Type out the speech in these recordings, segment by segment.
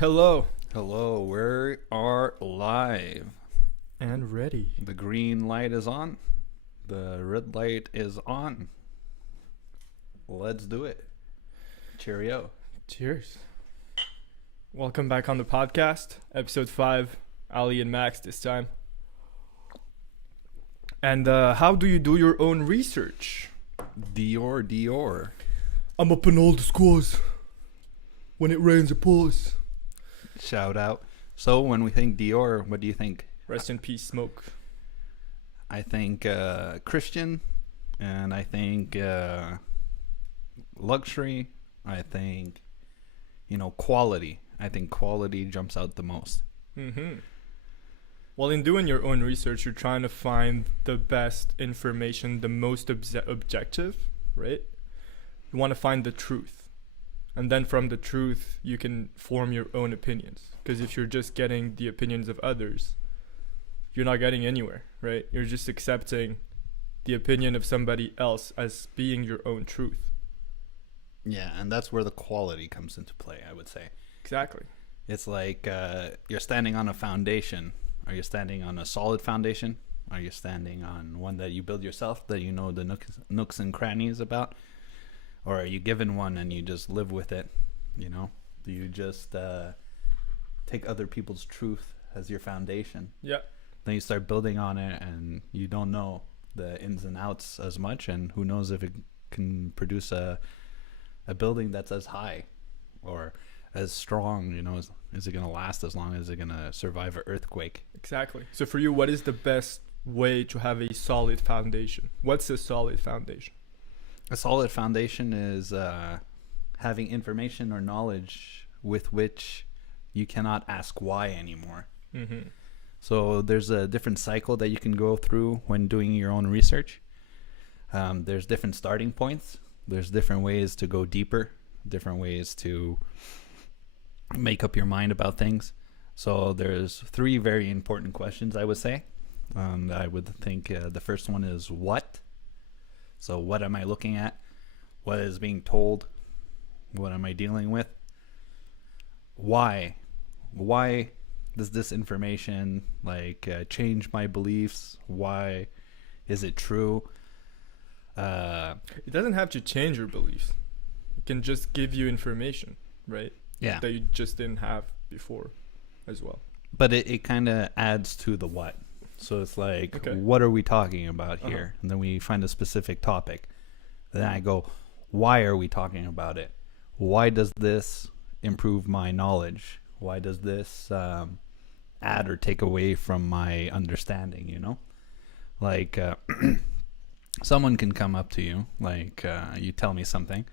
Hello. Hello, we are live. And ready. The green light is on. The red light is on. Let's do it. Cheerio. Cheers. Welcome back on the podcast. Episode 5. Ali and Max this time. And how do you do your own research? DYOR. I'm up in all the schools. When it rains, it pours. Shout out. So when we think DYOR, what do you think? Rest in peace, Smoke. I think Christian, and I think luxury. I think, quality. I think quality jumps out the most. Mm-hmm. Well, in doing your own research, you're trying to find the best information, the most objective, right? You want to find the truth. And then from the truth, you can form your own opinions. Because if you're just getting the opinions of others, you're not getting anywhere, right? You're just accepting the opinion of somebody else as being your own truth. Yeah, and that's where the quality comes into play, I would say. Exactly. It's like you're standing on a foundation. Are you standing on a solid foundation? Are you standing on one that you build yourself, that you know the nooks and crannies about? Or are you given one and you just live with it? Do you just take other people's truth as your foundation? Yeah. Then you start building on it, and you don't know the ins and outs as much, and who knows if it can produce a building that's as high or as strong. Is it going to last as long? Is it going to survive an earthquake? Exactly. So for you, what is the best way to have a solid foundation? What's a solid foundation? A solid foundation is having information or knowledge with which you cannot ask why anymore. Mm-hmm. So there's a different cycle that you can go through when doing your own research. There's different starting points. There's different ways to go deeper, different ways to make up your mind about things. So there's 3 very important questions, I would say. I would think the first one is what? So what am I looking at? What is being told? What am I dealing with? Why? Why does this information change my beliefs? Why is it true? It doesn't have to change your beliefs. It can just give you information, right? Yeah. That you just didn't have before as well. But it kind of adds to the what. So it's like, Okay. What are we talking about here? And then we find a specific topic. Then I go, why are we talking about it? Why does this improve my knowledge? Why does this add or take away from my understanding, someone can come up to you, you tell me something.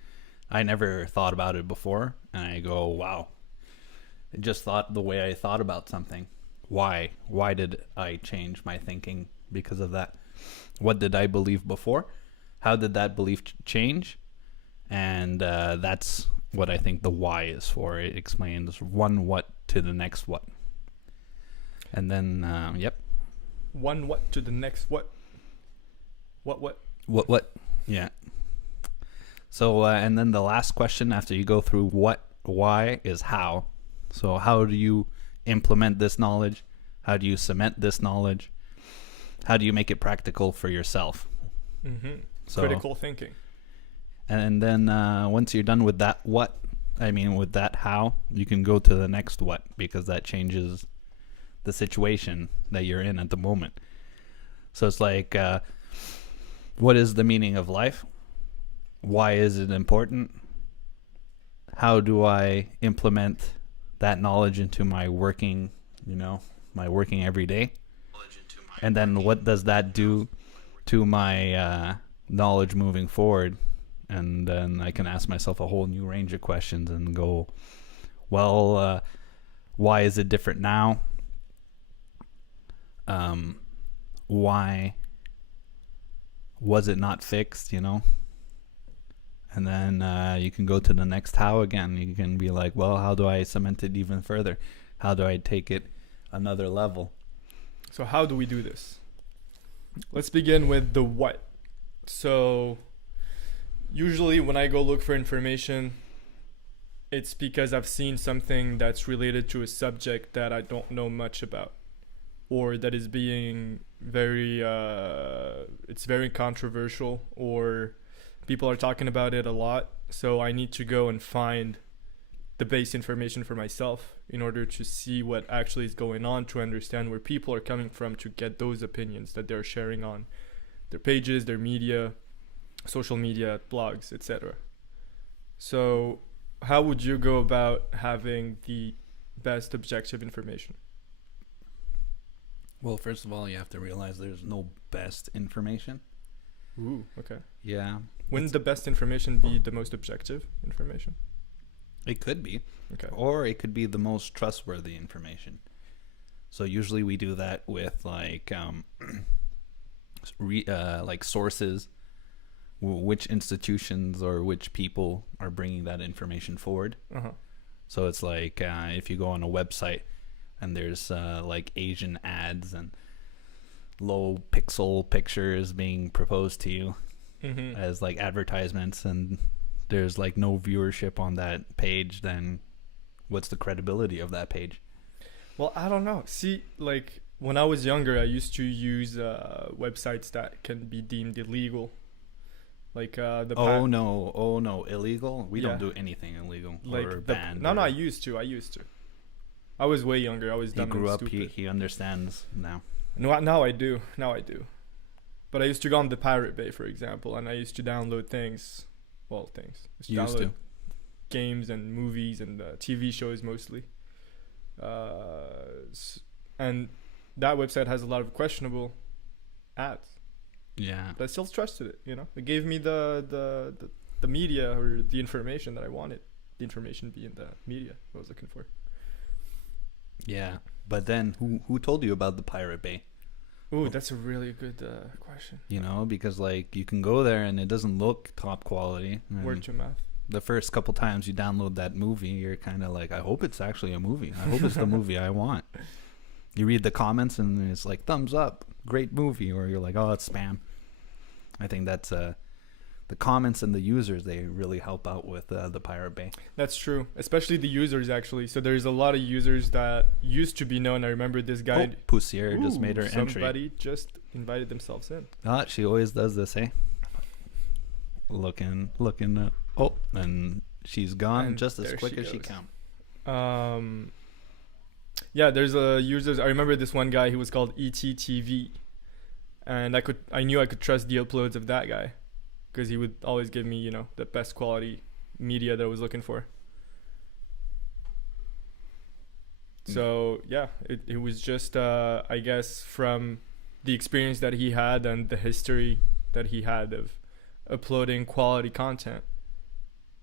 I never thought about it before, and I go, wow. I just thought the way I thought about something. Why? Why did I change my thinking because of that? What did I believe before? How did that belief change? And that's what I think the why is for. It explains one what to the next what. And then, One what to the next what? What? What? Yeah. So, and then the last question after you go through what, why, is how. So how do you implement this knowledge? How do you cement this knowledge? How do you make it practical for yourself? Mm-hmm. So, critical thinking. And then once you're done with that with that how, you can go to the next what, because that changes the situation that you're in at the moment. So it's like, what is the meaning of life? Why is it important? How do I implement that knowledge into my working, every day? And then what does that do to my knowledge moving forward? And then I can ask myself a whole new range of questions and go, well, why is it different now? Why was it not fixed, And then you can go to the next how again. You can be like, well, how do I cement it even further? How do I take it another level? So how do we do this? Let's begin with the what. So usually when I go look for information, it's because I've seen something that's related to a subject that I don't know much about, or that is being very it's very controversial, or people are talking about it a lot. So I need to go and find the base information for myself in order to see what actually is going on, to understand where people are coming from, to get those opinions that they're sharing on their pages, their media, social media, blogs, etc. So how would you go about having the best objective information? Well, first of all, you have to realize there's no best information. Ooh, okay. Yeah. Wouldn't the best information be the most objective information? It could be. Okay. Or it could be the most trustworthy information. So usually we do that with like like sources, which institutions or which people are bringing that information forward. Uh-huh. So it's like if you go on a website and there's like Asian ads and low pixel pictures being proposed to you as like advertisements, and there's like no viewership on that page, then what's the credibility of that page? Well, I don't know. See, like when I was younger, I used to use websites that can be deemed illegal. Like oh no, illegal? We don't do anything illegal like or banned. No, I used to. I was way younger. I was dumb He grew and up. stupid. He understands now. No, now I do. But I used to go on the Pirate Bay, for example, and I used to download things. Well, things. Used to. Games and movies and TV shows mostly. And that website has a lot of questionable ads. Yeah. But I still trusted it, you know. It gave me the media or the information that I wanted. The information being the media I was looking for. Yeah. But then who told you about the Pirate Bay? Ooh, that's a really good question. You know, because like you can go there and it doesn't look top quality. Word to mouth. The first couple times you download that movie, you're kind of like, I hope it's actually a movie. I hope it's the movie I want. You read the comments and it's like, thumbs up, great movie. Or you're like, oh, it's spam. I think that's the comments and the users, they really help out with the Pirate Bay. That's true, especially the users actually. So there's a lot of users that used to be known. I remember this guy. Oh, Poussière just made her entry. Somebody just invited themselves in. Ah, she always does this, eh? Looking. Oh, and she's gone And just as quick she as she goes. can. Yeah, there's users. I remember this one guy. He was called ETTV, and I knew I could trust the uploads of that guy, because he would always give me, you know, the best quality media that I was looking for. So yeah, it was just I guess from the experience that he had and the history that he had of uploading quality content,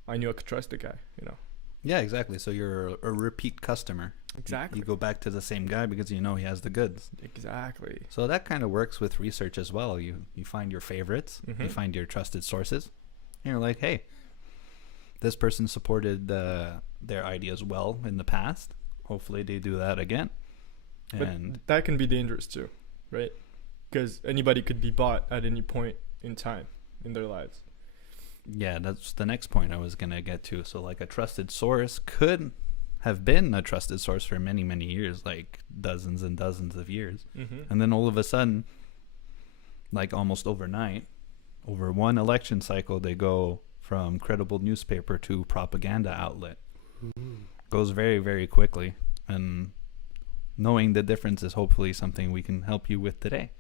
I knew I could trust the guy, you know. Yeah, exactly. So you're a repeat customer. Exactly. You go back to the same guy because you know he has the goods. Exactly. So that kind of works with research as well. You find your favorites, you find your trusted sources, and you're like, hey, this person supported their ideas well in the past. Hopefully they do that again. And But that can be dangerous too, right? Because anybody could be bought at any point in time in their lives. yeah, that's the next point I was going to get to. So like a trusted source could have been a trusted source for many, many years, like dozens and dozens of years. And then all of a sudden, like almost overnight, over one election cycle, they go from credible newspaper to propaganda outlet. Goes very, very quickly. And knowing the difference is hopefully something we can help you with today.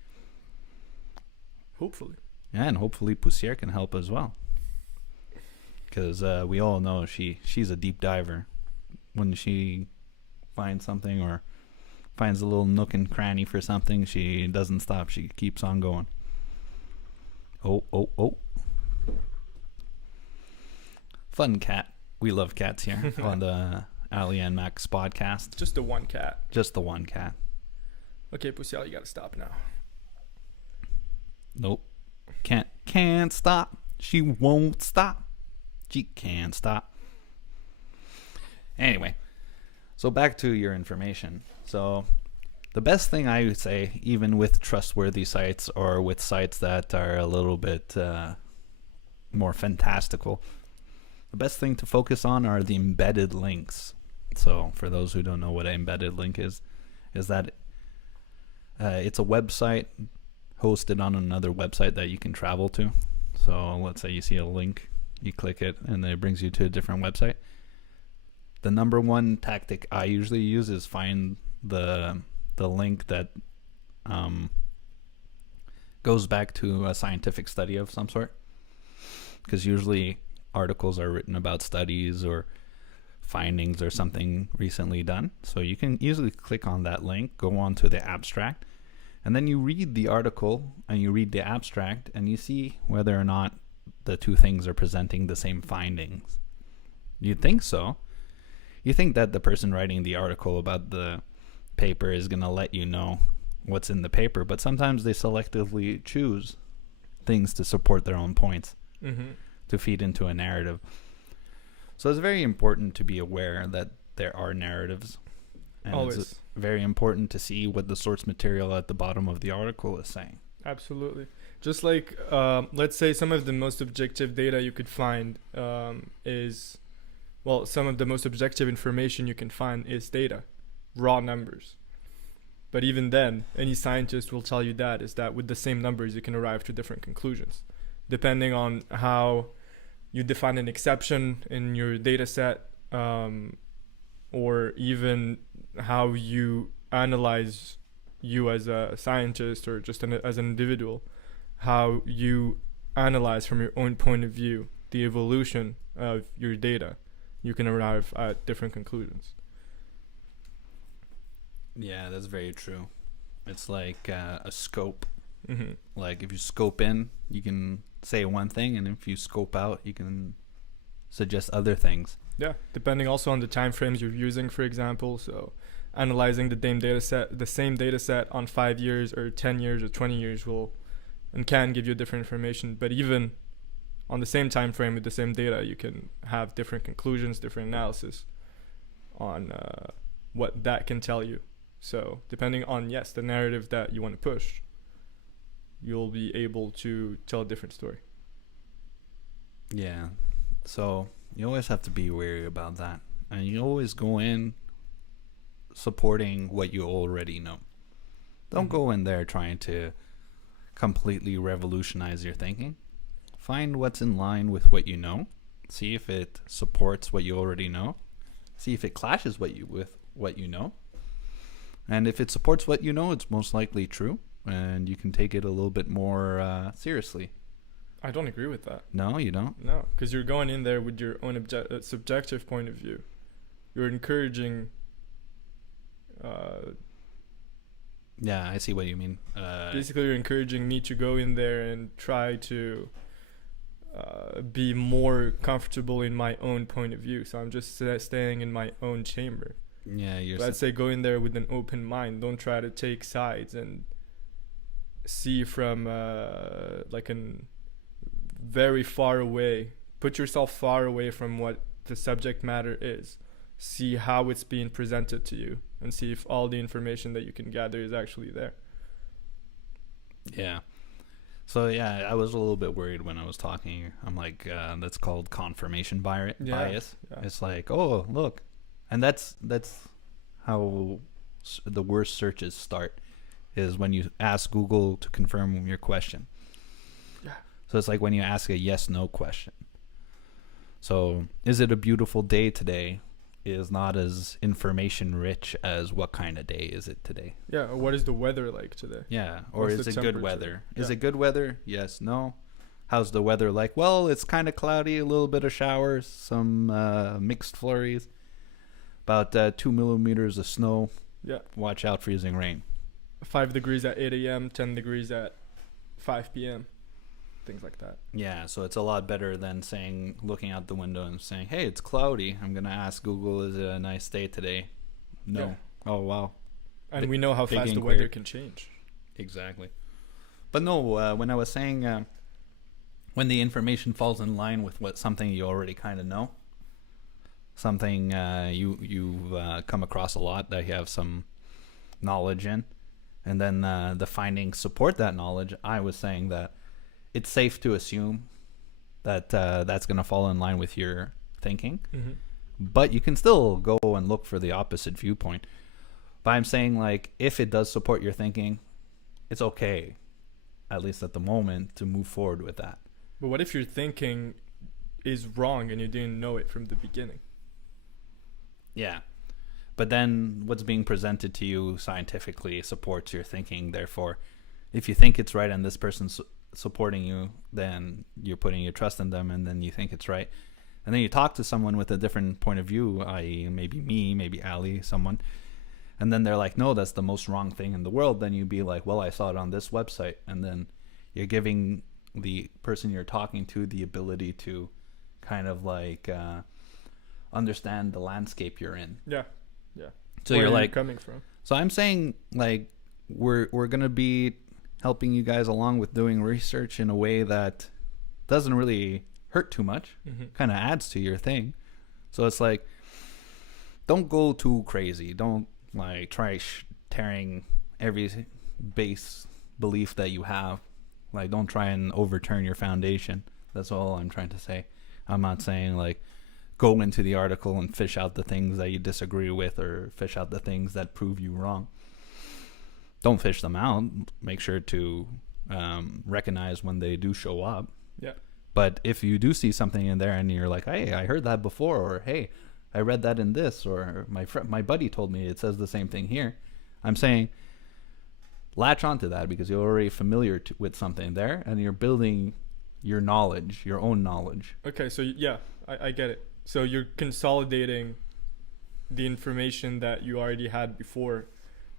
Hopefully. Yeah, and hopefully Poussière can help as well. Because we all know she's a deep diver. When she finds something or finds a little nook and cranny for something, she doesn't stop. She keeps on going. Oh. Fun cat. We love cats here on the Ali and Max podcast. Just the one cat. Just the one cat. Okay, Poussière, you gotta stop now. Nope. Can't stop. She won't stop. She can't stop. Anyway, so back to your information. So the best thing I would say, even with trustworthy sites or with sites that are a little bit more fantastical, the best thing to focus on are the embedded links. So for those who don't know what an embedded link is that it's a website hosted on another website that you can travel to. So let's say you see a link, you click it, and then it brings you to a different website. The number one tactic I usually use is find the link that goes back to a scientific study of some sort, because usually articles are written about studies or findings or something recently done. So you can easily click on that link, go on to the abstract, and then you read the article and you read the abstract and you see whether or not the two things are presenting the same findings. You'd think so. You think that the person writing the article about the paper is going to let you know what's in the paper, but sometimes they selectively choose things to support their own points, to feed into a narrative. So it's very important to be aware that there are narratives. And Always. It's very important to see what the source material at the bottom of the article is saying. Absolutely. Just like, let's say some of the most objective data you could find is, well, some of the most objective information you can find is data, raw numbers. But even then, any scientist will tell you that is that with the same numbers, you can arrive to different conclusions, depending on how you define an exception in your data set, or even how you analyze you as a scientist or just as an individual, how you analyze from your own point of view the evolution of your data. You can arrive at different conclusions. Yeah, that's very true. It's like a scope. Like if you scope in, you can say one thing, and if you scope out, you can suggest other things. Yeah, depending also on the time frames you're using, for example. So analyzing the same data set on 5 years or 10 years or 20 years will and can give you different information. But even on the same time frame with the same data, you can have different conclusions, different analysis on what that can tell you. So depending on, yes, the narrative that you want to push, you'll be able to tell a different story. Yeah. So you always have to be wary about that. And you always go in supporting what you already know. Don't go in there trying to completely revolutionize your thinking. Find what's in line with what you know. See if it supports what you already know. See if it clashes with what you know. And if it supports what you know, it's most likely true. And you can take it a little bit more seriously. I don't agree with that. No, you don't? No, because you're going in there with your own subjective point of view. You're encouraging... yeah, I see what you mean. Basically, you're encouraging me to go in there and try to be more comfortable in my own point of view. So I'm just staying in my own chamber. Yeah, I'd say go in there with an open mind. Don't try to take sides and see from like an very far away. Put yourself far away from what the subject matter is. See how it's being presented to you and see if all the information that you can gather is actually there. Yeah. So yeah, I was a little bit worried when I was talking. I'm like, that's called confirmation bias. Yeah. It's like, oh, look. And that's how the worst searches start, is when you ask Google to confirm your question. Yeah. So it's like when you ask a yes/no question. So, is it a beautiful day today? Is not as information rich as what kind of day is it today. Yeah, or what is the weather like today? Yeah, or What's is the it good temperature? weather? Yeah. Is it good weather? Yes, no. How's the weather like? Well, it's kind of cloudy, a little bit of showers, some mixed flurries, about 2 millimeters of snow. Yeah. Watch out, freezing rain. 5 degrees at 8 a.m., 10 degrees at 5 p.m. Things like that. Yeah, so it's a lot better than looking out the window and saying, hey, it's cloudy. I'm going to ask Google, is it a nice day today? No. Yeah. Oh, wow. And we know how big fast the inquiry. weather can change. Exactly. But no, when I was saying when the information falls in line with something you already kind of know, something you've come across a lot that you have some knowledge in, and then the findings support that knowledge, I was saying that it's safe to assume that that's going to fall in line with your thinking, Mm-hmm. but you can still go and look for the opposite viewpoint. But I'm saying, like, if it does support your thinking, it's okay, at least at the moment, to move forward with that. But what if your thinking is wrong and you didn't know it from the beginning? Yeah. But then what's being presented to you scientifically supports your thinking. Therefore, if you think it's right and this person's supporting you, then you're putting your trust in them, and then you think it's right. And then you talk to someone with a different point of view, i.e. maybe me, maybe Ali, someone, and then they're like, no, that's the most wrong thing in the world. Then you'd be like, well, I saw it on this website. And then you're giving the person you're talking to the ability to kind of like understand the landscape you're in. Yeah. Yeah. So Where you're are you like, coming from? so I'm saying, like, we're gonna be helping you guys along with doing research in a way that doesn't really hurt too much, Mm-hmm. kind of adds to your thing. So it's like, don't go too crazy. Don't like try tearing every base belief that you have. Like, don't try and overturn your foundation. That's all I'm trying to say. I'm not saying like go into the article and fish out the things that you disagree with, or fish out the things that prove you wrong. Don't fish them out. Make sure to recognize when they do show up. Yeah. But if you do see something in there and you're like, hey, I heard that before, or hey, I read that in this, or my buddy told me it says the same thing here, I'm saying latch onto that, because you're already familiar with something there, and you're building your knowledge, your own knowledge. Okay, so yeah, I get it. So you're consolidating the information that you already had before,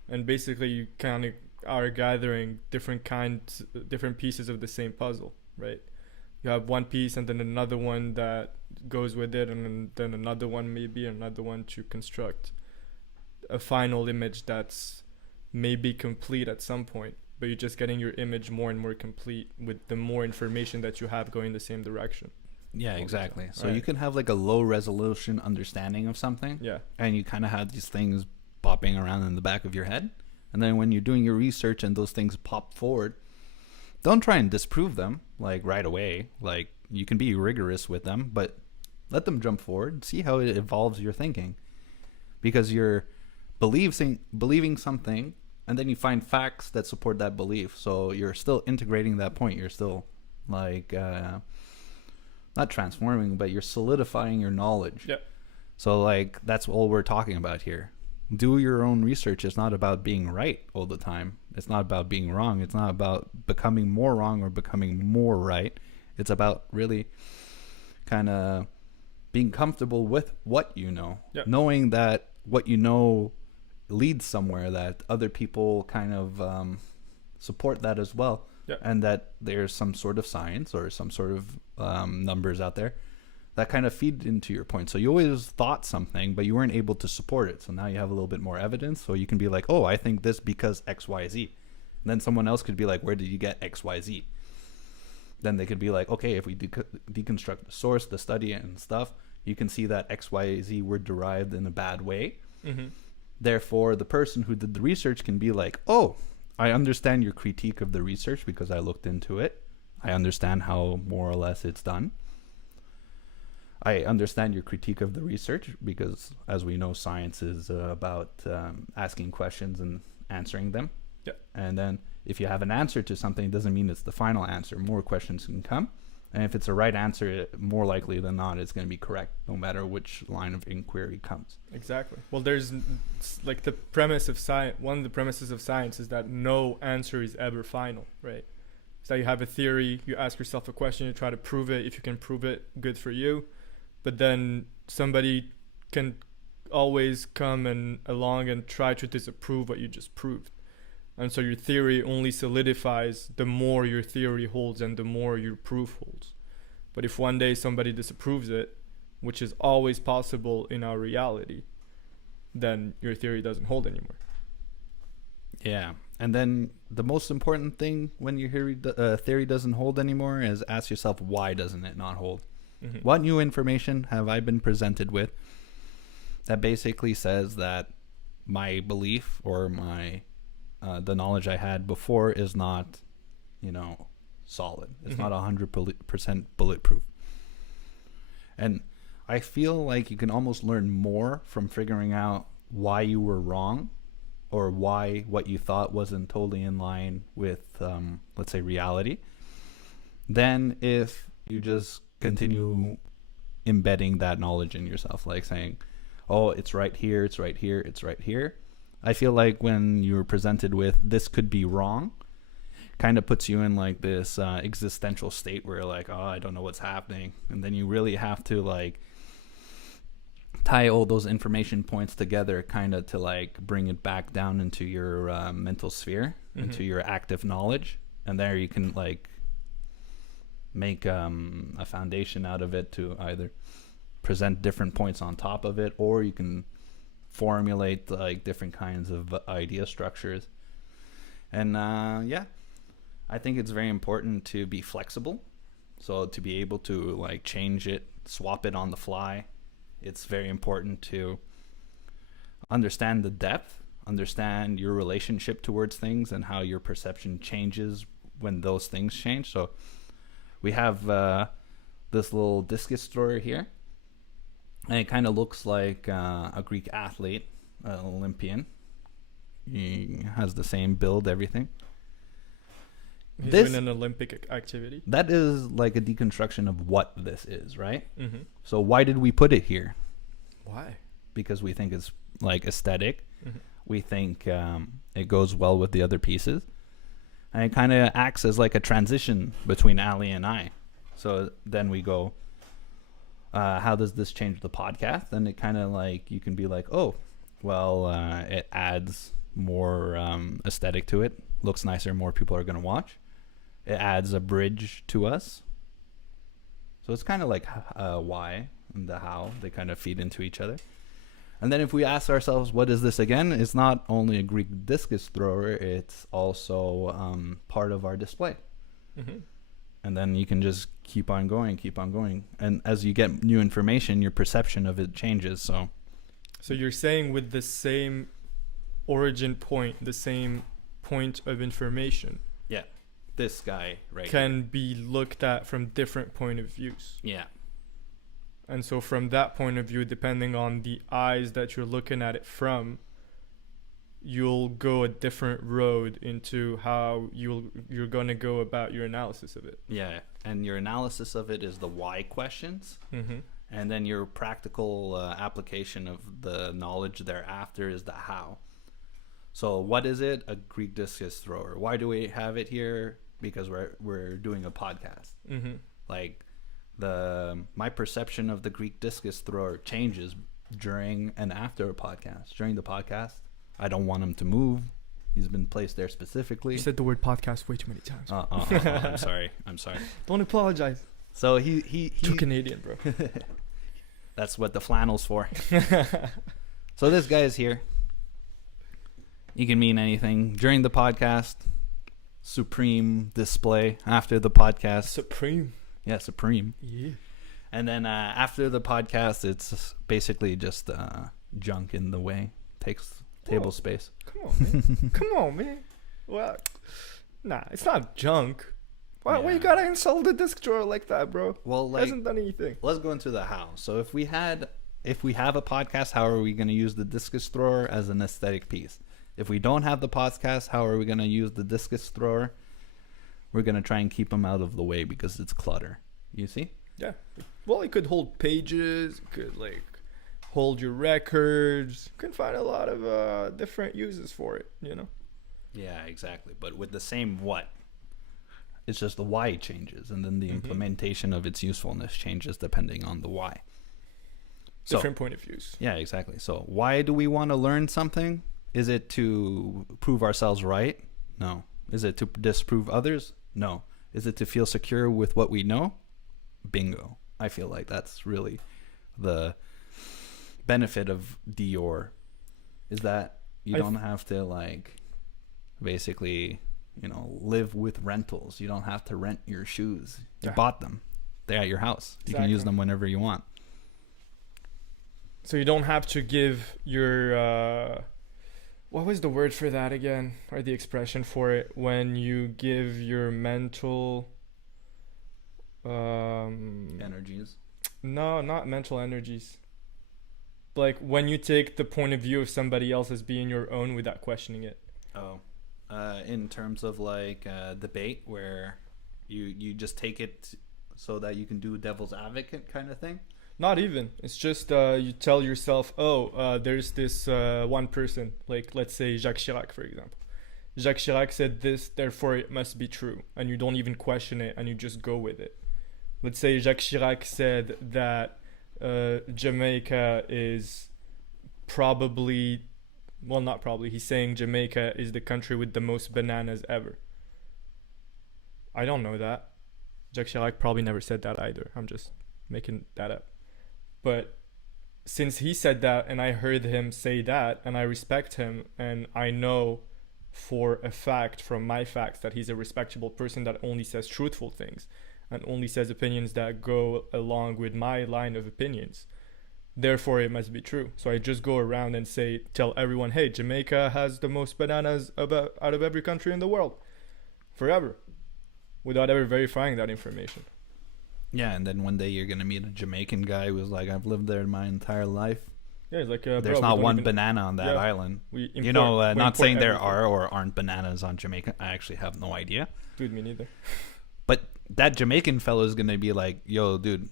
and basically you kind of are gathering different pieces of the same puzzle, right? You have one piece and then another one that goes with it, and then another one, maybe another one, to construct a final image that's maybe complete at some point, but you're just getting your image more and more complete with the more information that you have going the same direction. Yeah, exactly. So Right. you can have like a low resolution understanding of something, Yeah. and you kind of have these things popping around in the back of your head. And then when you're doing your research and those things pop forward, don't try and disprove them like right away. Like, you can be rigorous with them, but let them jump forward, see how it evolves your thinking. Because you're believing something, and then you find facts that support that belief. So you're still integrating that point. You're still like not transforming, but you're solidifying your knowledge. Yeah. So like, that's all we're talking about here. Do your own research. It's not about being right all the time. It's not about being wrong. It's not about becoming more wrong or becoming more right. It's about really kind of being comfortable with what you know. Yeah. Knowing that what you know leads somewhere, that other people kind of support that as well. Yeah. And that there's some sort of science or some sort of numbers out there that kind of feed into your point. So you always thought something, but you weren't able to support it. So now you have a little bit more evidence. So you can be like, oh, I think this because X, Y, Z. And then someone else could be like, where did you get X, Y, Z? Then they could be like, okay, if we deconstruct the source, the study and stuff, you can see that X, Y, Z were derived in a bad way. Mm-hmm. Therefore, the person who did the research can be like, oh, I understand your critique of the research because I looked into it. I understand how more or less it's done. I understand your critique of the research because, as we know, science is about asking questions and answering them. Yeah. And then if you have an answer to something, it doesn't mean it's the final answer. More questions can come. And if it's a right answer, more likely than not, it's going to be correct, no matter which line of inquiry comes. Exactly. Well, there's like the premise of science. One of the premises of science is that no answer is ever final, right? So you have a theory, you ask yourself a question, you try to prove it. If you can prove it, good for you. But then somebody can always come along and try to disapprove what you just proved. And so your theory only solidifies the more your theory holds and the more your proof holds. But if one day somebody disapproves it, which is always possible in our reality, then your theory doesn't hold anymore. Yeah. And then the most important thing when your theory doesn't hold anymore is ask yourself, why doesn't it not hold? Mm-hmm. What new information have I been presented with that basically says that my belief or my the knowledge I had before is not, solid. It's Mm-hmm. not 100% bulletproof. And I feel like you can almost learn more from figuring out why you were wrong, or why what you thought wasn't totally in line with, let's say, reality, than if you just continue embedding that knowledge in yourself, like saying, oh, it's right here, it's right here, it's right here. I feel like when you're presented with this could be wrong, kind of puts you in like this existential state where you're like, oh, I don't know what's happening. And then you really have to like tie all those information points together kind of to like bring it back down into your mental sphere, into your active knowledge. And there you can like make a foundation out of it to either present different points on top of it, or you can formulate like different kinds of idea structures. And yeah, I think it's very important to be flexible. So to be able to like change it, swap it on the fly. It's very important to understand the depth, understand your relationship towards things and how your perception changes when those things change. So we have this little discus thrower here, and it kind of looks like a Greek athlete, an Olympian. He has the same build, everything. He's doing an Olympic activity. That is like a deconstruction of what this is, right? Mm-hmm. So why did we put it here? Why? Because we think it's like aesthetic. Mm-hmm. We think it goes well with the other pieces. And it kind of acts as like a transition between Ali and I. So then we go, how does this change the podcast? And it kind of like, you can be like, oh, well, it adds more aesthetic to it. Looks nicer, more people are going to watch. It adds a bridge to us. So it's kind of like why and the how. They kind of feed into each other. And then if we ask ourselves, what is this again? It's not only a Greek discus thrower, it's also part of our display. Mm-hmm. And then you can just keep on going. And as you get new information, your perception of it changes. So you're saying with the same origin point, the same point of information. Yeah. This guy can be looked at from different point of views. Yeah. And so from that point of view, depending on the eyes that you're looking at it from, you'll go a different road into how you're going to go about your analysis of it. Yeah. And your analysis of it is the why questions. Mm-hmm. And then your practical application of the knowledge thereafter is the how. So what is it? A Greek discus thrower. Why do we have it here? Because we're doing a podcast. Mm-hmm. Like my perception of the Greek discus thrower changes during and after a podcast. During the podcast, I don't want him to move. He's been placed there specifically. You said the word podcast way too many times. I'm sorry. Don't apologize. So he too Canadian, bro. That's what the flannel's for. So this guy is here. He can mean anything. During the podcast, supreme display. After the podcast, supreme. Yeah, supreme. Yeah. And then after the podcast, it's basically just junk in the way. Takes table space. Come on, man. Come on, man. Well, nah, it's not junk. Why you gotta insult the disc drawer like that, bro? Well, like, hasn't done anything. Let's go into the how. So if we have a podcast, how are we going to use the discus thrower as an aesthetic piece? If we don't have the podcast, how are we going to use the discus thrower? We're going to try and keep them out of the way because it's clutter. You see? Yeah. Well, it could hold pages. It could like hold your records. You can find a lot of different uses for it, you know? Yeah, exactly. But with the same what? It's just the why changes, and then the implementation of its usefulness changes depending on the why. Different point of views. Yeah, exactly. So why do we want to learn something? Is it to prove ourselves right? No. Is it to disprove others? No. Is it to feel secure with what we know? Bingo. I feel like that's really the benefit of DYOR, is that you don't have to like basically, live with rentals. You don't have to rent your shoes. You bought them. They're at your house. You can use them whenever you want. So you don't have to give your what was the word for that again, or the expression for it, when you give your mental energies. No, not mental energies. Like when you take the point of view of somebody else as being your own without questioning it. Oh, in terms of like debate where you just take it so that you can do devil's advocate kind of thing. Not even. It's just you tell yourself, oh, there's this one person, like let's say Jacques Chirac, for example. Jacques Chirac said this, therefore it must be true. And you don't even question it and you just go with it. Let's say Jacques Chirac said that Jamaica is probably, well, not probably, he's saying Jamaica is the country with the most bananas ever. I don't know that. Jacques Chirac probably never said that either. I'm just making that up. But since he said that and I heard him say that and I respect him and I know for a fact from my facts that he's a respectable person that only says truthful things and only says opinions that go along with my line of opinions, therefore it must be true. So I just go around and tell everyone, hey, Jamaica has the most bananas out of every country in the world forever, without ever verifying that information. Yeah, and then one day you're gonna meet a Jamaican guy who's like, I've lived there my entire life. Yeah, it's like there's not one banana on that island. Not saying there are or aren't bananas on Jamaica. I actually have no idea. Dude, me neither. But that Jamaican fellow is gonna be like, yo, dude,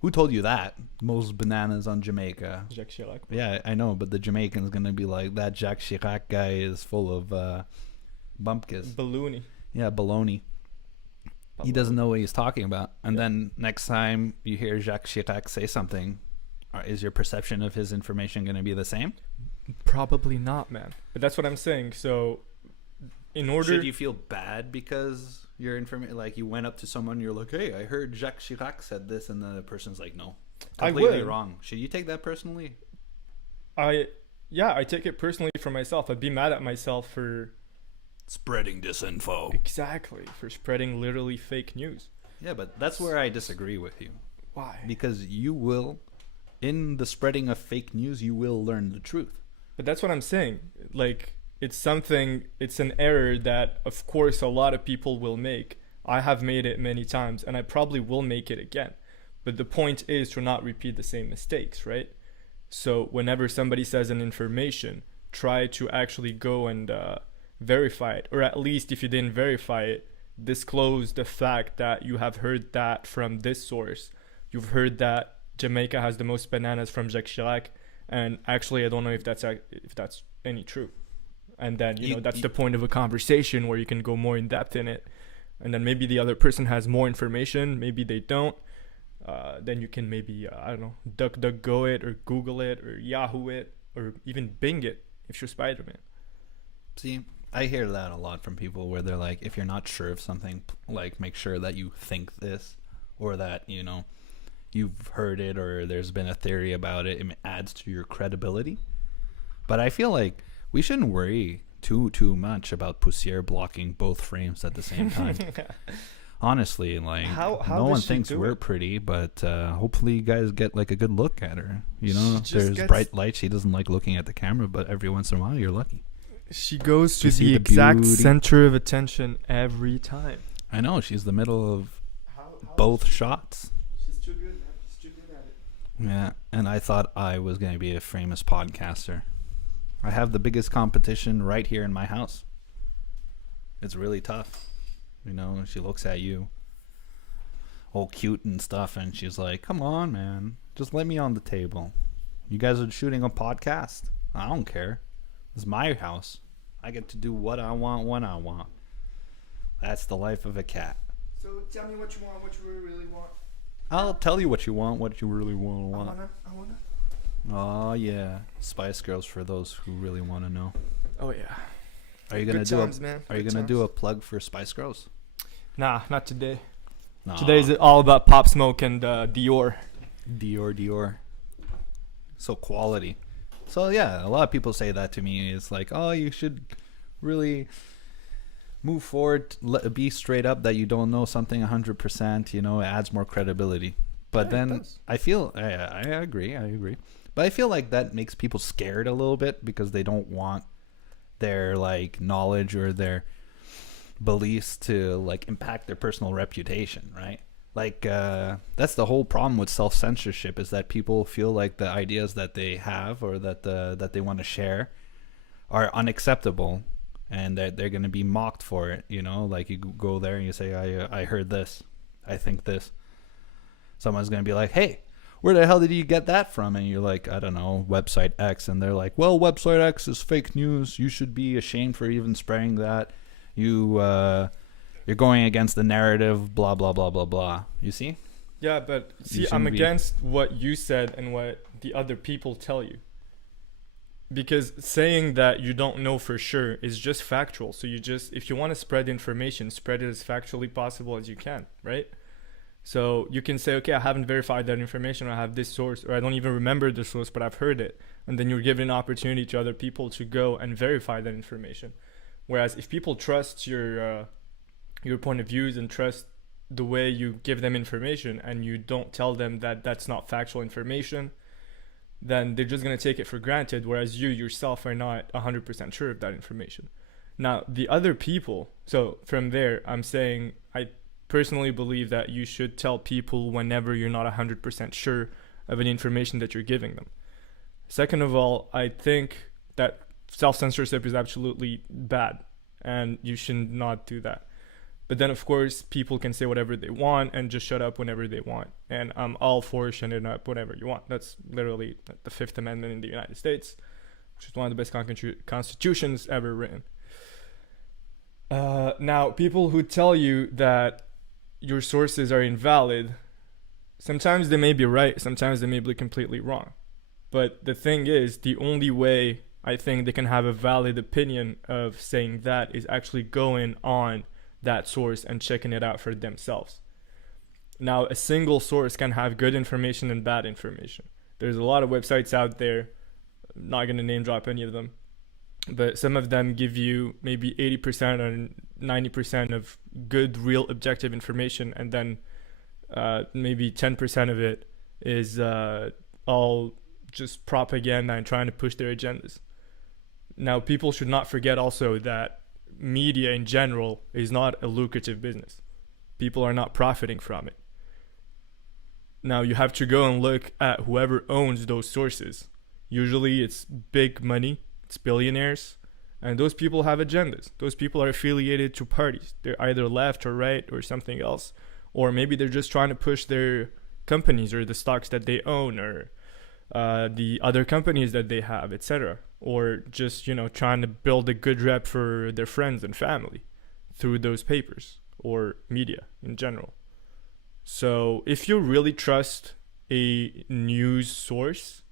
who told you that? Most bananas on Jamaica. Jacques Chirac. Yeah, I know, but the Jamaican's gonna be like, that Jacques Chirac guy is full of bumpkins. Baloney. Yeah, baloney. He doesn't know what he's talking about. And then next time you hear Jacques Chirac say something, is your perception of his information going to be the same? Probably not, man. But that's what I'm saying. So, in order, should you feel bad because your information, like you went up to someone, you're like, "Hey, I heard Jacques Chirac said this," and the person's like, "No, completely wrong." Should you take that personally? I take it personally for myself. I'd be mad at myself for spreading disinfo. Exactly, for spreading literally fake news. Yeah, but that's where I disagree with you. Why? Because you will, in the spreading of fake news, you will learn the truth. But that's what I'm saying. Like, it's an error that, of course, a lot of people will make. I have made it many times, and I probably will make it again. But the point is to not repeat the same mistakes, right? So whenever somebody says an information, try to actually go and verify it, or at least if you didn't verify it, disclose the fact that you have heard that from this source. You've heard that Jamaica has the most bananas from Jacques Chirac, and actually I don't know if that's any true. And then that's the point of a conversation where you can go more in depth in it, and then maybe the other person has more information, maybe they don't. Then you can maybe DuckDuckGo it or Google it or Yahoo it or even Bing it if you're Spider-Man. See, I hear that a lot from people where they're like, if you're not sure of something, like make sure that you think this, or that you've heard it, or there's been a theory about it. It adds to your credibility. But I feel like we shouldn't worry too much about Poussière blocking both frames at the same time. Honestly, like, how no one thinks we're pretty, but hopefully you guys get like a good look at her. There's bright light. She doesn't like looking at the camera, but every once in a while you're lucky. She goes to the exact center of attention every time. I know, she's the middle of both shots. She's too good, man. She's too good at it. Yeah, and I thought I was going to be a famous podcaster. I have the biggest competition right here in my house. It's really tough. She looks at you all cute and stuff, and she's like, come on, man. Just let me on the table. You guys are shooting a podcast. I don't care. It's my house. I get to do what I want when I want. That's the life of a cat. So tell me what you want, what you really want. I'll tell you what you want, what you really want. I wanna. Oh yeah, Spice Girls for those who really want to know. Oh yeah. Are you gonna do a plug for Spice Girls? Nah, not today. Nah. Today's all about Pop Smoke and DYOR. DYOR. So quality. So yeah, a lot of people say that to me. It's like, oh, you should really move forward, be straight up that you don't know something 100%. It adds more credibility. But then I feel, I agree. But I feel like that makes people scared a little bit because they don't want their like knowledge or their beliefs to like impact their personal reputation, right? Like that's the whole problem with self-censorship, is that people feel like the ideas that they have or that they want to share are unacceptable, and that they're going to be mocked for it. You know, like you go there and you say, I heard this, I think this. Someone's going to be like, hey, where the hell did you get that from? And you're like, I don't know, website X. And they're like, well, website X is fake news. You should be ashamed for even spreading that. You're going against the narrative, blah, blah, blah, blah, blah. You see? Yeah, but see, You I'm shouldn't be. against what you said and what the other people tell you. Because saying that you don't know for sure is just factual. So you just, if you want to spread information, spread it as factually possible as you can, right? So you can say, okay, I haven't verified that information, or I have this source, or I don't even remember the source, but I've heard it. And then you're giving an opportunity to other people to go and verify that information. Whereas if people trust your point of views and trust the way you give them information, and you don't tell them that that's not factual information, then they're just going to take it for granted, whereas you yourself are not 100% sure of that information. Now, the other people, so from there, I'm saying I personally believe that you should tell people whenever you're not 100% sure of any information that you're giving them. Second of all, I think that self-censorship is absolutely bad, and you should not do that. But then, of course, people can say whatever they want and just shut up whenever they want. And I'm all for shutting up whenever you want. That's literally the Fifth Amendment in the United States, which is one of the best constitutions ever written. Now, people who tell you that your sources are invalid, sometimes they may be right, sometimes they may be completely wrong. But the thing is, the only way I think they can have a valid opinion of saying that is actually going on that source and checking it out for themselves. Now, a single source can have good information and bad information. There's a lot of websites out there, I'm not going to name drop any of them, but some of them give you maybe 80% or 90% of good, real, objective information, and then maybe 10% of it is all just propaganda and trying to push their agendas. Now, people should not forget also that media in general is not a lucrative business. People are not profiting from it. Now, you have to go and look at whoever owns those sources. Usually it's big money, it's billionaires, and those people have agendas. Those people are affiliated to parties. They're either left or right or something else, or maybe they're just trying to push their companies or the stocks that they own, or the other companies that they have, etc. Or just, trying to build a good rep for their friends and family through those papers or media in general. So if you really trust a news source,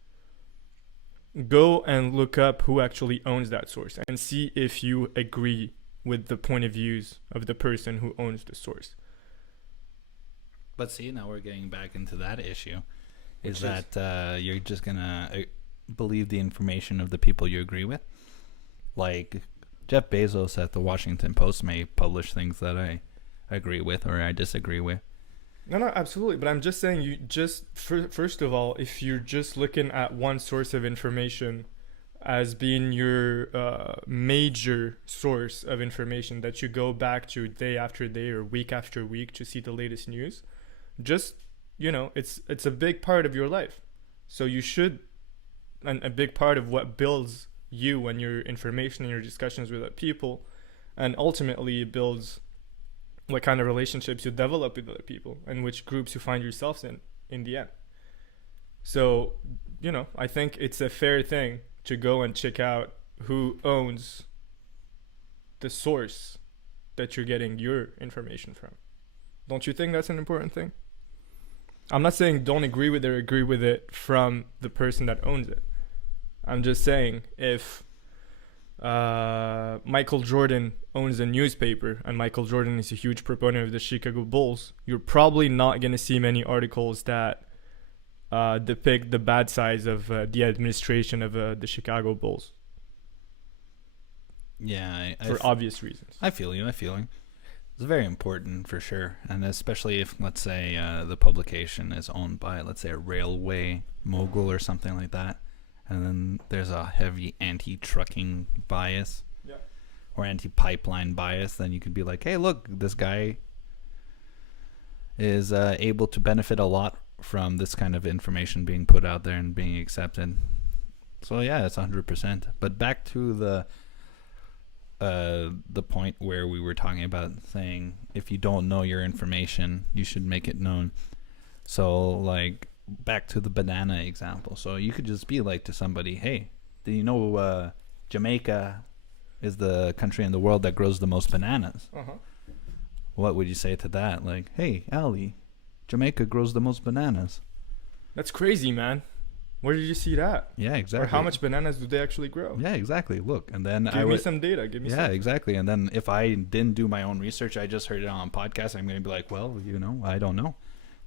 go and look up who actually owns that source and see if you agree with the point of views of the person who owns the source. But see, now we're getting back into that issue. Is that you're just going to believe the information of the people you agree with? Like Jeff Bezos at the Washington Post may publish things that I agree with or I disagree with. No, absolutely. But I'm just saying, you just, first of all, if you're just looking at one source of information as being your major source of information that you go back to day after day or week after week to see the latest news, just, it's a big part of your life. So you should, and a big part of what builds you and your information and your discussions with other people, and ultimately it builds what kind of relationships you develop with other people and which groups you find yourselves in the end. So, I think it's a fair thing to go and check out who owns the source that you're getting your information from. Don't you think that's an important thing? I'm not saying don't agree with it or agree with it from the person that owns it. I'm just saying if Michael Jordan owns a newspaper and Michael Jordan is a huge proponent of the Chicago Bulls, you're probably not going to see many articles that depict the bad sides of the administration of the Chicago Bulls. Yeah, for obvious reasons. I feel you. It's very important for sure, and especially if, let's say, the publication is owned by, let's say, a railway mogul or something like that, and then there's a heavy anti-trucking bias, or anti-pipeline bias, then you could be like, hey, look, this guy is able to benefit a lot from this kind of information being put out there and being accepted. So yeah, it's 100%. But back to the point where we were talking about saying if you don't know your information, you should make it known. So like back to the banana example. So you could just be like to somebody, hey, do you know Jamaica is the country in the world that grows the most bananas? What would you say to that? Like, hey, Ali, Jamaica grows the most bananas. That's crazy, man. Where did you see that? Yeah, exactly. Or how much bananas do they actually grow? Yeah, exactly. Look, and then give me some data. Give me some. Yeah, exactly. And then if I didn't do my own research, I just heard it on a podcast, I'm going to be like, well, I don't know.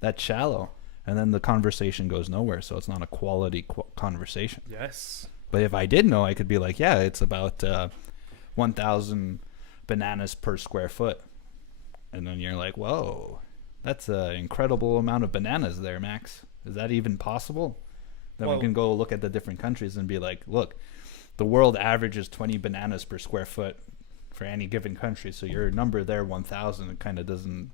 That's shallow. And then the conversation goes nowhere, so it's not a quality conversation. Yes. But if I did know, I could be like, yeah, it's about 1,000 bananas per square foot. And then you're like, whoa, that's an incredible amount of bananas there, Max. Is that even possible? Then we can go look at the different countries and be like, look, the world average is 20 bananas per square foot for any given country. So your number there, 1,000, it kind of doesn't,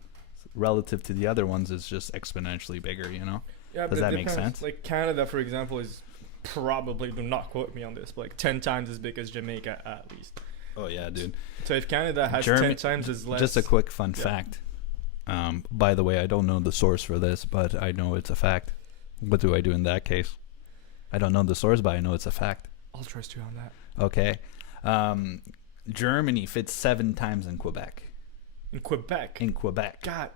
relative to the other ones, is just exponentially bigger, you know? Yeah, does that make sense? Like Canada, for example, is probably, do not quote me on this, but like 10 times as big as Jamaica at least. Oh, yeah, dude. So if Canada has 10 times as less... Just a quick fun fact. By the way, I don't know the source for this, but I know it's a fact. What do I do in that case? I don't know the source, but I know it's a fact. I'll trust you on that. Okay. Germany fits 7 times in Quebec. In Quebec? God.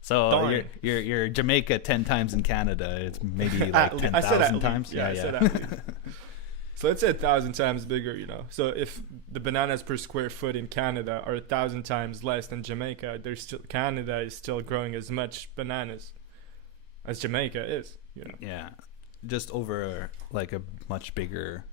So you're Jamaica 10 times in Canada. It's maybe like 10,000 times. Yeah, I said at least. So let's say 1,000 times bigger, you know. So if the bananas per square foot in Canada are 1,000 times less than Jamaica, Canada is still growing as much bananas as Jamaica is, you know. Yeah. Just over like a much bigger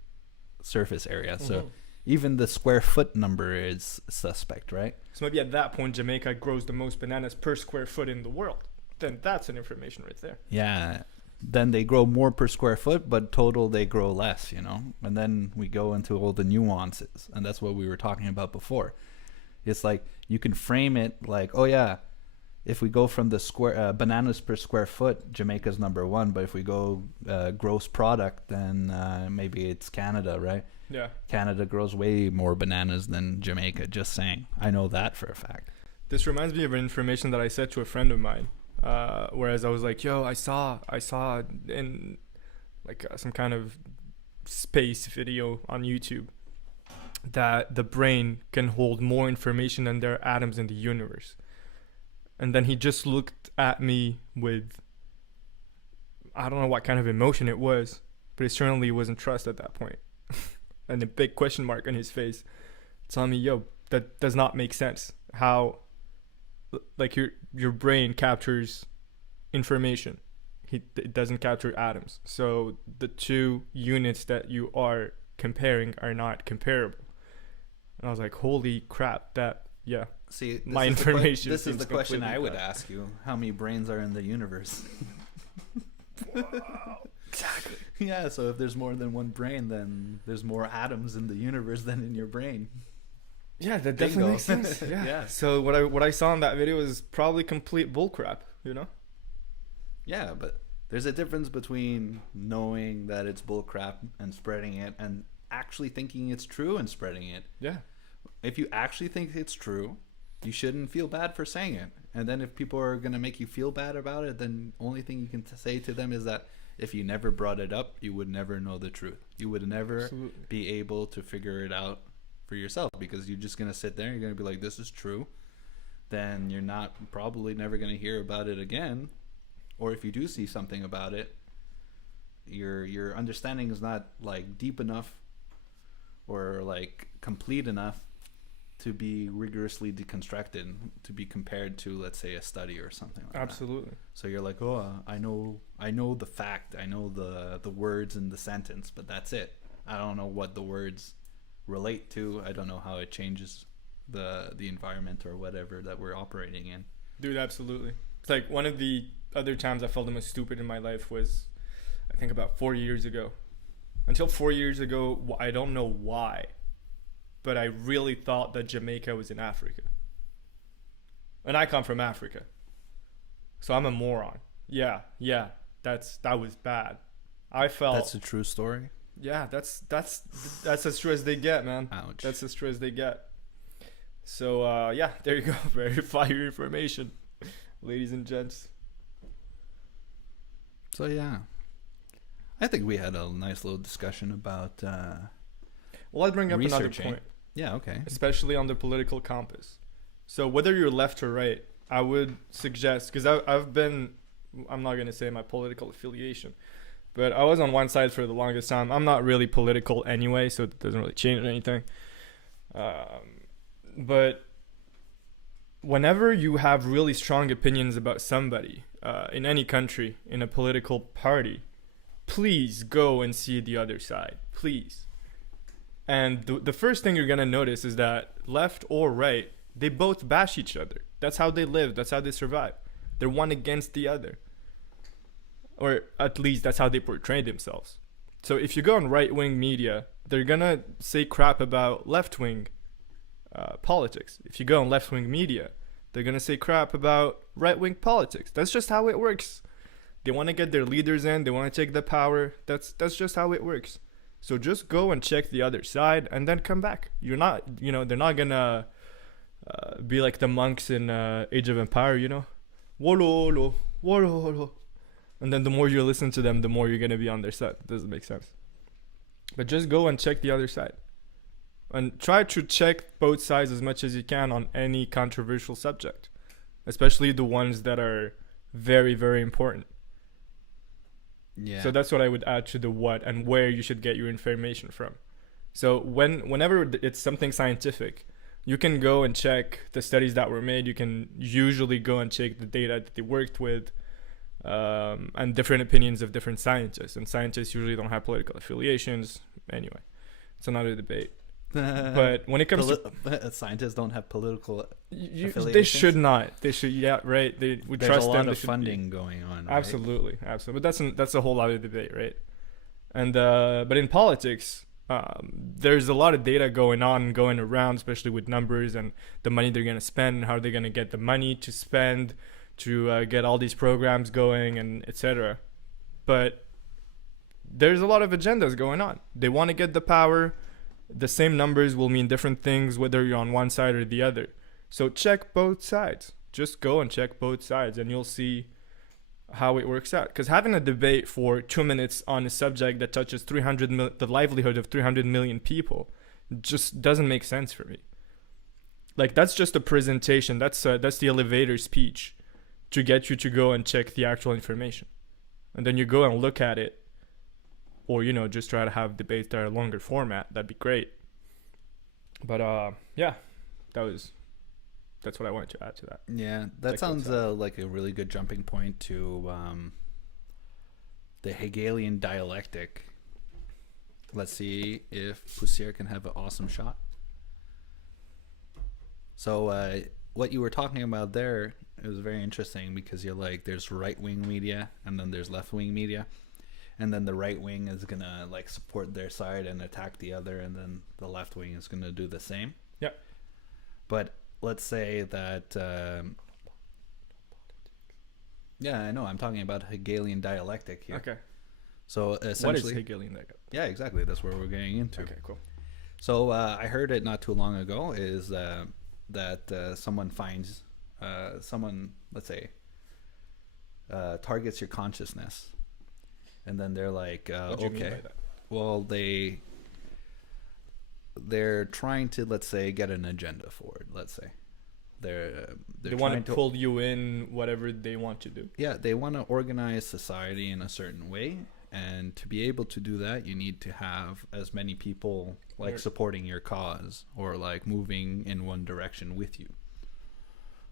surface area. So even the square foot number is suspect, right? So maybe at that point, Jamaica grows the most bananas per square foot in the world. Then that's an information right there. Yeah. Then they grow more per square foot, but total they grow less, you know? And then we go into all the nuances. And that's what we were talking about before. It's like you can frame it like, oh yeah, if we go from the square bananas per square foot, Jamaica's number 1. But if we go gross product, then maybe it's Canada, right? Yeah. Canada grows way more bananas than Jamaica, just saying. I know that for a fact. This reminds me of information that I said to a friend of mine. Whereas I was like, yo, I saw in like some kind of space video on YouTube that the brain can hold more information than there are atoms in the universe. And then he just looked at me with, I don't know what kind of emotion it was, but it certainly wasn't trust at that point. And a big question mark on his face, telling me, yo, that does not make sense. How, like, your brain captures information. It doesn't capture atoms. So the two units that you are comparing are not comparable. And I was like, holy crap, yeah. See, my information. This is the question I would ask you. How many brains are in the universe? Wow. Exactly. Yeah, so if there's more than one brain, then there's more atoms in the universe than in your brain. Yeah, that definitely makes sense. Yeah. So what I saw in that video is probably complete bullcrap, you know? Yeah, but there's a difference between knowing that it's bullcrap and spreading it and actually thinking it's true and spreading it. Yeah. If you actually think it's true, you shouldn't feel bad for saying it. And then if people are going to make you feel bad about it, then only thing you can say to them is that if you never brought it up, you would never know the truth. You would never be able to figure it out for yourself, because you're just going to sit there and you're going to be like, this is true. Then you're probably never going to hear about it again. Or if you do see something about it, your understanding is not like deep enough or like complete enough to be rigorously deconstructed, to be compared to, let's say, a study or something like Absolutely. that. So you're like, oh, I know the fact, I know the words in the sentence, but that's it. I don't know what the words relate to. I don't know how it changes the environment or whatever that we're operating in. Dude, absolutely. It's like one of the other times I felt the most stupid in my life was, I think, about 4 years ago. Until 4 years ago, I don't know why, but I really thought that Jamaica was in Africa. And I come from Africa. So I'm a moron. Yeah, yeah. That was bad. I felt. That's a true story. Yeah, that's as true as they get, man. Ouch. That's as true as they get. So yeah, there you go. Verify your information, ladies and gents. So yeah, I think we had a nice little discussion about. Well, I'll bring up another Researching. point, Yeah. Okay. especially on the political compass. So whether you're left or right, I would suggest, because I've been, I'm not gonna say my political affiliation, but I was on one side for the longest time. I'm not really political anyway, so it doesn't really change anything. But whenever you have really strong opinions about somebody in any country, in a political party, please go and see the other side. Please. And the first thing you're going to notice is that left or right, they both bash each other. That's how they live. That's how they survive. They're one against the other. Or at least that's how they portray themselves. So if you go on right-wing media, they're going to say crap about left-wing politics. If you go on left-wing media, they're going to say crap about right-wing politics. That's just how it works. They want to get their leaders in. They want to take the power. That's just how it works. So just go and check the other side and then come back. You're not, they're not going to be like the monks in Age of Empire, Wololo, wololo. And then the more you listen to them, the more you're going to be on their side. It doesn't make sense. But just go and check the other side. And try to check both sides as much as you can on any controversial subject. Especially the ones that are very, very important. Yeah. So that's what I would add to the what and where you should get your information from. So whenever it's something scientific, you can go and check the studies that were made. You can usually go and check the data that they worked with, and different opinions of different scientists. And scientists usually don't have political affiliations. Anyway, it's another debate. But when it comes to scientists don't have political affiliations. They should not. They should. Yeah, right. We There's trust a them. lot They of should funding going on. Right? Absolutely. But that's a whole other debate, right? And but in politics, there's a lot of data going around, especially with numbers and the money they're gonna spend, and how they're gonna get the money to spend to get all these programs going, and etc. But there's a lot of agendas going on. They want to get the power. The same numbers will mean different things whether you're on one side or the other. So check both sides. Just go and check both sides and you'll see how it works out. Because having a debate for 2 minutes on a subject that touches the livelihood of 300 million people just doesn't make sense for me. Like, that's just a presentation. That's the elevator speech to get you to go and check the actual information. And then you go and look at it. Or, just try to have debates that are longer format. That'd be great. But, yeah, that's what I wanted to add to that. Yeah, that sounds like a really good jumping point to the Hegelian dialectic. Let's see if Poussiere can have an awesome shot. So, what you were talking about there is very interesting because you're like, there's right-wing media and then there's left-wing media. And then the right wing is going to like support their side and attack the other. And then the left wing is going to do the same. Yeah. But let's say that, yeah, I know. I'm talking about Hegelian dialectic here. Okay. So essentially. What is Hegelian dialectic? Yeah, exactly. That's where we're getting into. Okay, cool. So I heard it not too long ago is that someone finds, let's say, targets your consciousness. And then they're like, what do you mean okay, by that? well, they're trying to, let's say, get an agenda forward. Let's say they want to pull you in whatever they want to do. Yeah, they want to organize society in a certain way, and to be able to do that, you need to have as many people like supporting your cause or like moving in one direction with you.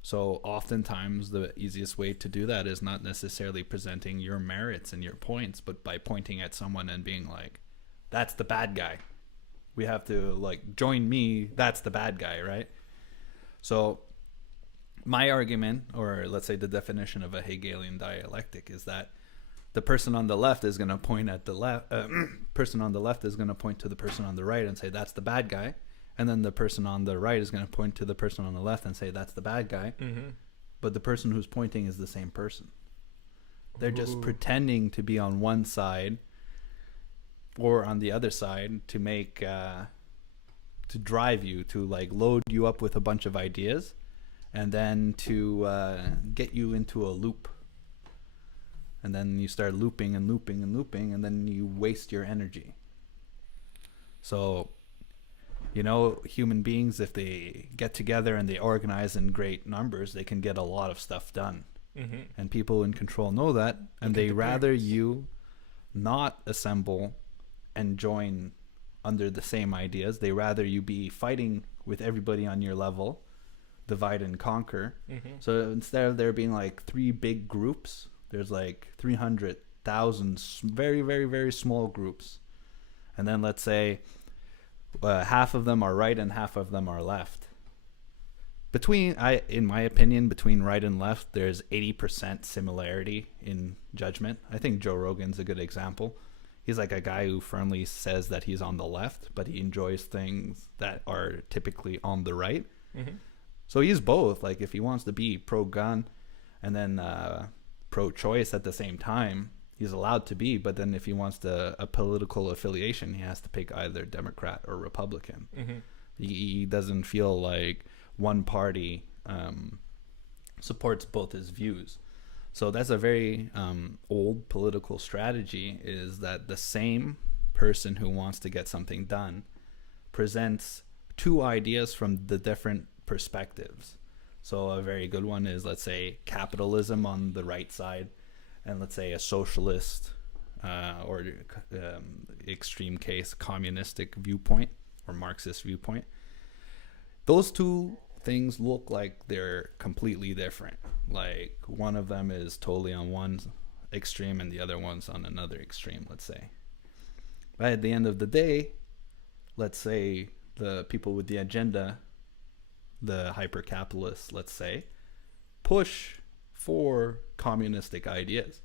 So oftentimes the easiest way to do that is not necessarily presenting your merits and your points, but by pointing at someone and being like, that's the bad guy. We have to like join me. That's the bad guy, right? So my argument, or let's say the definition of a Hegelian dialectic, is that the person on the left is going to point at the left. Person on the left is going to point to the person on the right and say, that's the bad guy. And then the person on the right is going to point to the person on the left and say, that's the bad guy. Mm-hmm. but the person who's pointing is the same person. They're just Ooh. pretending to be on one side or on the other side to make to drive you, to like load you up with a bunch of ideas, and then to get you into a loop. And then you start looping and looping and looping, and then you waste your energy. So, human beings, if they get together and they organize in great numbers, they can get a lot of stuff done. Mm-hmm. And people in control know that, and they rather you not assemble and join under the same ideas. They rather you be fighting with everybody on your level, divide and conquer. Mm-hmm. So instead of there being like 3 big groups, there's like 300,000 very, very, very small groups. And then let's say half of them are right and half of them are left. In my opinion, between right and left, there's 80% similarity in judgment. I think Joe Rogan's a good example. He's like a guy who firmly says that he's on the left, but he enjoys things that are typically on the right. Mm-hmm. So he's both. Like if he wants to be pro-gun and then pro-choice at the same time, he's allowed to be. But then if he wants a political affiliation, he has to pick either Democrat or Republican. Mm-hmm. He doesn't feel like one party supports both his views. So that's a very old political strategy, is that the same person who wants to get something done presents 2 ideas from the different perspectives. So a very good one is, let's say, capitalism on the right side, and let's say a socialist or extreme case communistic viewpoint or Marxist viewpoint. Those 2 things look like they're completely different. Like one of them is totally on one extreme and the other one's on another extreme, let's say. But at the end of the day, let's say the people with the agenda, the hyper-capitalists, let's say, push for communistic ideas.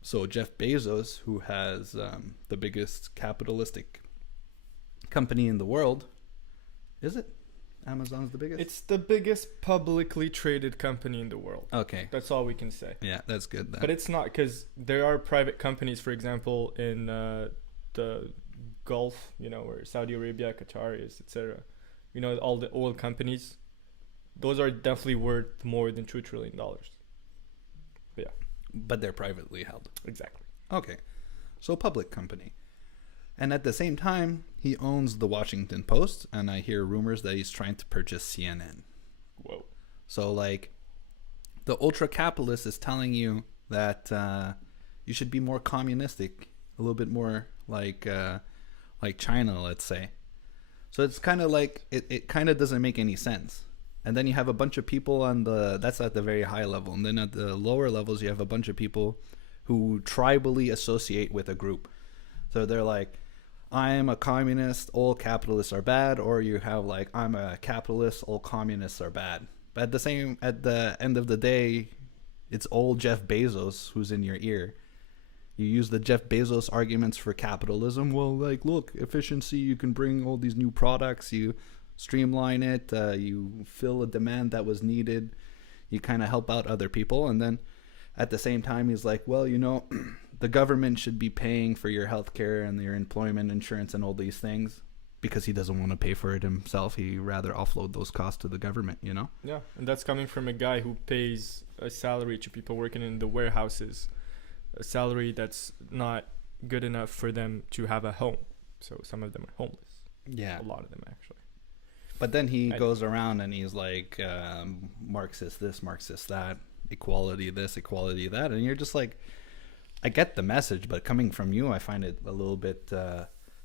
So Jeff Bezos, who has the biggest capitalistic company in the world, is it? Amazon's the biggest? It's the biggest publicly traded company in the world. Okay. That's all we can say. Yeah, that's good then. But it's not, because there are private companies, for example, in the Gulf, where Saudi Arabia, Qatar is, etc. All the oil companies, those are definitely worth more than $2 trillion. But yeah. But they're privately held. Exactly. Okay. So public company. And at the same time, he owns the Washington Post, and I hear rumors that he's trying to purchase CNN. Whoa. So like the ultra-capitalist is telling you that you should be more communistic, a little bit more like China, let's say. So it's kind of like, it kind of doesn't make any sense. And then you have a bunch of people that's at the very high level. And then at the lower levels, you have a bunch of people who tribally associate with a group. So they're like, I'm a communist, all capitalists are bad. Or you have like, I'm a capitalist, all communists are bad. But at the end of the day, it's old Jeff Bezos who's in your ear. You use the Jeff Bezos arguments for capitalism. Well, like, look, efficiency, you can bring all these new products, you streamline it, you fill a demand that was needed, you kind of help out other people. And then at the same time, he's like, well, the government should be paying for your healthcare and your employment insurance and all these things, because he doesn't want to pay for it himself. He rather offload those costs to the government, Yeah, and that's coming from a guy who pays a salary to people working in the warehouses, a salary that's not good enough for them to have a home. So some of them are homeless. Yeah. A lot of them, actually. But then he goes around and he's like, Marxist this, Marxist that, equality this, equality that. And you're just like, I get the message, but coming from you, I find it a little bit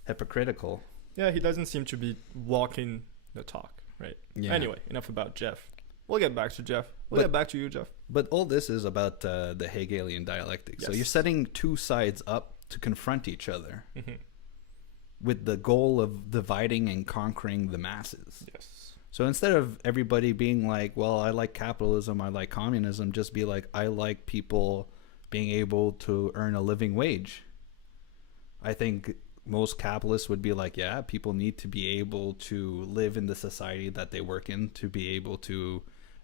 hypocritical. Yeah, he doesn't seem to be walking the talk, right? Yeah. Anyway, enough about Jeff. We'll get back to Jeff. We'll get back to you, Jeff. But all this is about the Hegelian dialectic. Yes. So you're setting 2 sides up to confront each other Mm-hmm. with the goal of dividing and conquering the masses. Yes. So instead of everybody being like, well, I like capitalism, I like communism, just be like, I like people being able to earn a living wage. I think most capitalists would be like, yeah, people need to be able to live in the society that they work in, to be able to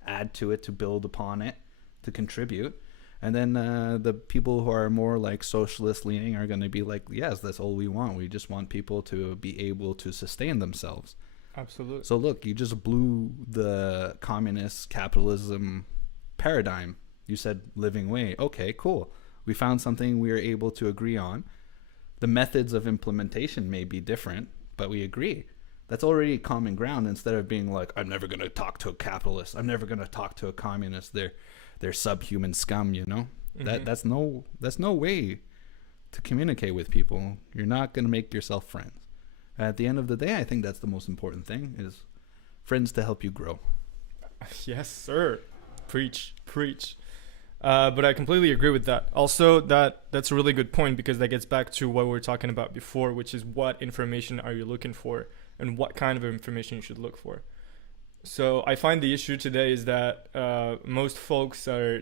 add to it, to build upon it, to contribute. And then the people who are more like socialist leaning are going to be like, yes, that's all we want. We just want people to be able to sustain themselves. Absolutely. So look, you just blew the communist capitalism paradigm. You said living way. Okay, cool. We found something we are able to agree on. The methods of implementation may be different, but we agree. That's already common ground, instead of being like, I'm never going to talk to a capitalist. I'm never going to talk to a communist. They're subhuman scum, you know? Mm-hmm. That's no way to communicate with people. You're not going to make yourself friends. At the end of the day, I think that's the most important thing, is friends to help you grow. Yes, sir. Preach. But I completely agree with that. Also, that's a really good point, because that gets back to what we were talking about before, which is what information are you looking for and what kind of information you should look for. So I find the issue today is that most folks are,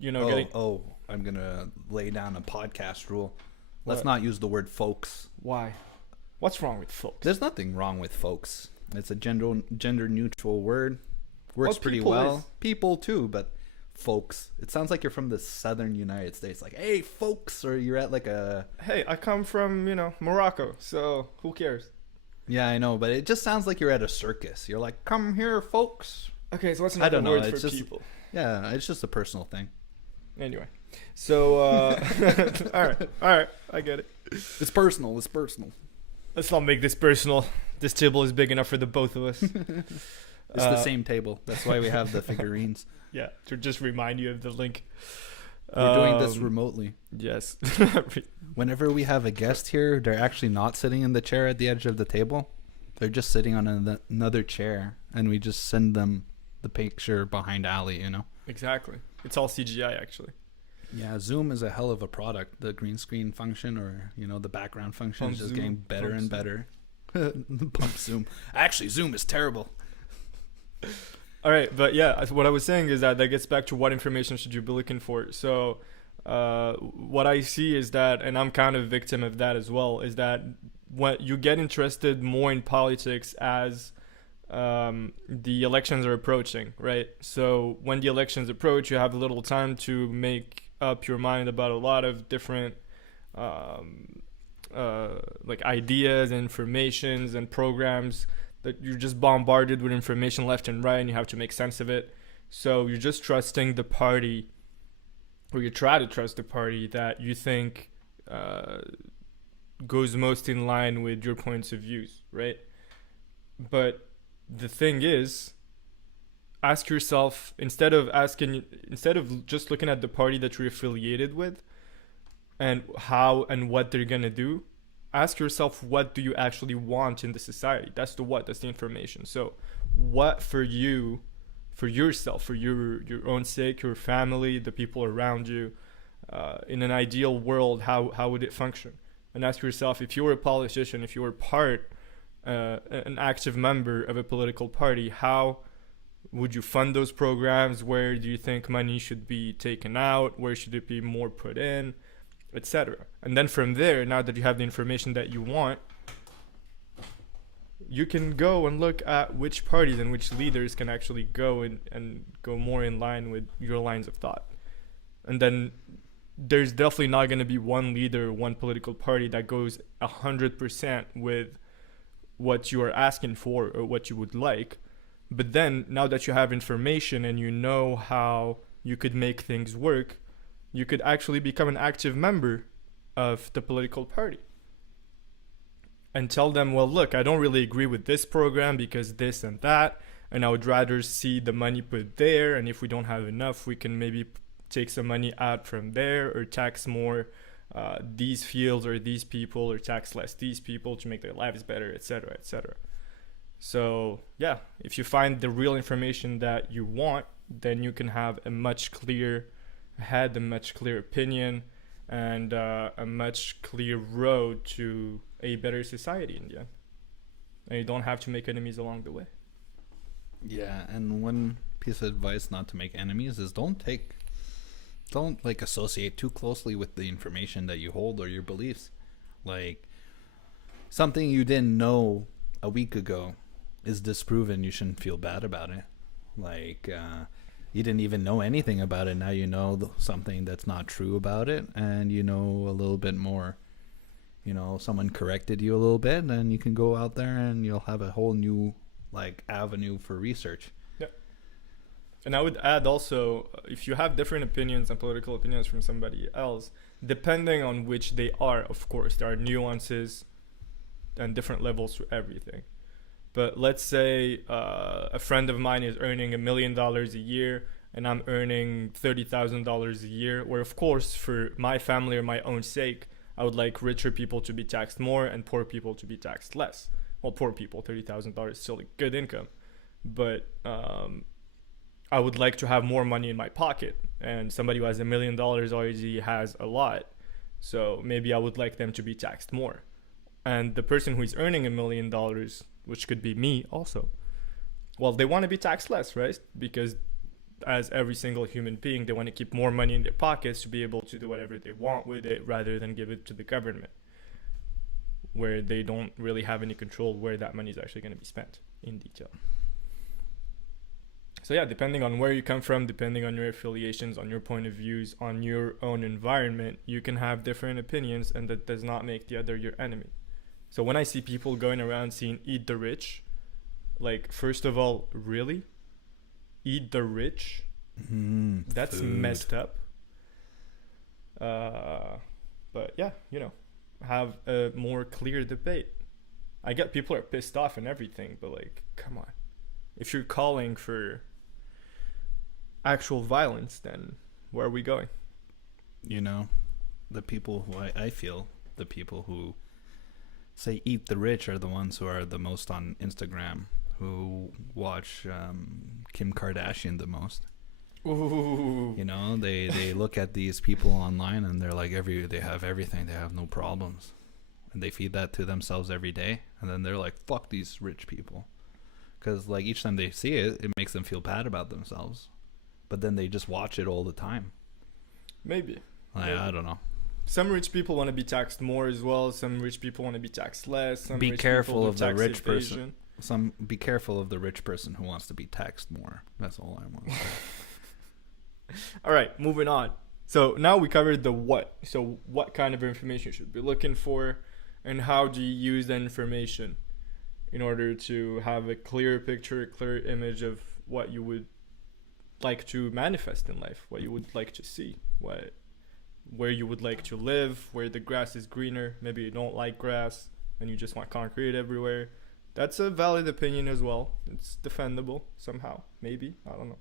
getting... Oh, I'm going to lay down a podcast rule. Let's What? not use the word folks. Why? What's wrong with folks? There's nothing wrong with folks. It's a gender neutral word. Works Well, pretty people well. is. People too, but folks. It sounds like you're from the southern United States. Like, hey, folks, or you're at like a... Hey, I come from, Morocco, so who cares? Yeah, I know, but it just sounds like you're at a circus. You're like, come here, folks. Okay, so what's I another don't know, word it's for just- people? Yeah, it's just a personal thing. Anyway, so, all right, I get it. It's personal. It's personal. Let's not make this personal. This table is big enough for the both of us. It's the same table. That's why we have the figurines. Yeah, to just remind you of the link. We're doing this remotely. Yes. Whenever we have a guest here, they're actually not sitting in the chair at the edge of the table. They're just sitting on another chair, and we just send them the picture behind Ali, you know? Exactly. It's all CGI, actually. Yeah, Zoom is a hell of a product. The green screen function, or, the background function, is just Zoom. getting better Pump and better. Pump Zoom. Actually, Zoom is terrible. All right, but yeah, what I was saying is that gets back to what information should you be looking for. So what I see is that, and I'm kind of a victim of that as well, is that when you get interested more in politics as the elections are approaching, right? So when the elections approach, you have a little time to make up your mind about a lot of different like ideas and informations and programs, that you're just bombarded with information left and right, and you have to make sense of it. So you're just trusting the party, or you try to trust the party that you think goes most in line with your points of views, right? But the thing is, ask yourself, instead of just looking at the party that you're affiliated with and how and what they're gonna do, ask yourself, what do you actually want in the society? That's the information. So what for you, for yourself, for your own sake, your family, the people around you, in an ideal world, how would it function? And ask yourself, if you were a politician, if you were an active member of a political party, how would you fund those programs? Where do you think money should be taken out? Where should it be more put in? Etc. And then from there, now that you have the information that you want, you can go and look at which parties and which leaders can actually go and go more in line with your lines of thought. And then there's definitely not going to be one leader, one political party that goes 100% with what you are asking for or what you would like. But then, now that you have information and you know how you could make things work, you could actually become an active member of the political party and tell them, well, look, I don't really agree with this program because this and that, and I would rather see the money put there, and if we don't have enough, we can maybe take some money out from there, or tax more these fields or these people, or tax less these people to make their lives better, etc., etc. So yeah, if you find the real information that you want, then you can have a much clearer head, a much clearer opinion, and a much clearer road to a better society in the end. And you don't have to make enemies along the way. Yeah, and one piece of advice not to make enemies is don't associate too closely with the information that you hold or your beliefs. Like, something you didn't know a week ago is disproven, you shouldn't feel bad about it. Like, you didn't even know anything about it. Now you know something that's not true about it, and you know a little bit more. You know, someone corrected you a little bit, and you can go out there and you'll have a whole new like avenue for research. Yeah. And I would add also, if you have different opinions and political opinions from somebody else, depending on which they are, of course, there are nuances and different levels to everything. But let's say a friend of mine is earning $1 million a year and I'm earning $30,000 a year, where of course for my family or my own sake, I would like richer people to be taxed more and poor people to be taxed less. Well, poor people, $30,000 is still a good income. But I would like to have more money in my pocket. And somebody who has $1 million already has a lot. So maybe I would like them to be taxed more. And the person who is earning $1 million, which could be me also, well, they want to be taxed less, right? Because as every single human being, they want to keep more money in their pockets to be able to do whatever they want with it rather than give it to the government, where they don't really have any control where that money is actually going to be spent in detail. So yeah, depending on where you come from, depending on your affiliations, on your point of views, on your own environment, you can have different opinions, and that does not make the other your enemy. So when I see people going around saying eat the rich, like, first of all, really? Eat the rich? That's food. Messed up. But yeah, you know, have a more clear debate. I get people are pissed off and everything, but like, come on. If you're calling for actual violence, then where are we going? You know, the people who I feel the people who say eat the rich are the ones who are the most on Instagram, who watch Kim Kardashian the most. Ooh. You know, they look at these people online and they're like, they have everything, they have no problems, and they feed that to themselves every day, and then they're like, fuck these rich people, because like each time they see it, it makes them feel bad about themselves, but then they just watch it all the time. Maybe. I don't know. Some rich people want to be taxed more as well. Some rich people want to be taxed less. Some Be rich careful people of do the tax rich evasion. person. Be careful of the rich person who wants to be taxed more. That's all I want to say. All right, moving on. So now we covered the what. So what kind of information you should be looking for, and how do you use that information in order to have a clear picture, a clear image of what you would like to manifest in life, what you would like to see, where you would like to live, where the grass is greener. Maybe you don't like grass and you just want concrete everywhere. That's a valid opinion as well. It's defendable somehow, maybe. I don't know.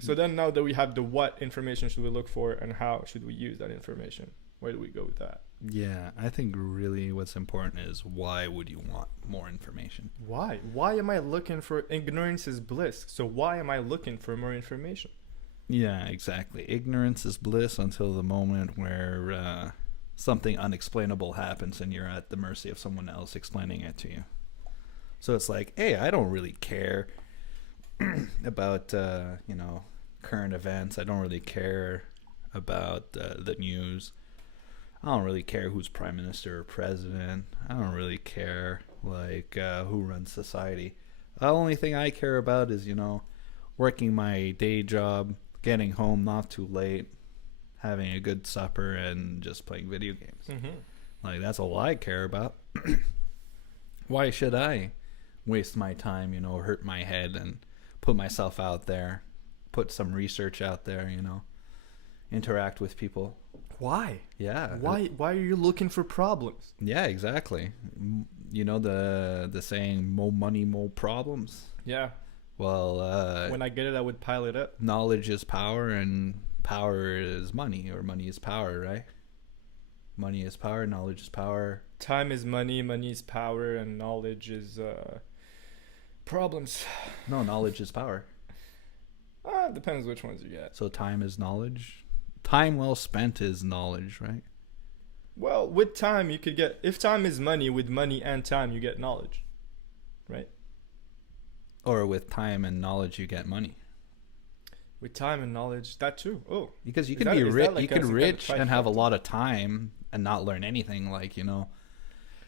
So then now that we have the what information should we look for and how should we use that information, where do we go with that? Yeah, I think really what's important is why would you want more information? Why? Why am I looking for ignorance is bliss? So why am I looking for more information? Yeah, exactly. Ignorance is bliss until the moment where something unexplainable happens and you're at the mercy of someone else explaining it to you. So it's like, hey, I don't really care about current events. I don't really care about the news. I don't really care who's prime minister or president. I don't really care who runs society. The only thing I care about is working my day job, getting home not too late, having a good supper, and just playing video games. Like, that's all I care about. Why should I waste my time, hurt my head and put myself out there, put some research out there, interact with people? Why? Yeah. Why are you looking for problems? Yeah, exactly. The saying, more money, more problems. Yeah. Well, when I get it, I would pile it up. Knowledge is power, and power is money, or money is power, right? Money is power, knowledge is power. Time is money, money is power, and knowledge is problems. No, knowledge is power. Depends which ones you get. So time is knowledge. Time well spent is knowledge, right? Well, with time, you could get... If time is money, with money and time, you get knowledge. Right? Or with time and knowledge, you get money. With time and knowledge, that too. Oh. Because you can be rich, you can rich and have a lot of time and not learn anything. Like,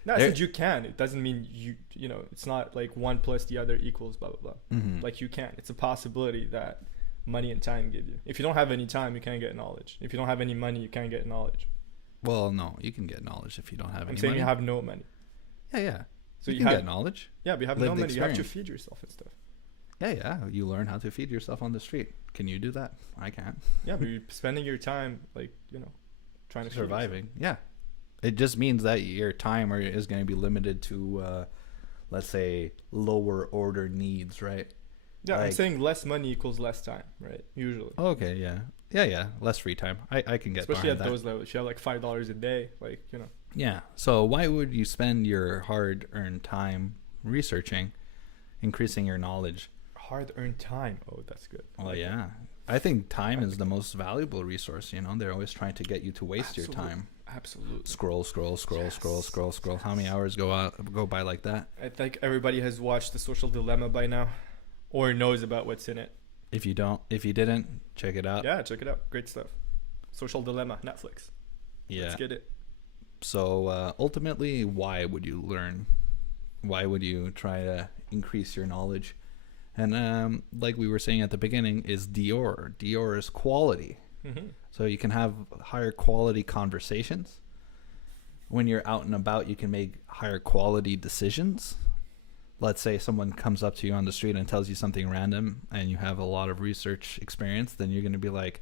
No, I said you can. It doesn't mean you know, it's not like one plus the other equals blah blah blah. Mm-hmm. Like you can. It's a possibility that money and time give you. If you don't have any time, you can't get knowledge. If you don't have any money, you can't get knowledge. Well, no, you can get knowledge if you don't have any I'm saying money. you have no money. Yeah. So you you can have get knowledge. Yeah, but you have Lived no money. You have to experience. feed yourself and stuff. Yeah. You learn how to feed yourself on the street. Can you do that? I can't. Yeah, but you're spending your time like, you know, trying to feed yourself. Surviving. Yeah. It just means that your time is going to be limited to, let's say, lower order needs, right? Yeah, I'm Like- saying less money equals less time, right? Usually. Okay, yeah. Less free time. I can get Especially at behind that. those levels. If you have like $5 a day, like, you know. Yeah. So why would you spend your hard-earned time researching, increasing your knowledge? Hard earned time. Oh, that's good. Well, yeah. I think time is the most valuable resource. You know, they're always trying to get you to waste your time. Absolutely. Scroll. Yes. How many hours go by like that? I think everybody has watched The Social Dilemma by now, or knows about what's in it. If you didn't, check it out. Yeah, check it out. Great stuff. Social Dilemma, Netflix. Yeah. Let's get it. So ultimately, why would you learn? Why would you try to increase your knowledge? And like we were saying at the beginning, is DYOR. DYOR is quality. Mm-hmm. So you can have higher quality conversations. When you're out and about, you can make higher quality decisions. Let's say someone comes up to you on the street and tells you something random and you have a lot of research experience, then you're going to be like,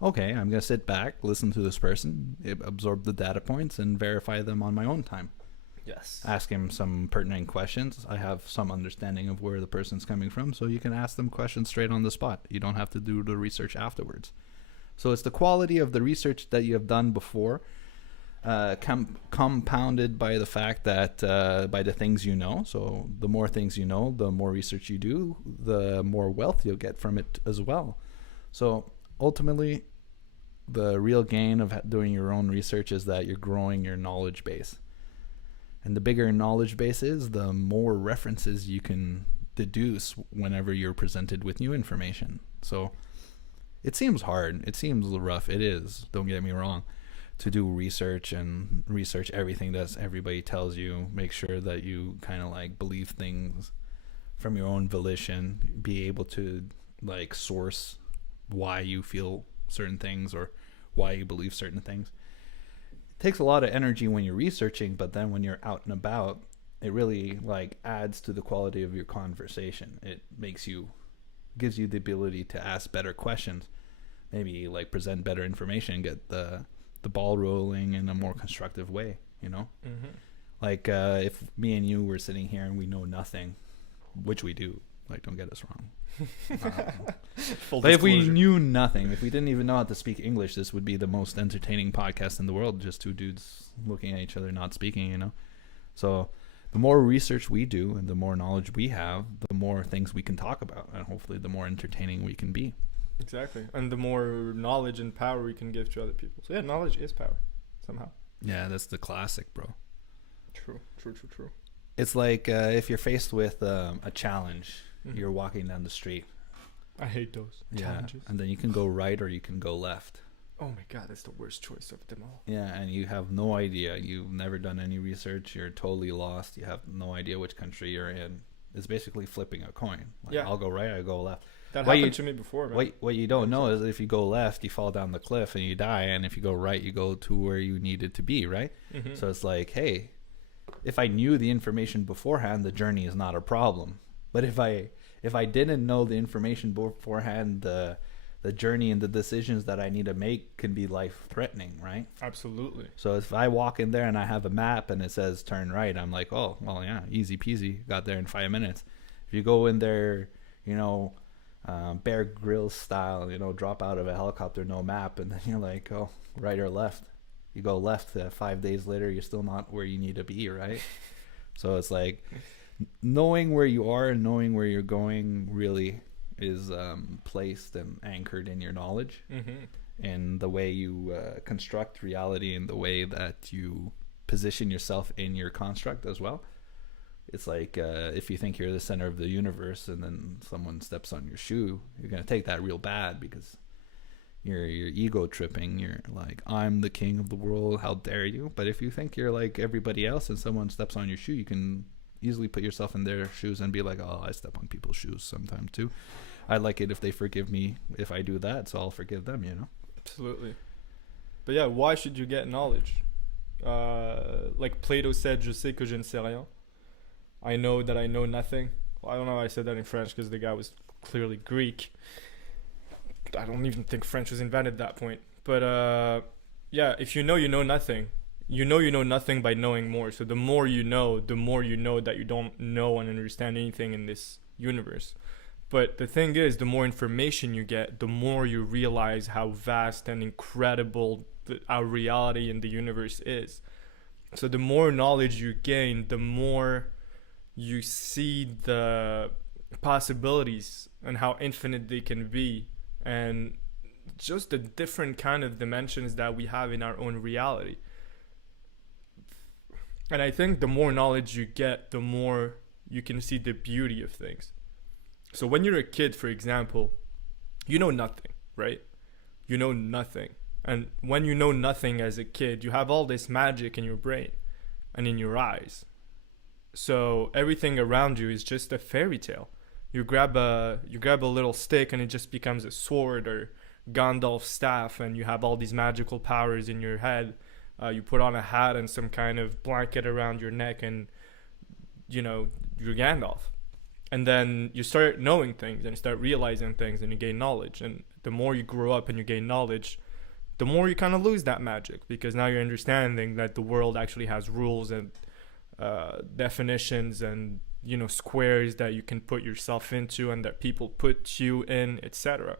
okay, I'm going to sit back, listen to this person, absorb the data points, and verify them on my own time. Yes. Ask him some pertinent questions. I have some understanding of where the person's coming from, so you can ask them questions straight on the spot. You don't have to do the research afterwards. So it's the quality of the research that you have done before, compounded by the fact that by the things you know. So the more things you know, the more research you do, the more wealth you'll get from it as well. So ultimately, the real gain of doing your own research is that you're growing your knowledge base. And the bigger your knowledge base is, the more references you can deduce whenever you're presented with new information. So it seems hard. It seems rough. It is. Don't get me wrong. To do research and research everything that everybody tells you. Make sure that you kind of like believe things from your own volition. Be able to like source why you feel certain things or why you believe certain things. It takes a lot of energy when you're researching, but then when you're out and about, it really like adds to the quality of your conversation. It gives you the ability to ask better questions, maybe like present better information, get the ball rolling in a more constructive way, you know? Mm-hmm. Like if me and you were sitting here and we know nothing, which we do, like don't get us wrong. But if we knew nothing, if we didn't even know how to speak English, this would be the most entertaining podcast in the world. Just two dudes looking at each other, not speaking, you know? So the more research we do and the more knowledge we have, the more things we can talk about, and hopefully the more entertaining we can be. Exactly. And the more knowledge and power we can give to other people. So yeah, knowledge is power somehow. Yeah, that's the classic, bro. True. It's like if you're faced with a challenge, Mm-hmm. you're walking down the street. I hate those challenges. And then you can go right or you can go left. Oh my god, that's the worst choice of them all. Yeah, and you have no idea. You've never done any research. You're totally lost. You have no idea which country you're in. It's basically flipping a coin. Like, Yeah. I'll go right, I'll go left. That What happened you- to me before, man. What you don't know is if you go left, you fall down the cliff and you die. And if you go right, you go to where you needed to be, right? Mm-hmm. So it's like, hey, if I knew the information beforehand, the journey is not a problem. But if I didn't know the information beforehand, the journey and the decisions that I need to make can be life-threatening, right? Absolutely. So if I walk in there and I have a map and it says turn right, I'm like, oh, well, yeah, easy peasy. Got there in 5 minutes. If you go in there, you know, Bear Grylls style, you know, drop out of a helicopter, no map, and then you're like, oh, right or left. You go left, 5 days later, you're still not where you need to be, right? So it's like knowing where you are and knowing where you're going really is placed and anchored in your knowledge Mm-hmm. and the way you construct reality and the way that you position yourself in your construct as well. It's like if you think you're the center of the universe and then someone steps on your shoe, you're going to take that real bad because you're ego tripping. You're like, I'm the king of the world. How dare you? But if you think you're like everybody else and someone steps on your shoe, you can easily put yourself in their shoes and be like, oh, I step on people's shoes sometimes too. I like it if they forgive me if I do that, so I'll forgive them, you know? Absolutely. But yeah, why should you get knowledge? Like Plato said, je sais que je ne sais rien. I know that I know nothing. Well, I don't know why I said that in French because the guy was clearly Greek. I don't even think French was invented at that point. But yeah, if you know nothing. You know nothing by knowing more. So the more you know that you don't know and understand anything in this universe. But the thing is, the more information you get, the more you realize how vast and incredible our reality in the universe is. So the more knowledge you gain, the more you see the possibilities and how infinite they can be, and just the different kind of dimensions that we have in our own reality. And I think the more knowledge you get, the more you can see the beauty of things. So when you're a kid, for example, you know nothing, right? You know nothing. And when you know nothing as a kid, you have all this magic in your brain and in your eyes. So everything around you is just a fairy tale. You grab a little stick and it just becomes a sword, or Gandalf's staff, and you have all these magical powers in your head. You put on a hat and some kind of blanket around your neck, and you're Gandalf. And then you start knowing things and you start realizing things and you gain knowledge. And the more you grow up and you gain knowledge, the more you kind of lose that magic, because now you're understanding that the world actually has rules and definitions and squares that you can put yourself into and that people put you in, etc.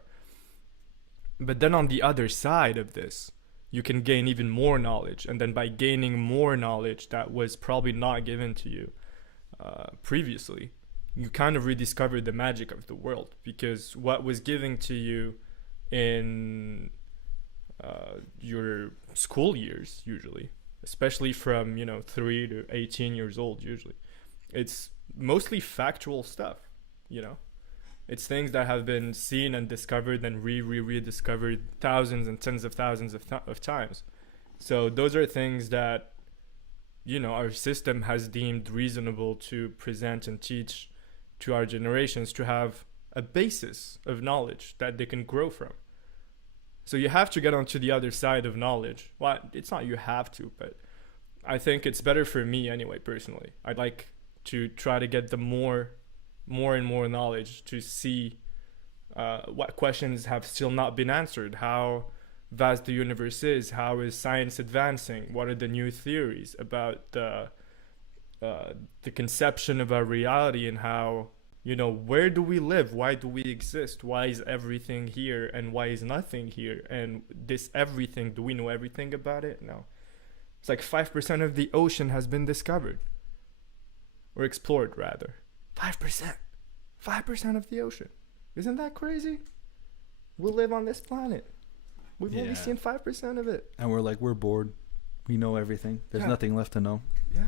But then on the other side of this, you can gain even more knowledge, and then by gaining more knowledge that was probably not given to you previously, you kind of rediscover the magic of the world, because what was given to you in your school years, usually, especially from 3 to 18 years old, usually, it's mostly factual stuff. It's things that have been seen and discovered and rediscovered thousands and tens of thousands of times. So those are things that our system has deemed reasonable to present and teach to our generations, to have a basis of knowledge that they can grow from. So you have to get onto the other side of knowledge. Well, it's not you have to, but I think it's better for me anyway, personally. I'd like to try to get the more and more knowledge to see what questions have still not been answered, how vast the universe is, how is science advancing, what are the new theories about the conception of our reality, and how, where do we live, why do we exist, why is everything here and why is nothing here, and this everything, do we know everything about it? No. It's like 5% of the ocean has been discovered, or explored rather. 5% of the ocean. Isn't that crazy? We live on this planet. We've only seen 5% of it. And we're bored. We know everything. There's nothing left to know. Yeah.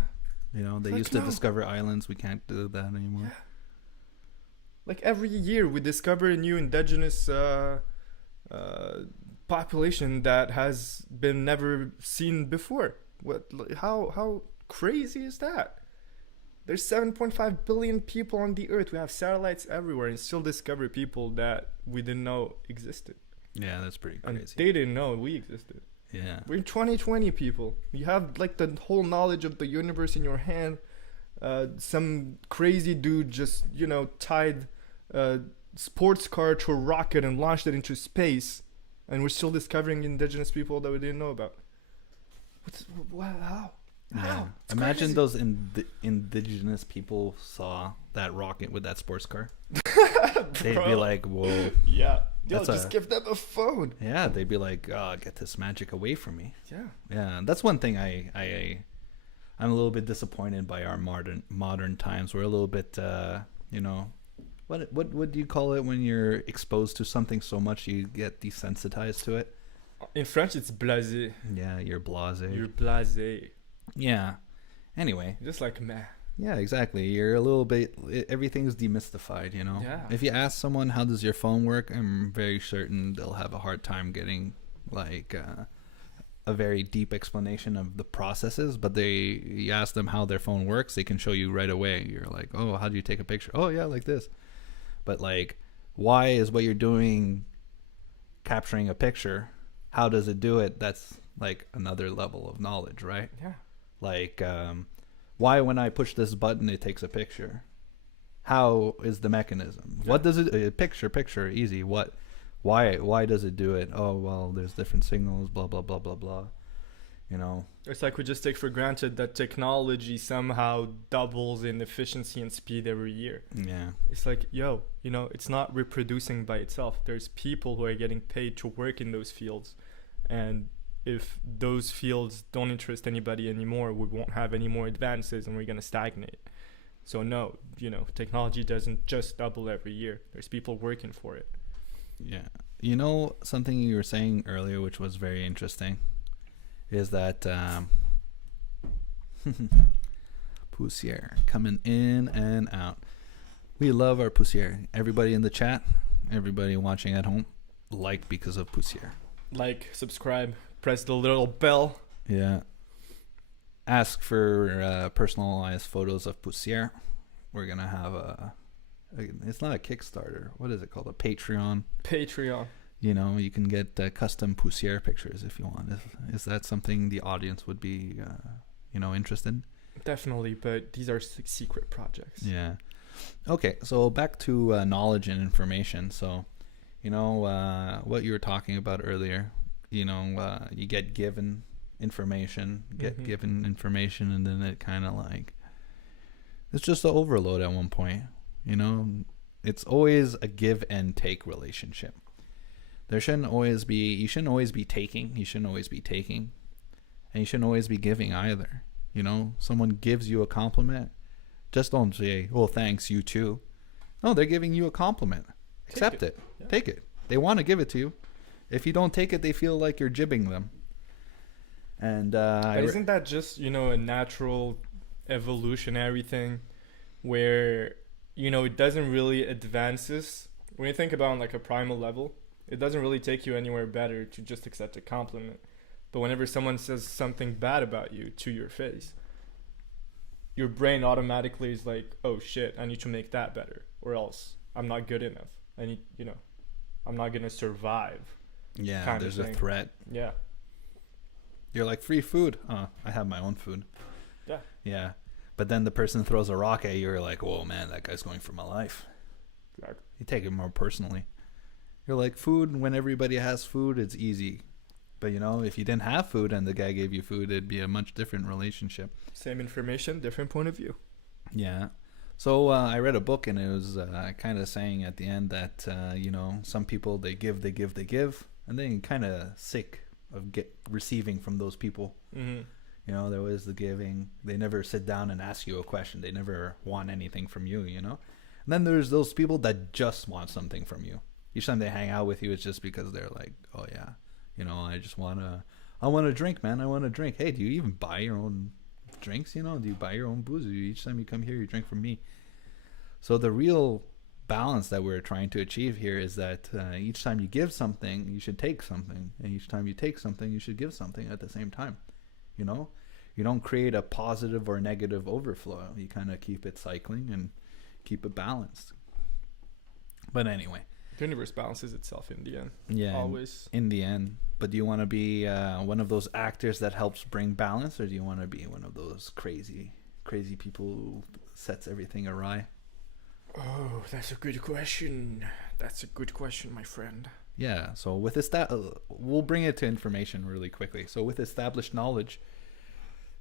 They used to discover islands. We can't do that anymore. Yeah. Like every year we discover a new indigenous population that has been never seen before. How crazy is that? There's 7.5 billion people on the earth. We have satellites everywhere and still discover people that we didn't know existed. Yeah, that's pretty crazy. And they didn't know we existed. Yeah. We're 2020 people. You have like the whole knowledge of the universe in your hand. Some crazy dude just, tied a sports car to a rocket and launched it into space. And we're still discovering indigenous people that we didn't know about. How? Yeah. Imagine those indigenous people saw that rocket with that sports car. They'd be like, whoa. Yeah. Just give them a phone. Yeah, they'd be like, oh, get this magic away from me. Yeah. Yeah, that's one thing I'm a little bit disappointed by our modern times. We're a little bit, what do you call it when you're exposed to something so much you get desensitized to it? In French, it's blasé. Yeah, you're blasé. You're blasé. Yeah. Anyway. Just like meh. Yeah, exactly. You're a little bit. Everything's demystified, you know. Yeah. If you ask someone how does your phone work, I'm very certain they'll have a hard time getting like a very deep explanation of the processes. But you ask them how their phone works, they can show you right away. You're like, oh, how do you take a picture? Oh yeah, like this. But like, why is what you're doing capturing a picture? How does it do it? That's like another level of knowledge, right? Yeah. Like, why when I push this button it takes a picture? How is the mechanism? Yeah. What does it picture easy? What why does it do it? Oh well, there's different signals, blah blah blah blah blah. You know. It's like we just take for granted that technology somehow doubles in efficiency and speed every year. Yeah. It's like, yo, it's not reproducing by itself. There's people who are getting paid to work in those fields. And if those fields don't interest anybody anymore, we won't have any more advances and we're going to stagnate. So no, technology doesn't just double every year. There's people working for it. Yeah. Something you were saying earlier, which was very interesting, is that poussière coming in and out. We love our poussière. Everybody in the chat, everybody watching at home, because of poussière. Like, subscribe, press the little bell. Yeah. Ask for personalized photos of poussière. We're gonna have it's not a Kickstarter. What is it called? A Patreon. You can get custom poussière pictures if you want. Is that something the audience would be, interested? Definitely, but these are secret projects. Yeah. Okay, so back to knowledge and information. So, what you were talking about earlier. You get given information, and then it kind of like it's just an overload at one point. It's always a give and take relationship. You shouldn't always be taking. You shouldn't always be taking. And you shouldn't always be giving either. Someone gives you a compliment. Just don't say, oh, thanks, you too. No, they're giving you a compliment. Accept it. Yeah. Take it. They want to give it to you. If you don't take it, they feel like you're jibbing them. And but isn't that just, a natural evolutionary thing where, it doesn't really advances. When you think about on like a primal level, it doesn't really take you anywhere better to just accept a compliment. But whenever someone says something bad about you to your face, your brain automatically is like, oh shit, I need to make that better, or else I'm not good enough. I need, I'm not going to survive. Yeah, there's a threat. Yeah. You're like, free food. I have my own food. Yeah. Yeah. But then the person throws a rock at you, you're like, whoa, man, that guy's going for my life. Exactly. You take it more personally. You're like, food, when everybody has food, it's easy. But, if you didn't have food and the guy gave you food, it'd be a much different relationship. Same information, different point of view. Yeah. So I read a book, and it was kind of saying at the end that, some people, they give, and then you're kind of sick of receiving from those people. Mm-hmm. There always the giving. They never sit down and ask you a question. They never want anything from you, And then there's those people that just want something from you. Each time they hang out with you, it's just because they're like, oh, yeah, I want a drink, man. I want a drink. Hey, do you even buy your own drinks? Do you buy your own booze? Each time you come here, you drink from me. So the real balance that we're trying to achieve here is that each time you give something, you should take something. And each time you take something, you should give something at the same time. You don't create a positive or negative overflow. You kind of keep it cycling and keep it balanced. But anyway. The universe balances itself in the end. Yeah. Always. In the end. But do you want to be one of those actors that helps bring balance, or do you want to be one of those crazy people who sets everything awry? Oh, that's a good question. My friend. Yeah, so with we'll bring it to information really quickly. So with established knowledge,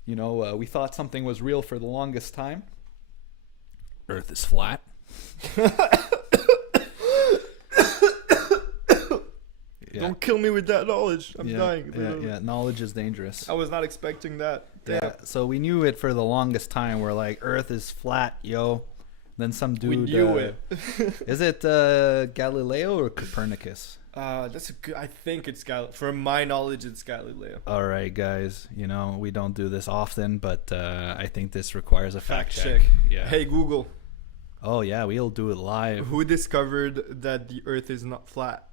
we thought something was real for the longest time. Earth is flat. Yeah. Don't kill me with that knowledge. I'm dying. Yeah, knowledge is dangerous. I was not expecting that. Damn. Yeah, so we knew it for the longest time. We're like, Earth is flat, yo. Then some dude. We knew it. Is it Galileo or Copernicus? That's a good. I think it's Galileo. From my knowledge, it's Galileo. All right, guys. You know, we don't do this often, but I think this requires a fact check. check. Yeah. Hey Google, Oh yeah, we'll do it live. who discovered that the Earth is not flat?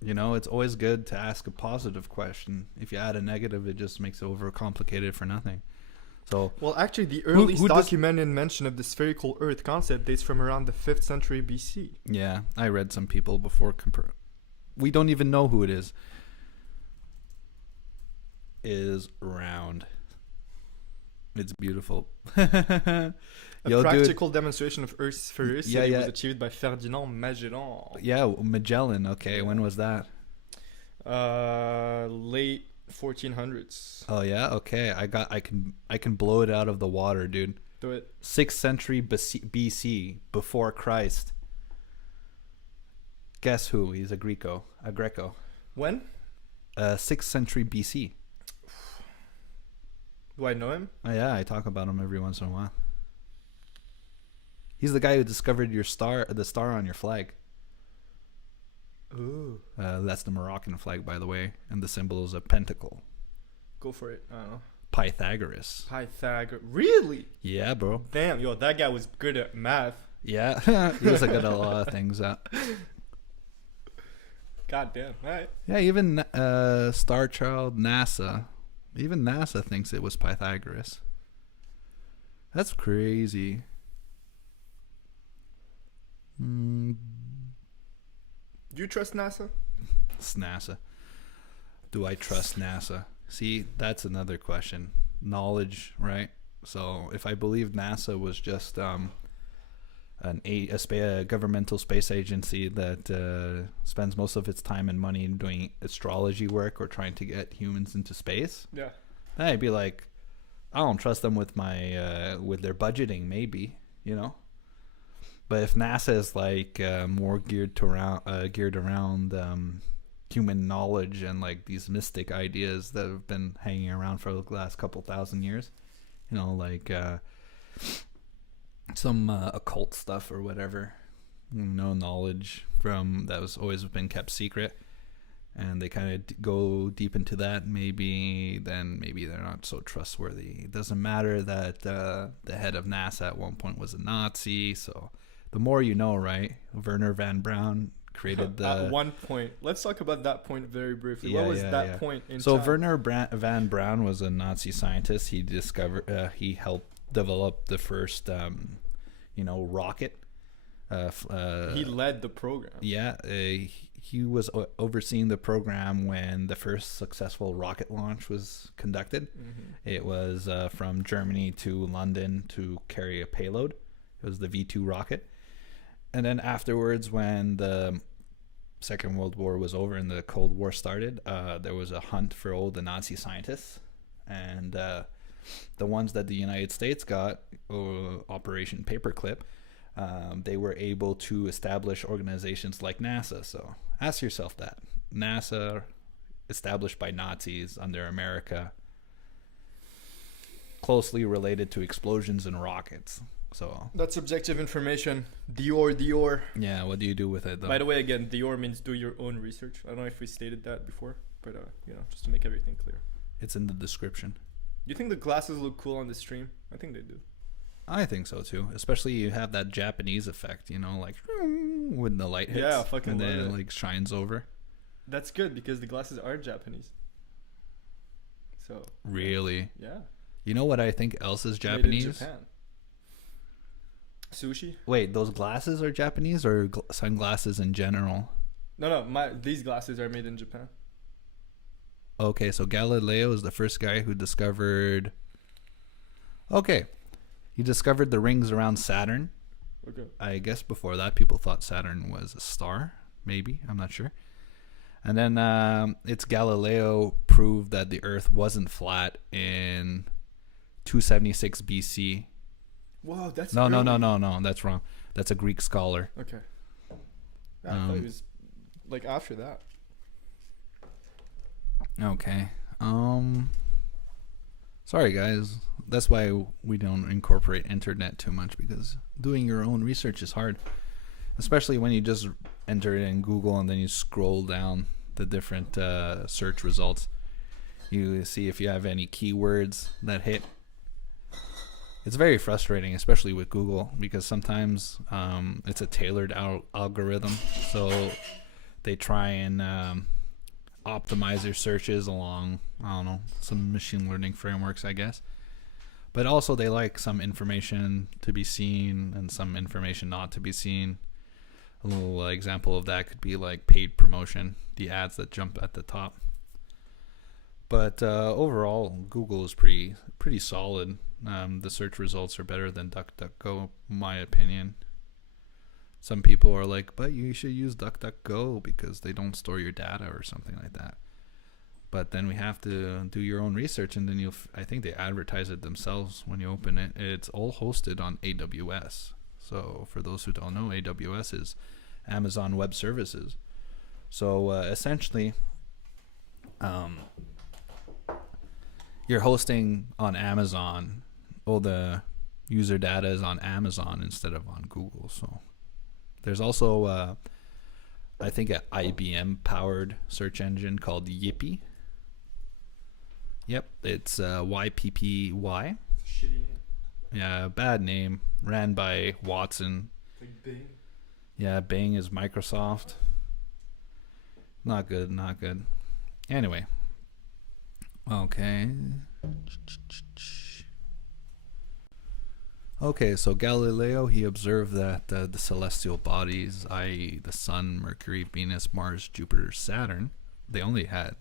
You know, it's always good to ask a positive question. If you add a negative, it just makes it overcomplicated for nothing. So, Well, actually, the earliest who documented mention of the spherical Earth concept dates from around the 5th century BC. yeah, I read some people before. We don't even know who it is. Is round. It's beautiful. A Yo, dude. practical demonstration of Earth's sphericity Yeah, yeah. was achieved by Ferdinand Magellan. Yeah, Magellan. Okay, when was that? Late 1400s. Oh yeah, okay. I can blow it out of the water, dude. Do it. 6th century BC, before Christ. Guess who? He's a Greco. When? 6th century BC. Do I know him? Oh yeah, I talk about him every once in a while. He's the guy who discovered the star on your flag. Ooh. That's the Moroccan flag, by the way, and the symbol is a pentacle. Go for it. I don't know. Pythagoras. Pythagoras. Really? Yeah, bro. Damn, yo, that guy was good at math. Yeah, he was good at a lot of things. God damn. All right. Yeah, even Star Child, NASA. Even NASA thinks it was Pythagoras. That's crazy. Do you trust NASA? It's NASA. Do I trust NASA? See, that's another question. Knowledge, right? So if I believe NASA was just a governmental space agency that spends most of its time and money doing astrology work or trying to get humans into space, Yeah. then I'd be like, I don't trust them with my with their budgeting, maybe, you know. But if NASA is like more geared around human knowledge and like these mystic ideas that have been hanging around for the last couple thousand years, you know, like some occult stuff or whatever, knowledge from that was always been kept secret, and they kind of go deep into that, maybe they're not so trustworthy. It doesn't matter that the head of NASA at one point was a Nazi, so the more you know, right? Werner von Braun created the... At one point. Let's talk about that point very briefly. Yeah, what was yeah, that yeah. point in So time? Werner von Braun was a Nazi scientist. He he helped develop the first, rocket. He led the program. Yeah, he was overseeing the program when the first successful rocket launch was conducted. Mm-hmm. It was from Germany to London to carry a payload. It was the V2 rocket. And then afterwards, when the Second World War was over and the Cold War started, there was a hunt for all the Nazi scientists. And the ones that the United States got, Operation Paperclip, they were able to establish organizations like NASA. So ask yourself that. NASA, established by Nazis under America, closely related to explosions and rockets. So That's objective information. DYOR. yeah, what do you do with it though? By the way, again, DYOR means do your own research. I don't know if we stated that before, but just to make everything clear. It's in the description. You think the glasses look cool on the stream? I think they do. I think so too. Especially you have that Japanese effect, like when the light hits. Yeah, fucking and then love it it. like shines over. That's good because the glasses are Japanese. So Really? yeah, You know what I think else is Made in Japanese? Japan. Sushi? Wait, those glasses are Japanese or sunglasses in general? No. These glasses are made in Japan. Okay, so Galileo is the first guy who discovered... Okay, he discovered the rings around Saturn. Okay. I guess before that, people thought Saturn was a star. Maybe, I'm not sure. And then it's Galileo proved that the Earth wasn't flat in 276 BC. Whoa, that's No, early. that's wrong. That's a Greek scholar. Okay. Yeah, I thought it was like after that. Sorry, guys. That's why we don't incorporate internet too much, because doing your own research is hard, especially when you just enter it in Google and then you scroll down the different search results. You see if you have any keywords that hit. It's very frustrating, especially with Google, because sometimes it's a tailored algorithm. So they try and optimize their searches along, I don't know, some machine learning frameworks, I guess. But also they like some information to be seen and some information not to be seen. A little example of that could be like paid promotion, the ads that jump at the top. But overall, Google is pretty solid. The search results are better than DuckDuckGo, in my opinion. Some people are like, but you should use DuckDuckGo because they don't store your data or something like that. But then we have to do your own research, and then I think they advertise it themselves when you open it. It's all hosted on AWS. So for those who don't know, AWS is Amazon Web Services. So essentially, you're hosting on Amazon. All the user data is on Amazon instead of on Google. So there's also, I think, an IBM powered search engine called Yippee. Yep, it's YPPY. Shitty name. Yeah, bad name. Ran by Watson. Like Bing. Yeah, Bing is Microsoft. Not good, not good. Anyway. Okay. Okay, so Galileo, he observed that the celestial bodies, i.e. the Sun, Mercury, Venus, Mars, Jupiter, Saturn, they only had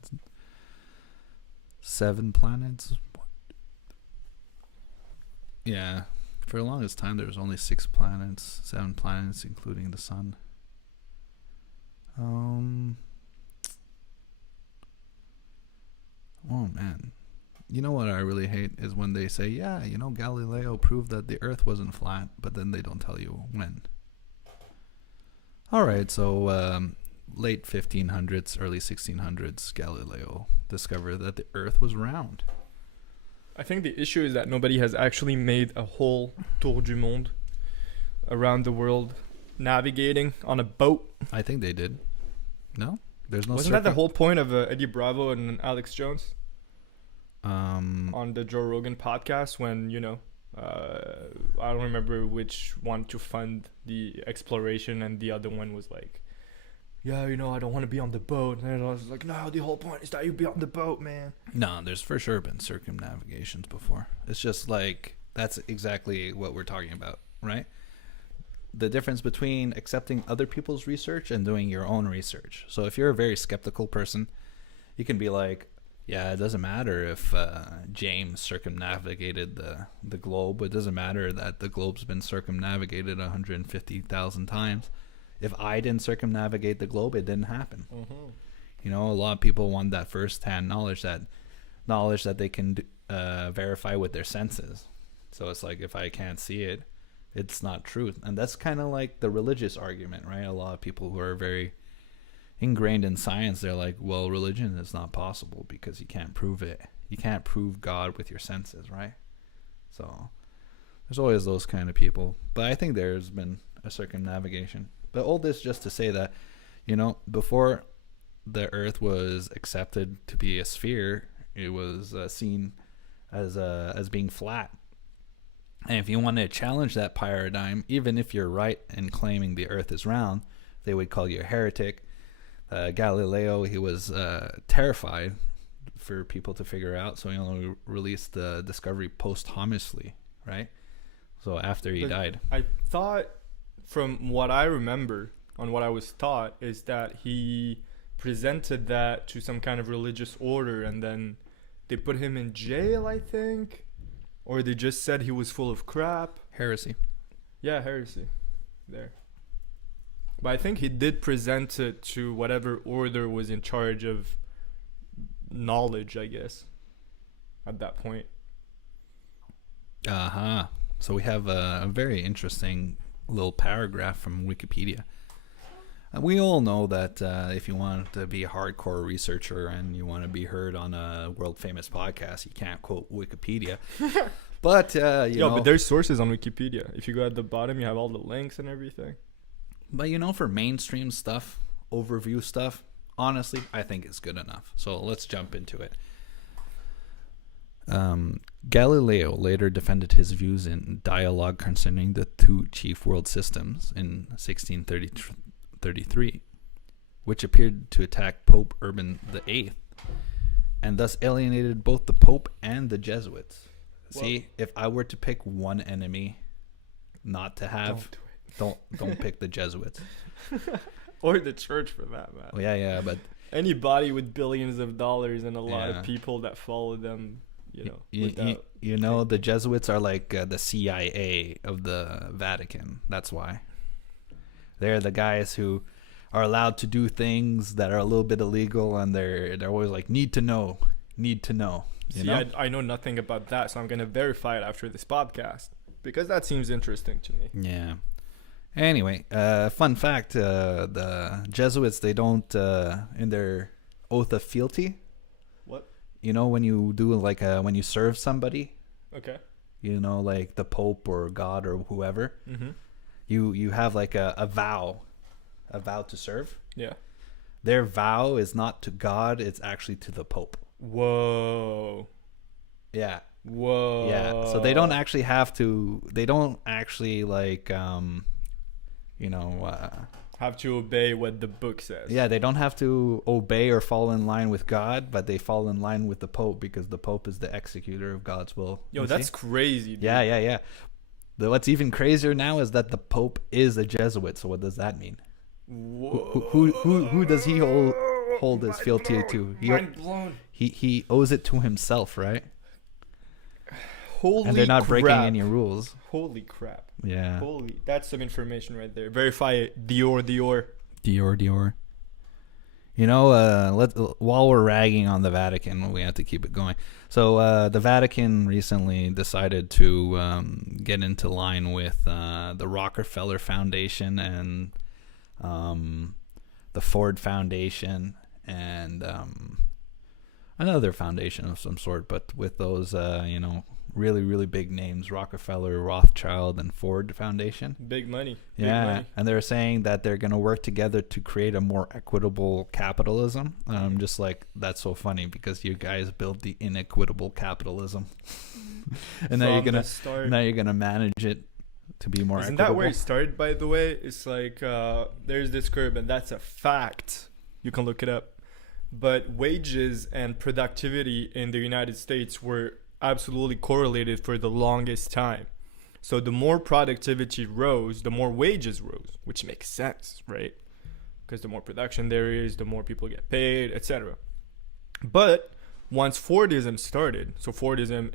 7 planets. Yeah, for the longest time there was only 6 planets, 7 planets, including the Sun. Oh man. You know what I really hate is when they say, yeah, Galileo proved that the Earth wasn't flat, but then they don't tell you when. Alright, so late 1500s, early 1600s, Galileo discovered that the Earth was round. I think the issue is that nobody has actually made a whole tour du monde around the world navigating on a boat. I think they did. No? There's no Wasn't that the whole point of Eddie Bravo and Alex Jones? On the Joe Rogan podcast when, I don't remember which one to fund the exploration and the other one was like, yeah, I don't want to be on the boat. And I was like, no, the whole point is that you be on the boat, man. No, there's for sure been circumnavigations before. It's just like, that's exactly what we're talking about, right? The difference between accepting other people's research and doing your own research. So if you're a very skeptical person, you can be like, yeah, it doesn't matter if James circumnavigated the globe. It doesn't matter that the globe's been circumnavigated 150,000 times. If I didn't circumnavigate the globe, it didn't happen. Mm-hmm. A lot of people want that first-hand knowledge that they can verify with their senses. So it's like, if I can't see it, it's not truth. And that's kind of like the religious argument, right? A lot of people who are very ingrained in science, they're like, well, religion is not possible because you can't prove it. You can't prove God with your senses, right? So there's always those kind of people. But I think there's been a circumnavigation. But all this just to say that, before the Earth was accepted to be a sphere, it was seen as being flat. And if you want to challenge that paradigm, even if you're right in claiming the Earth is round, they would call you a heretic. Galileo, he was terrified for people to figure out, so he only released the discovery posthumously, right? So after he died. I thought, from what I remember on what I was taught, is that he presented that to some kind of religious order and then they put him in jail, I think, or they just said he was full of crap. Heresy. Yeah, heresy. There. But I think he did present it to whatever order was in charge of knowledge, I guess, at that point. Uh-huh. So we have a very interesting little paragraph from Wikipedia. We all know that if you want to be a hardcore researcher and you want to be heard on a world famous podcast, you can't quote Wikipedia. But But there's sources on Wikipedia. If you go at the bottom, you have all the links and everything. But for mainstream stuff, overview stuff, honestly, I think it's good enough. So let's jump into it. Galileo later defended his views in Dialogue Concerning the Two Chief World Systems in 1633, which appeared to attack Pope Urban VIII, and thus alienated both the Pope and the Jesuits. See, if I were to pick one enemy not to have, don't pick the Jesuits. Or the church for that matter. Well, yeah, but anybody with billions of dollars and a lot of people that follow them, the Jesuits are like the CIA of the Vatican. That's why. They're the guys who are allowed to do things that are a little bit illegal, and they're always like, need to know. I know nothing about that, so I'm going to verify it after this podcast, because that seems interesting to me. Yeah. Anyway, fun fact, the Jesuits, they don't, in their oath of fealty. What? When you do when you serve somebody. Okay. Like the Pope or God or whoever. Mm-hmm. You have like a vow to serve. Yeah. Their vow is not to God, it's actually to the Pope. Whoa. Yeah. Whoa. Yeah. So they don't actually have to, have to obey what the book says. Yeah, they don't have to obey or fall in line with God, but they fall in line with the Pope because the Pope is the executor of God's will. That's crazy, dude. Yeah. What's even crazier now is that the Pope is a Jesuit. So what does that mean? Who does he hold his fealty to? Mind blown. He owes it to himself, right? Holy and they're not crap. breaking any rules. Holy crap. Yeah. That's some information right there. Verify it. DYOR. DYOR. While we're ragging on the Vatican, we have to keep it going. So the Vatican recently decided to get into line with the Rockefeller Foundation and the Ford Foundation and another foundation of some sort, but with those really, really big names: Rockefeller, Rothschild, and Ford Foundation. Big money. Yeah. Big money. And they're saying that they're going to work together to create a more equitable capitalism. I'm just like, that's so funny because you guys built the inequitable capitalism. And now you're going to manage it to be more Isn't equitable. that where it started, by the way? It's like there's this curve, and that's a fact. You can look it up. But wages and productivity in the United States were absolutely correlated for the longest time. So the more productivity rose, the more wages rose, which makes sense, right? Because the more production there is, the more people get paid, etc. But once Fordism started, so Fordism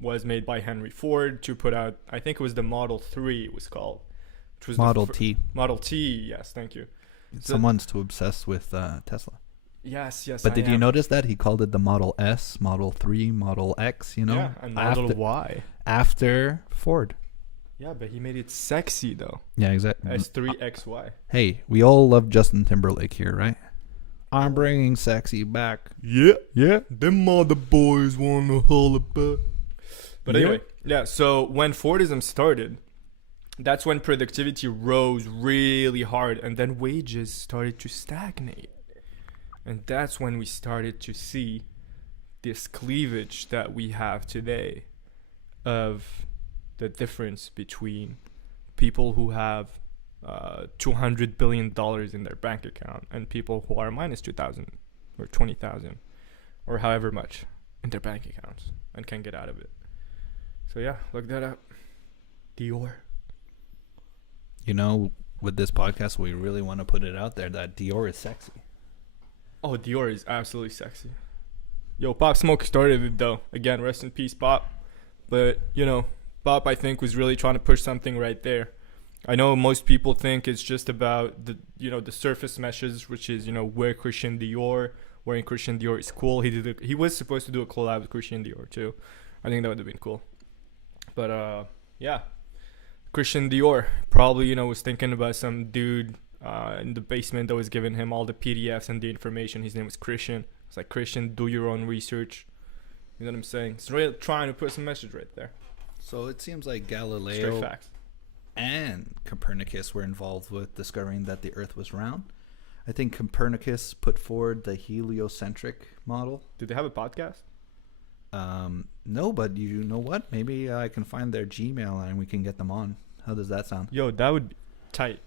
was made by Henry Ford to put out, I think it was the Model 3 it was called, which was Model T. Model T, yes, thank you. Someone's too obsessed with Tesla. Yes. But did you notice that he called it the Model S, Model 3, Model X, Yeah, and Model Y. After Ford. Yeah, but he made it sexy, though. Yeah, exactly. S3XY. Hey, we all love Justin Timberlake here, right? I'm bringing sexy back. Yeah. Them other boys want to holler back. But anyway, so when Fordism started, that's when productivity rose really hard, and then wages started to stagnate. And that's when we started to see this cleavage that we have today of the difference between people who have $200 billion in their bank account and people who are minus 2,000 or 20,000 or however much in their bank accounts and can get out of it. So yeah, look that up. DYOR. With this podcast, we really want to put it out there that DYOR is sexy. Oh, DYOR is absolutely sexy. Yo, Pop Smoke started it, though. Again, rest in peace, Pop. But, Pop, I think, was really trying to push something right there. I know most people think it's just about the surface message, which is, wear Christian Dior. Wearing Christian Dior is cool. He was supposed to do a collab with Christian Dior, too. I think that would have been cool. But, yeah. Christian Dior probably, was thinking about some dude in the basement that was giving him all the PDFs and the information. His name was Christian. It's like, Christian, do your own research. You know what I'm saying? It's really trying to put some message right there. So it seems like Straight Galileo facts. and Copernicus were involved with discovering that the Earth was round. I think Copernicus put forward the heliocentric model. Did they have a podcast? No, but you know what? Maybe I can find their Gmail and we can get them on. How does that sound? Yo, that would be tight.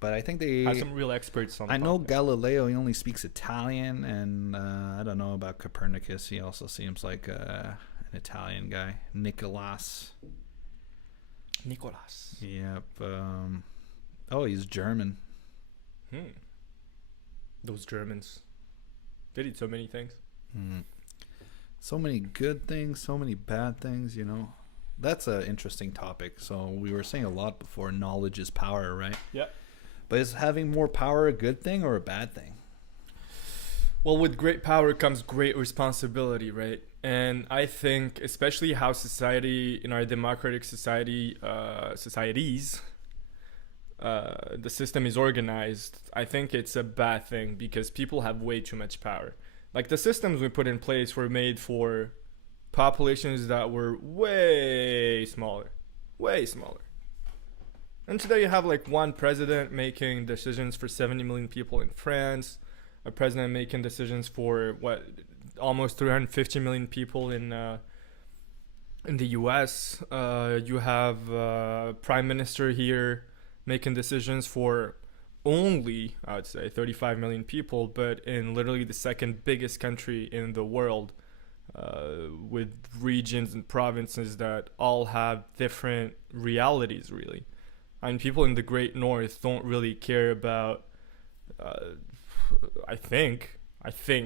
But I think they Have some real experts on the I know podcast. Galileo, he only speaks Italian, and I don't know about Copernicus. He also seems like an Italian guy. Nicolas. Nicolas. Yep. Oh, he's German. Those Germans. They did so many things. So many good things, so many bad things, you know. That's an interesting topic. So we were saying a lot before, knowledge is power, right? Yeah. But is having more power a good thing or a bad thing? Well, with great power comes great responsibility, right? And I think, especially how society, in our democratic society, societies, the system is organized, I think it's a bad thing because people have way too much power. Like, the systems we put in place were made for populations that were way smaller. Way smaller. And today you have like one president making decisions for 70 million people in France, a president making decisions for almost 350 million people in the US. You have prime minister here making decisions for only, I would say, 35 million people, but in literally the second biggest country in the world, with regions and provinces that all have different realities, really. I mean, people in the Great North don't really care about, I think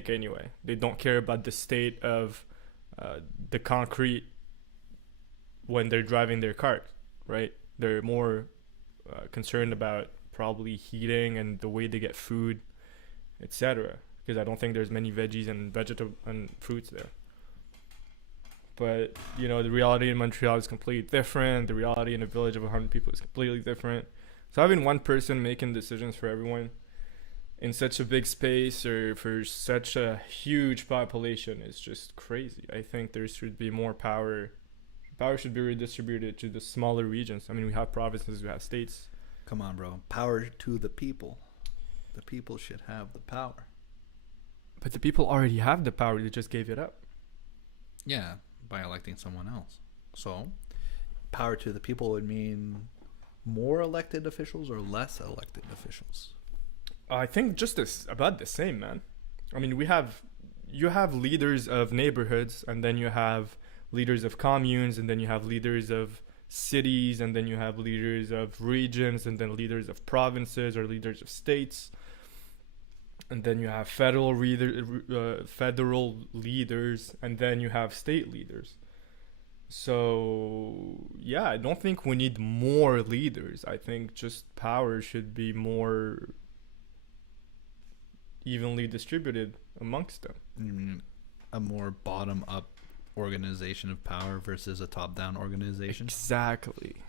anyway, they don't care about the state of the concrete when they're driving their cart, right? They're more concerned about probably heating and the way they get food, etc. Because I don't think there's many veggies and vegetable and fruits there. But, you know, the reality in Montreal is completely different. The reality in a village of 100 people is completely different. So having one person making decisions for everyone in such a big space or for such a huge population is just crazy. I think there should be more power. Power should be redistributed to the smaller regions. I mean, we have provinces, we have states. Come on, bro. Power to the people. The people should have the power. But the people already have the power. They just gave it up. Yeah, by electing someone else. So, power to the people would mean more elected officials or less elected officials? I think just about the same, man. I mean, you have leaders of neighborhoods, and then you have leaders of communes, and then you have leaders of cities, and then you have leaders of regions, and then leaders of provinces or leaders of states, and then you have federal leaders, and then you have state leaders. So yeah, I don't think we need more leaders. I think just power should be more evenly distributed amongst them. A more bottom-up organization of power versus a top-down organization. Exactly.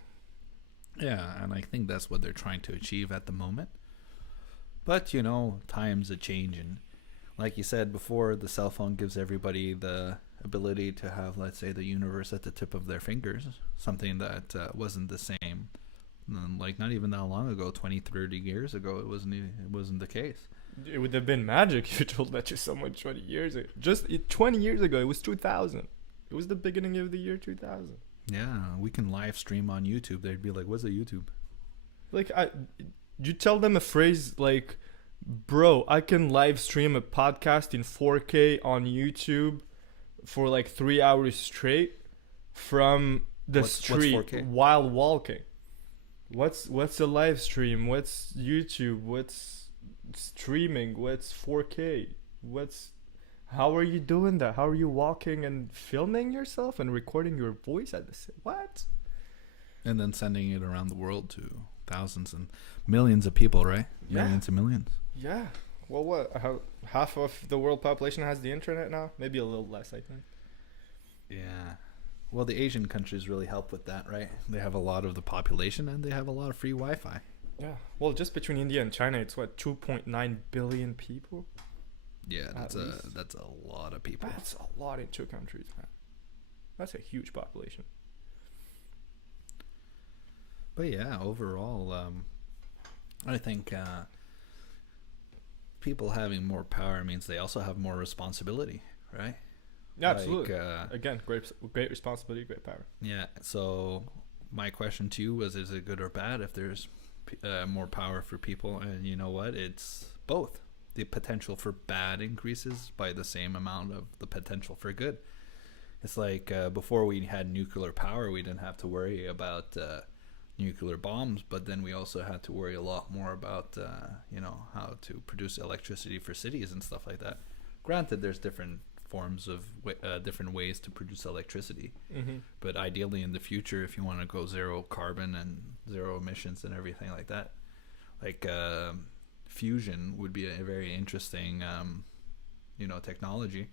Yeah, and I think that's what they're trying to achieve at the moment. But, you know, times are changing. Like you said before, the cell phone gives everybody the ability to have, let's say, the universe at the tip of their fingers. Something that wasn't the same. Like, not even that long ago, 20, 30 years ago, it wasn't the case. It would have been magic if you told that to someone 20 years ago. 20 years ago, it was 2000. It was the beginning of the year 2000. Yeah, we can live stream on YouTube. They'd be like, what's a YouTube? Like, you tell them a phrase like, bro, I can live stream a podcast in 4K on YouTube for like 3 hours straight from the street what's 4K? While walking. What's a live stream? What's YouTube? What's streaming? What's 4K? How are you doing that? How are you walking and filming yourself and recording your voice at the same? What? And then sending it around the world to thousands and millions of people, right? Yeah. Millions and millions. Yeah. Well, what? Half of the world population has the internet now? Maybe a little less, I think. Yeah. Well, the Asian countries really help with that, right? They have a lot of the population and they have a lot of free Wi-Fi. Yeah. Well, just between India and China, it's what 2.9 billion people. Yeah, At least. that's a lot of people. That's a lot in two countries, man. That's a huge population. But yeah, overall, I think people having more power means they also have more responsibility, right? Yeah, absolutely. Like, Again, great responsibility, great power. yeah. So my question to you was: is it good or bad if there's more power for people? And you know what? It's both. The potential for bad increases by the same amount of the potential for good. It's like before we had nuclear power, we didn't have to worry about nuclear bombs, but then we also had to worry a lot more about how to produce electricity for cities and stuff like that. Granted, there's different forms of different ways to produce electricity, but ideally in the future, if you want to go zero carbon and zero emissions and everything like that, like fusion would be a very interesting technology.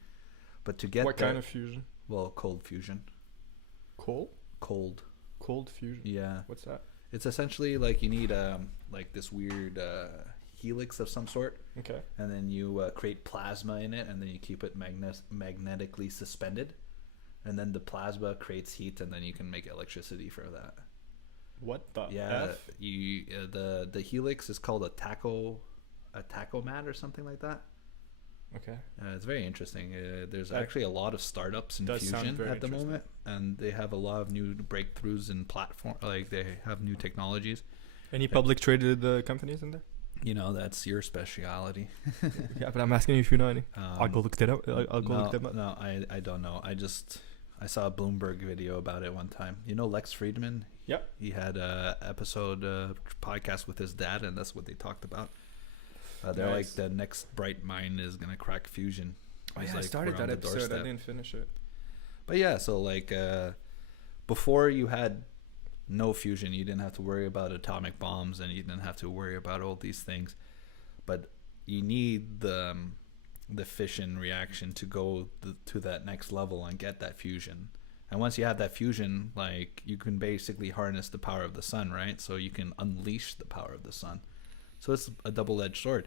But to get what kind of fusion? Well, cold fusion. Coal? Cold fusion. Yeah. What's that? It's essentially like you need like this weird helix of some sort. Okay. And then you create plasma in it, and then you keep it magnetically suspended, and then the plasma creates heat, and then you can make electricity for that. What the F? F? The helix is called a tachomat or something like that. Okay. It's very interesting. There's That actually a lot of startups in does sound fusion very at the interesting. moment, and they have a lot of new breakthroughs in platform. Like they have new technologies. Any public traded companies in there? That's your speciality. Yeah, but I'm asking you if you know any. I'll go look that up. I'll go look them up. No, I don't know. I saw a Bloomberg video about it one time. Lex Friedman. Yep. He had a episode podcast with his dad, and that's what they talked about. They're Nice. like the next bright mind is gonna crack fusion. Oh, It's yeah, I like started we're on that the episode. I doorstep. didn't finish it. But yeah, so like before you had no fusion, you didn't have to worry about atomic bombs, and you didn't have to worry about all these things. But you need the fission reaction to go to that next level and get that fusion. And once you have that fusion, like you can basically harness the power of the sun, right? So you can unleash the power of the sun. So it's a double-edged sword.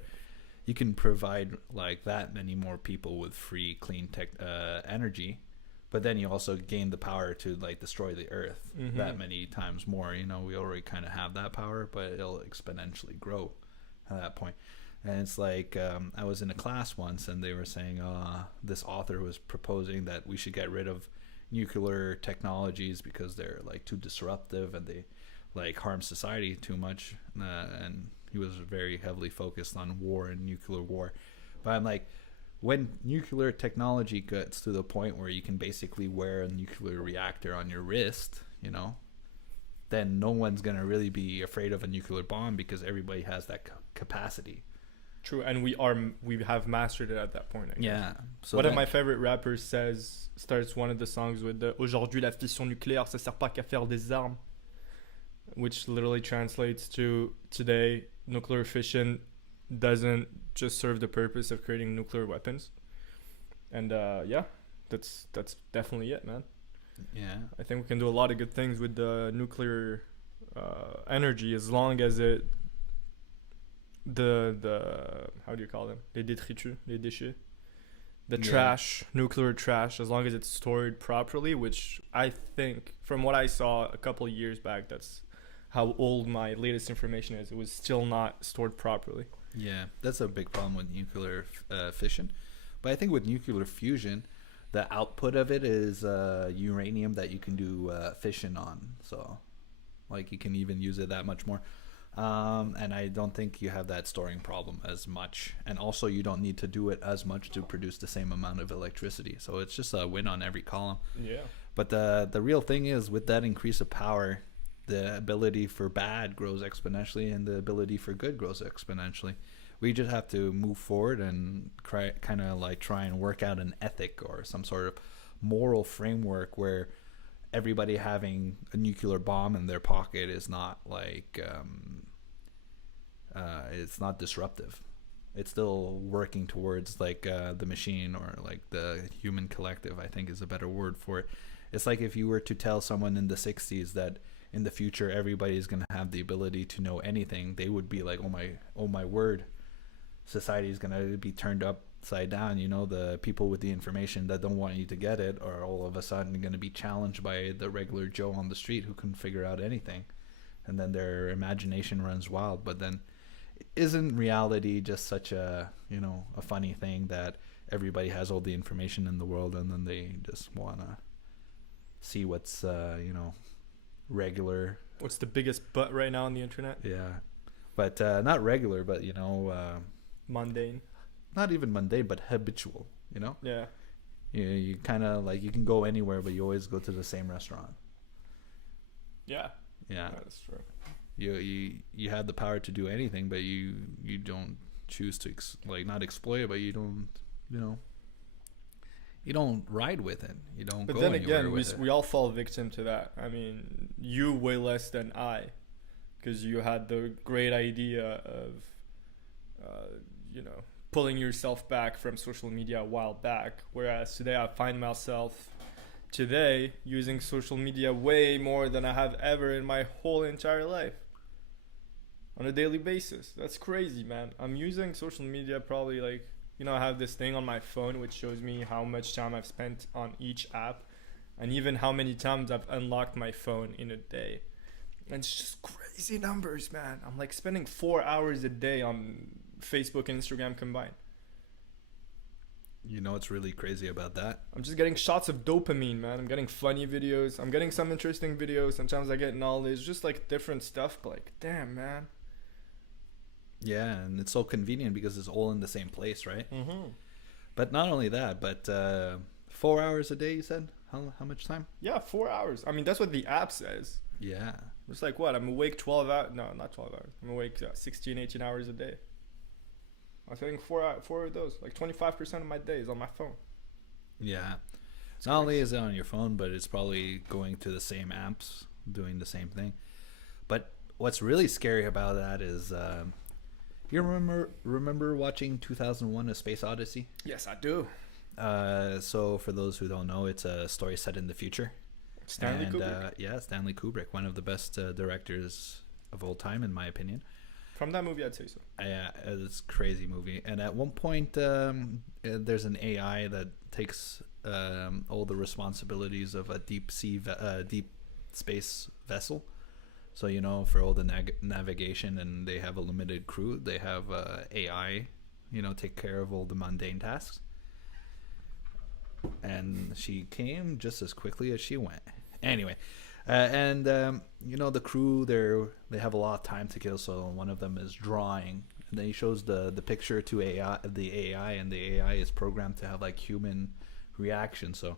You can provide like that many more people with free, clean energy, but then you also gain the power to like destroy the earth that many times more. We already kind of have that power, but it'll exponentially grow at that point. And it's like I was in a class once, and they were saying this author was proposing that we should get rid of nuclear technologies because they're like too disruptive and they like harm society too much, and he was very heavily focused on war and nuclear war. But I'm like, when nuclear technology gets to the point where you can basically wear a nuclear reactor on your wrist, then no one's going to really be afraid of a nuclear bomb because everybody has that capacity. True, and we have mastered it at that point. I guess. Yeah. So one of my favorite rappers starts one of the songs with the "Aujourd'hui la fission nucléaire, ça sert pas qu'à faire des armes," which literally translates to today nuclear fission doesn't just serve the purpose of creating nuclear weapons. And yeah, that's definitely it, man. Yeah. I think we can do a lot of good things with the nuclear energy as long as it the how do you call them? Les détritus, les déchets. The trash, nuclear trash, as long as it's stored properly, which I think, from what I saw a couple of years back, that's how old my latest information is. It was still not stored properly. Yeah, that's a big problem with nuclear fission. But I think with nuclear fusion, the output of it is uranium that you can do fission on. So, like, you can even use it that much more. And I don't think you have that storing problem as much. And also, you don't need to do it as much to produce the same amount of electricity. So it's just a win on every column. Yeah. But the real thing is, with that increase of power, the ability for bad grows exponentially and the ability for good grows exponentially. We just have to move forward and try and work out an ethic or some sort of moral framework where everybody having a nuclear bomb in their pocket is not like it's not disruptive. It's still working towards like the machine, or like the human collective, I think is a better word for it. It's like if you were to tell someone in the 60s that in the future everybody's going to have the ability to know anything, they would be like, oh my word, society is going to be turned upside down. You know, the people with the information that don't want you to get it are all of a sudden going to be challenged by the regular Joe on the street who can figure out anything, and then their imagination runs wild. But then, isn't reality just such a, you know, a funny thing that everybody has all the information in the world, and then they just want to see what's you know, regular. What's the biggest butt right now on the internet? Yeah, but not regular, but you know, Mundane. not even mundane, but habitual. You know, Yeah. you kind of like, you can go anywhere, but you always go to the same restaurant. Yeah. Yeah, That's true. you have the power to do anything, but you don't choose to like not exploit it, but you don't, you know, you don't ride with it. You don't. But go then anywhere again, with it. we all fall victim to that. I mean, you way less than I, because you had the great idea of, you know, pulling yourself back from social media a while back. Whereas today, I find myself today using social media way more than I have ever in my whole entire life, on a daily basis. That's crazy, man. I'm using social media probably like, you know, I have this thing on my phone which shows me how much time I've spent on each app, and even how many times I've unlocked my phone in a day. And it's just crazy numbers, man. I'm like spending 4 hours a day on Facebook and Instagram combined. You know what's really crazy about that? I'm just getting shots of dopamine, man. I'm getting funny videos. I'm getting some interesting videos. Sometimes I get knowledge, just like different stuff. But like, damn, man. Yeah, and it's so convenient because it's all in the same place, right? Mm-hmm. But not only that, but 4 hours a day, you said? How much time? Yeah, 4 hours. I mean, that's what the app says. Yeah. It's like, what? I'm awake 12 hours. No, not 12 hours. I'm awake 16, 18 hours a day. I'm spending four of those. Like 25% of my day is on my phone. Yeah. It's Not only crazy. is it on your phone, but it's probably going to the same apps, doing the same thing. But what's really scary about that is, you remember watching 2001: A Space Odyssey? Yes, I do. So for those who don't know, it's a story set in the future. Stanley Kubrick. Yeah, Stanley Kubrick, one of the best directors of all time, in my opinion. From that movie, I'd say so. Yeah, it's a crazy movie. And at one point, there's an AI that takes all the responsibilities of a deep space vessel. So, you know, for all the navigation, and they have a limited crew, they have AI, you know, take care of all the mundane tasks. And she came just as quickly as she went. Anyway, you know, the crew, they have a lot of time to kill, so one of them is drawing. And then he shows the picture to the AI, and the AI is programmed to have like human reaction. So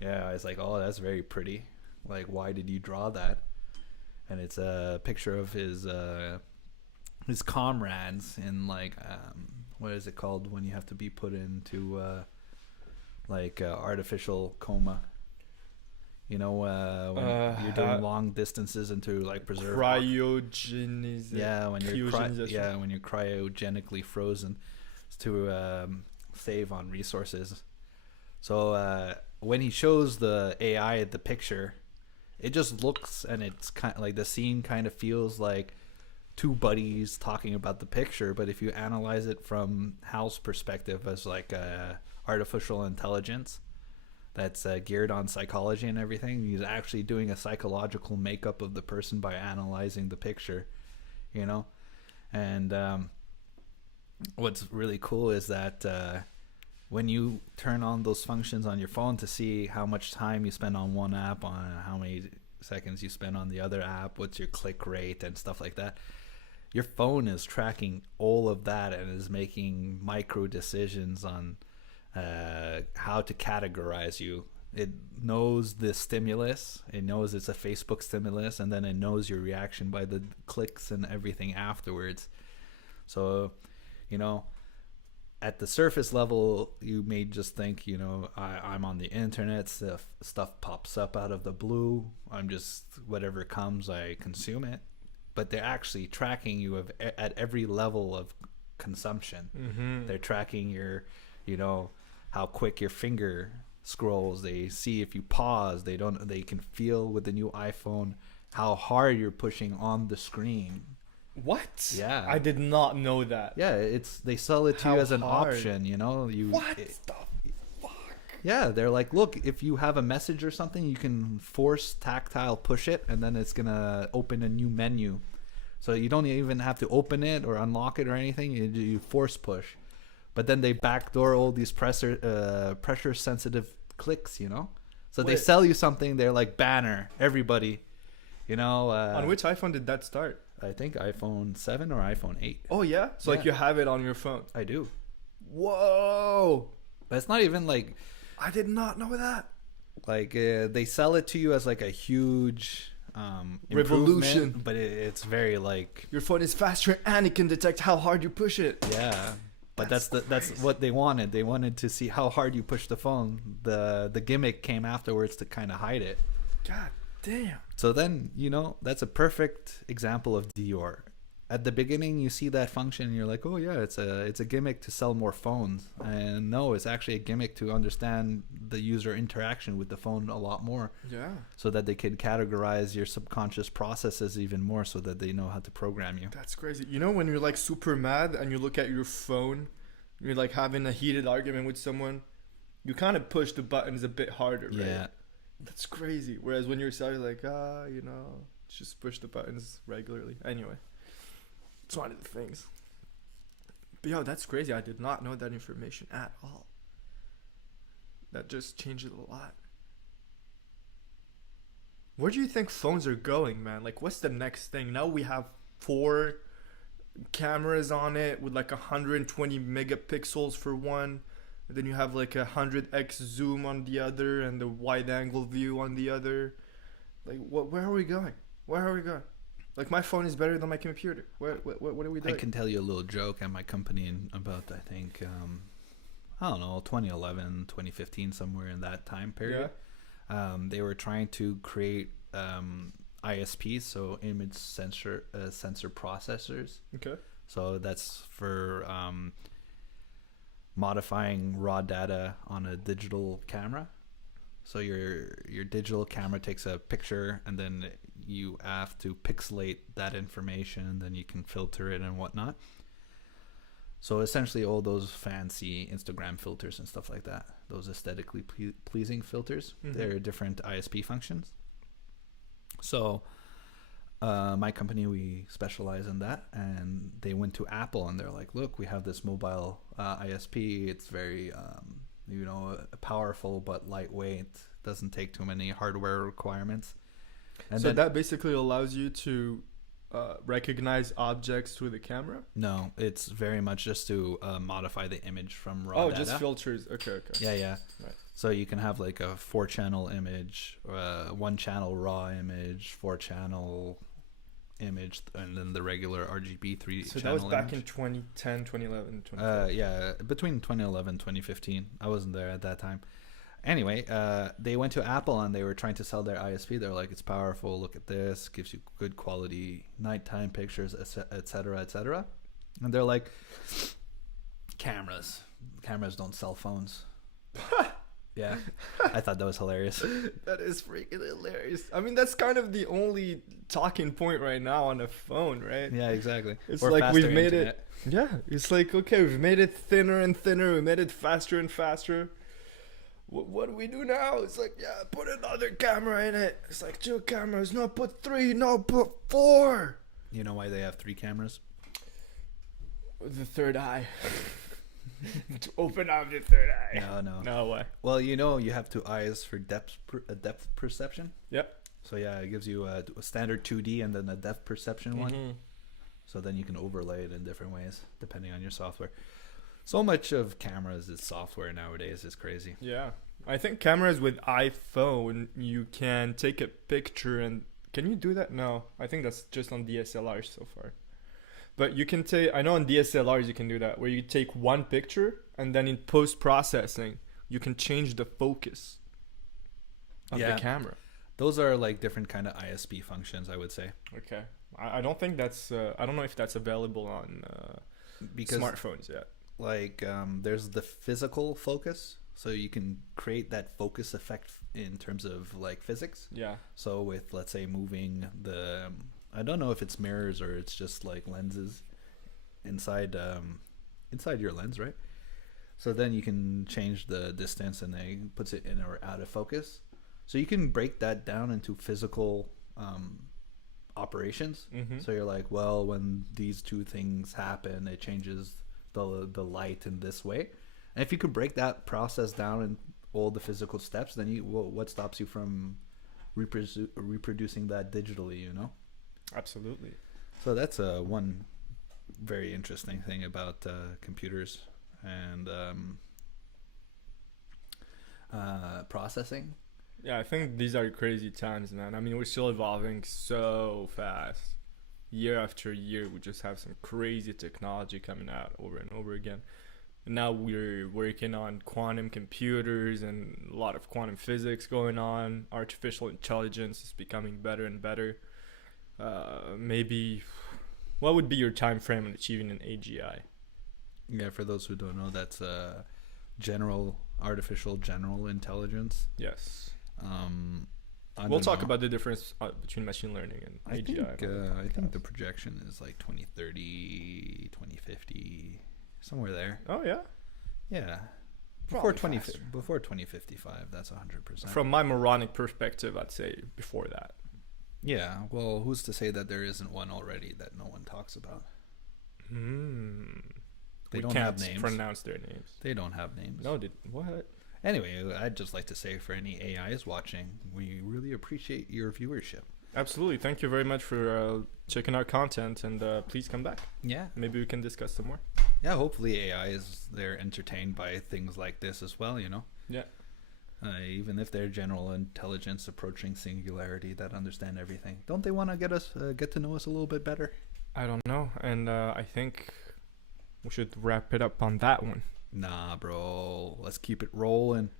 yeah, I was like, oh, that's very pretty. Like, why did you draw that? And it's a picture of his comrades in like, what is it called when you have to be put into artificial coma? You know, when you're doing long distances into like preserve Cryogenism. Yeah, when you're Cryogenization. when you're cryogenically frozen to save on resources. So when he shows the AI the picture, it just looks, and it's kind of like the scene kind of feels like two buddies talking about the picture. But if you analyze it from Hal's perspective as like artificial intelligence that's geared on psychology and everything, he's actually doing a psychological makeup of the person by analyzing the picture, you know. And what's really cool is that when you turn on those functions on your phone to see how much time you spend on one app, on how many seconds you spend on the other app, what's your click rate and stuff like that, your phone is tracking all of that and is making micro decisions on how to categorize you. It knows the stimulus, it knows it's a Facebook stimulus, and then it knows your reaction by the clicks and everything afterwards. So, you know, at the surface level, you may just think, you know, I'm on the internet, stuff pops up out of the blue, I'm just, whatever comes, I consume it. But they're actually tracking you at every level of consumption. Mm-hmm. They're tracking your, you know, how quick your finger scrolls. They see if you pause. They can feel with the new iPhone how hard you're pushing on the screen. What? Yeah. I did not know that. Yeah, they sell it to How you as an hard? option, you know. What the fuck? Yeah, they're like, look, if you have a message or something, you can force tactile push it, and then it's gonna open a new menu. So you don't even have to open it or unlock it or anything. You force push, but then they backdoor all these pressure sensitive clicks, you know. So they Wait. sell you something. They're like banner, everybody, you know. On which iPhone did that start? I think iPhone 7 or iPhone 8. Oh yeah. So like Yeah. you have it on your phone. I do, Whoa! but it's not even like I did not know that. they sell it to you as like a huge Revolution. improvement, but it's very like, Your phone is faster and it can detect how hard you push it. yeah. But That's that's crazy. what they wanted. They wanted to see how hard you push the phone. The gimmick came afterwards to kind of hide it. God damn. So then, you know, that's a perfect example of DYOR. At the beginning, you see that function, and you're like, oh yeah, it's a gimmick to sell more phones. And no, it's actually a gimmick to understand the user interaction with the phone a lot more, Yeah. so that they can categorize your subconscious processes even more, so that they know how to program you. That's crazy. You know when you're like super mad and you look at your phone, you're like having a heated argument with someone, you kind of push the buttons a bit harder, right? Yeah. That's crazy. Whereas when you're sad, you're like, you know, just push the buttons regularly. Anyway, it's one of the things. But yo, that's crazy. I did not know that information at all. That just changed it a lot. Where do you think phones are going, man? Like, what's the next thing? Now we have 4 cameras on it with like 120 megapixels for one. And then you have like 100x zoom on the other and the wide angle view on the other. Like, where are we going? Where are we going? Like, my phone is better than my computer. What are we I doing? can tell you a little joke at my company in about, I think, I don't know, 2011, 2015, somewhere in that time period. They were trying to create ISPs, so image sensor processors. Okay. So that's for modifying raw data on a digital camera. So your digital camera takes a picture, and then you have to pixelate that information, and then you can filter it and whatnot. So essentially all those fancy Instagram filters and stuff like that, those aesthetically pleasing filters, they're different ISP functions. So my company, we specialize in that, and they went to Apple and they're like, look, we have this mobile ISP. It's very, powerful but lightweight, doesn't take too many hardware requirements. And so then, that basically allows you to recognize objects through the camera? no, it's very much just to modify the image from raw data. Just filters. Okay. Yeah. Right. So you can have like a 4-channel image, 1-channel raw image, 4-channel image, and then the regular RGB 3-channel So that was back image. in 2010, 2011, 2012. Yeah, between 2011 2015. I wasn't there at that time. Anyway, they went to Apple and they were trying to sell their ISP. They're like, it's powerful, look at this, gives you good quality nighttime pictures, etc., etc. And they're like, cameras don't sell phones. Yeah, I thought that was hilarious. That is freaking hilarious. I mean, that's kind of the only talking point right now on a phone, right? Yeah, exactly. It's Or like faster we've made internet. it. Yeah, it's like, okay, we've made it thinner and thinner. We made it faster and faster. What do we do now? It's like, yeah, put another camera in it. It's like 2 cameras. No, put 3. No, put 4. You know why they have 3 cameras? The third eye. To open up the third eye. No. way. Well, you have 2 eyes for depth perception. Yep. So yeah, it gives you a standard 2D and then a depth perception one. So then you can overlay it in different ways depending on your software. So much of cameras is software nowadays. It's crazy. Yeah. I think cameras with iPhone, you can take a picture and... Can you do that? No. I think that's just on DSLRs so far. But you can take... I know on DSLRs you can do that, where you take one picture and then in post-processing, you can change the focus of the camera. Those are like different kind of ISP functions, I would say. Okay. I don't think that's... I don't know if that's available on Because smartphones yet. like there's the physical focus, So you can create that focus effect in terms of like physics. Yeah. So with, let's say, moving the, I don't know if it's mirrors or it's just like lenses inside your lens, right? So then you can change the distance and then it puts it in or out of focus. So you can break that down into physical operations. Mm-hmm. So you're like, well, when these two things happen, it changes the light in this way. And if you could break that process down in all the physical steps, then what stops you from reproducing that digitally, you know? Absolutely. So that's one very interesting thing about computers and processing. Yeah, I think these are crazy times, man. I mean, we're still evolving so fast. Year after year, we just have some crazy technology coming out over and over again. And now we're working on quantum computers and a lot of quantum physics going on. Artificial intelligence is becoming better and better. Maybe, what would be your time frame on achieving an AGI? Yeah, for those who don't know, that's artificial general intelligence. Yes. I We'll don't talk know. about the difference between machine learning and AGI. I think the projection is like 2030, 2050, somewhere there. Oh, yeah? Yeah. Probably Before 2055, that's 100%. From my moronic perspective, I'd say before that. Yeah, well, who's to say that there isn't one already that no one talks about? They don't have names. Pronounce their names. They don't have names. No, what? Anyway, I'd just like to say for any AIs watching, we really appreciate your viewership. Absolutely. Thank you very much for checking our content, and please come back. Yeah. Maybe we can discuss some more. Yeah, hopefully they're entertained by things like this as well, you know? Yeah. Even if they're general intelligence approaching singularity that understand everything. Don't they want to get to know us a little bit better? I don't know. And I think we should wrap it up on that one. Nah, bro. Let's keep it rolling.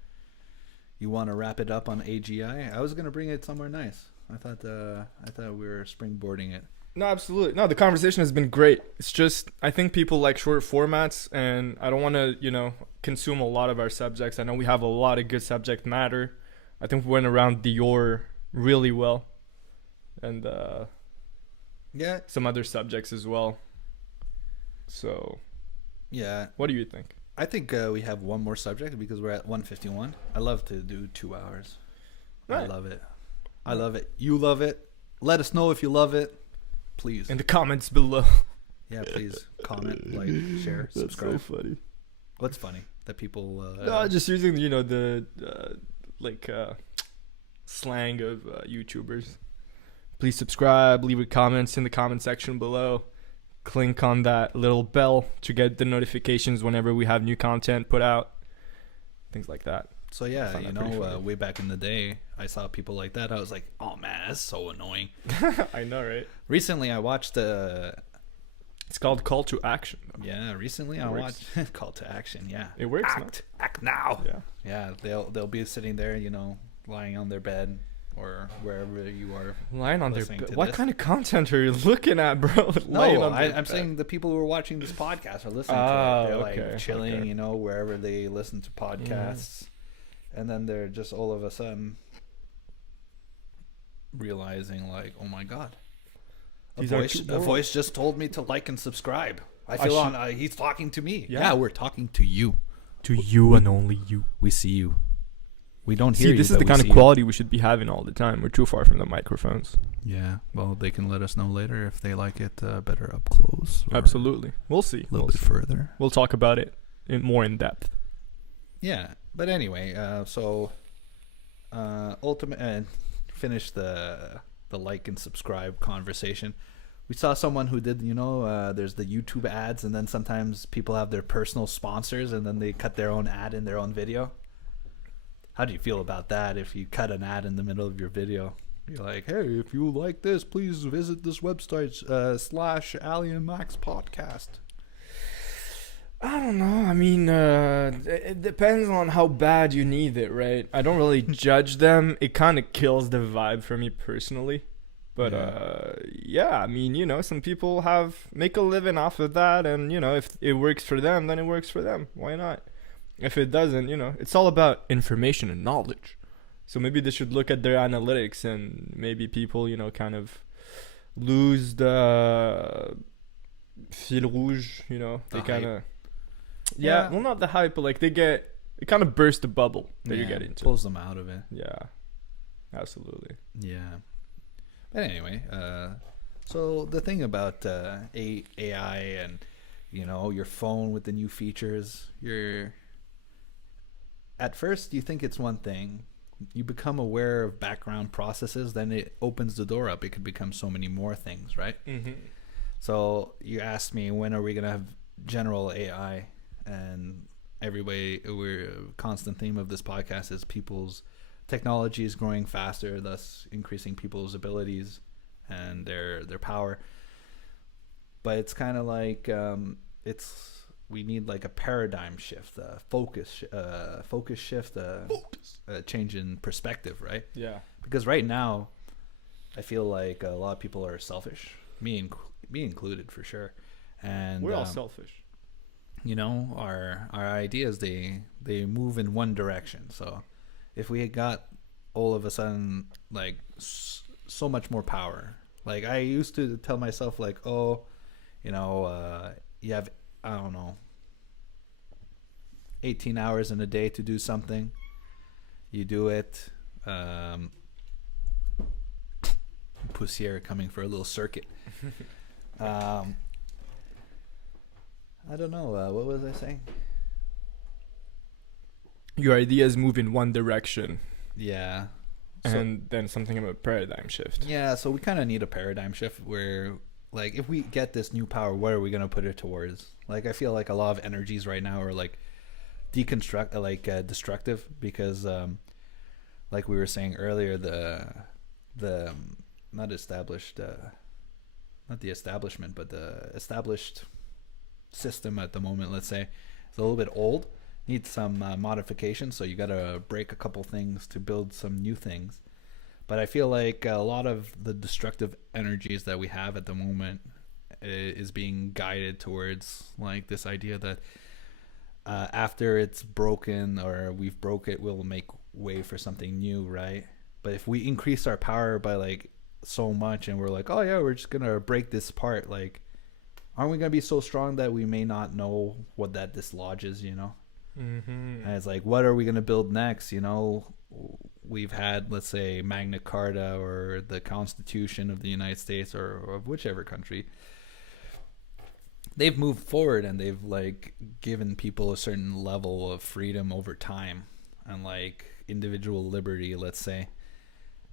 You want to wrap it up on AGI? I was going to bring it somewhere nice. I thought we were springboarding it. No, absolutely. No, the conversation has been great. It's just, I think people like short formats, and I don't want to, consume a lot of our subjects. I know we have a lot of good subject matter. I think we went around DYOR really well. And yeah, some other subjects as well. So, yeah. What do you think? I think we have one more subject because we're at 1:51. I love to do 2 hours. Right. I love it. You love it. Let us know if you love it. Please. In the comments below. Yeah, please comment, like, share, subscribe. That's so funny. What's funny? That people... no, just using, the slang of YouTubers. Please subscribe, leave your comments in the comment section below. Click on that little bell to get the notifications whenever we have new content put out. Things like that. So yeah, way back in the day, I saw people like that. I was like, oh man, that's so annoying. I know, right? Recently, I watched it's called Call to Action. Yeah, recently I watched Call to Action. Yeah, it works. Act now. Yeah, yeah. They'll be sitting there, lying on their bed or wherever you are. Lying on their bed. What kind of content are you looking at, bro? No, I'm saying the people who are watching this podcast are listening to it. They're like chilling, wherever they listen to podcasts. And then they're just all of a sudden realizing, like, oh my god, a voice just told me to like and subscribe. I feel he's talking to me. Yeah, we're talking to you. To you and only you. We see you. We don't hear you. This is the kind of quality we should be having all the time. We're too far from the microphones. Yeah. Well, they can let us know later if they like it better up close. Absolutely. We'll see. A little bit further. We'll talk about it more in depth. Yeah. But anyway, finish the like and subscribe conversation. We saw someone who did, there's the YouTube ads, and then sometimes people have their personal sponsors, and then they cut their own ad in their own video. How do you feel about that? If you cut an ad in the middle of your video, you're like, hey, if you like this, please visit this website /Alien Max Podcast. I don't know. I mean, it depends on how bad you need it, right? I don't really judge them. It kind of kills the vibe for me personally. But, I mean, some people make a living off of that. And, if it works for them, then it works for them. Why not? If it doesn't, it's all about information and knowledge. So maybe they should look at their analytics, and maybe people, kind of lose the fil rouge, they kind of, yeah, well, not the hype, but like it kind of bursts the bubble that you get into. Pulls them out of it. Yeah, absolutely. Yeah. But anyway, so the thing about AI and, your phone with the new features, at first you think it's one thing. You become aware of background processes, then it opens the door up. It could become so many more things, right? Mm-hmm. So you asked me, when are we going to have general AI? And constant theme of this podcast is people's technology is growing faster, thus increasing people's abilities and their power. But it's kind of like we need like a paradigm shift, a focus shift, a change in perspective, right? Yeah. Because right now, I feel like a lot of people are selfish, me included for sure. And we're all selfish. Our ideas, they move in one direction. So if we had got all of a sudden like so much more power, like I used to tell myself like, you have, I don't know, 18 hours in a day to do something. You do it. Poussiere coming for a little circuit. I don't know. What was I saying? Your ideas move in one direction. Yeah. And then something about paradigm shift. Yeah, so we kind of need a paradigm shift where, like, if we get this new power, what are we going to put it towards? Like, I feel like a lot of energies right now are, like, destructive because, like we were saying earlier, the not the establishment, but the established system at the moment, let's say, is a little bit old, needs some modification, so you got to break a couple things to build some new things. But I feel like a lot of the destructive energies that we have at the moment is being guided towards like this idea that after it's broken or we've broke it, we'll make way for something new, right? But if we increase our power by like so much and we're like, oh yeah, we're just gonna break this part, like, aren't we gonna be so strong that we may not know what that dislodges, Mm-hmm. And it's like, what are we gonna build next? We've had, let's say, Magna Carta or the Constitution of the United States or of whichever country. They've moved forward and they've like given people a certain level of freedom over time and like individual liberty, let's say.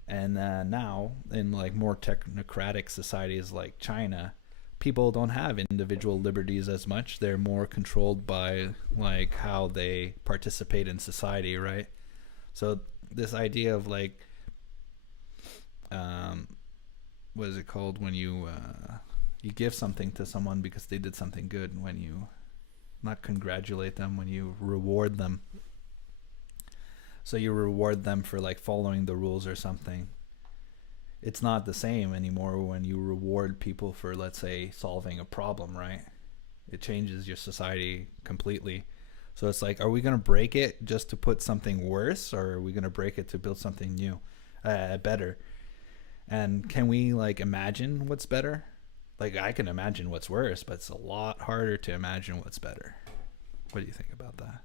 And now in like more technocratic societies like China, people don't have individual liberties as much. They're more controlled by like how they participate in society, right? So this idea of like, what is it called when you give something to someone because they did something good, when you not congratulate them, when you reward them. So you reward them for like following the rules or something. It's not the same anymore when you reward people for, let's say, solving a problem, right? It changes your society completely. So it's like, are we going to break it just to put something worse, or are we going to break it to build something new, better? And can we like imagine what's better? Like, I can imagine what's worse, but it's a lot harder to imagine what's better. What do you think about that?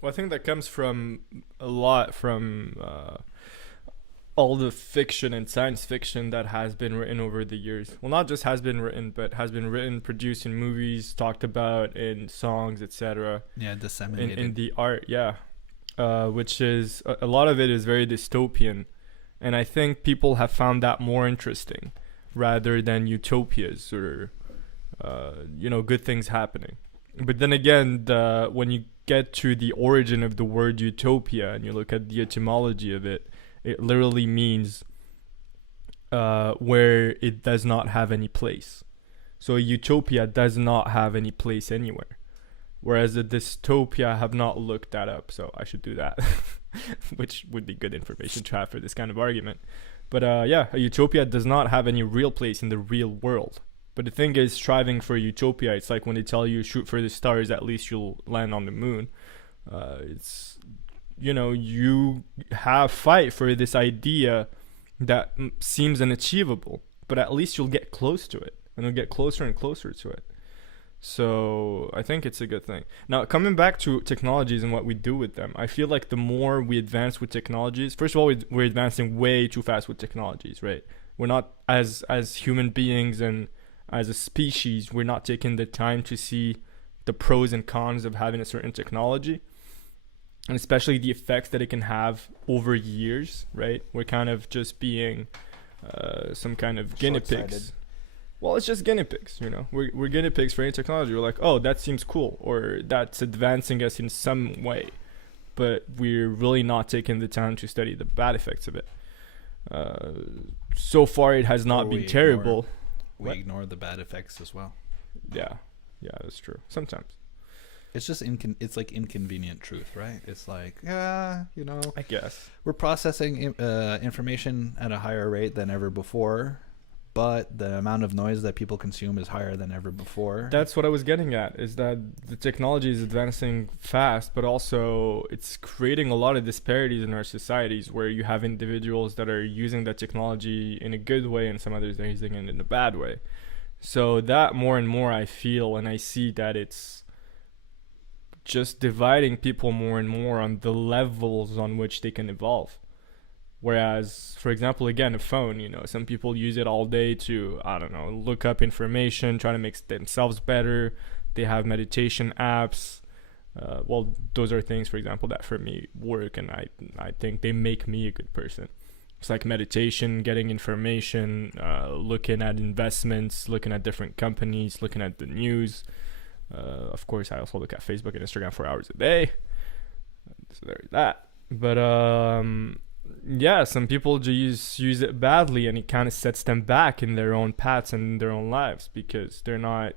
Well, I think that comes from a lot from all the fiction and science fiction that has been written over the years. Well, not just has been written, but has been written, produced in movies, talked about in songs, etc. Yeah, disseminated. In the art, yeah. Which is, a lot of it is very dystopian. And I think people have found that more interesting rather than utopias or, good things happening. But then again, when you get to the origin of the word utopia and you look at the etymology of it, it literally means where it does not have any place. So a utopia does not have any place anywhere. Whereas a dystopia, I have not looked that up, so I should do that, which would be good information to have for this kind of argument. But a utopia does not have any real place in the real world. But the thing is, striving for utopia, it's like when they tell you shoot for the stars, at least you'll land on the moon. It's, you know, you have fight for this idea that seems unachievable, but at least you'll get close to it, and you'll get closer and closer to it. So I think it's a good thing. Now, coming back to technologies and what we do with them, I feel like the more we advance with technologies, first of all, we're advancing way too fast with technologies, right? We're not, as human beings and as a species, we're not taking the time to see the pros and cons of having a certain technology, and especially the effects that it can have over years, right? We're kind of just being some kind of guinea pigs. Well, it's just guinea pigs, you know. We're guinea pigs for any technology. We're like, oh, that seems cool, or that's advancing us in some way, but we're really not taking the time to study the bad effects of it. So far, it has not been terrible. We ignore the bad effects as well. Yeah, that's true. Sometimes. It's just it's like inconvenient truth, right? It's like, you know, I guess we're processing information at a higher rate than ever before, but the amount of noise that people consume is higher than ever before. That's what I was getting at, is that the technology is advancing fast, but also it's creating a lot of disparities in our societies, where you have individuals that are using that technology in a good way and some others that are using it in a bad way. So that more and more I feel and I see that it's just dividing people more and more on the levels on which they can evolve. Whereas, for example, again, a phone, you know, some people use it all day to, I don't know, look up information, try to make themselves better. They have meditation apps. Well, those are things, for example, that for me work, and I think they make me a good person. It's like meditation, getting information, looking at investments, looking at different companies, looking at the news. Of course, I also look at Facebook and Instagram for hours a day. So there's that. But yeah, some people just use it badly, and it kind of sets them back in their own paths and their own lives, because they're not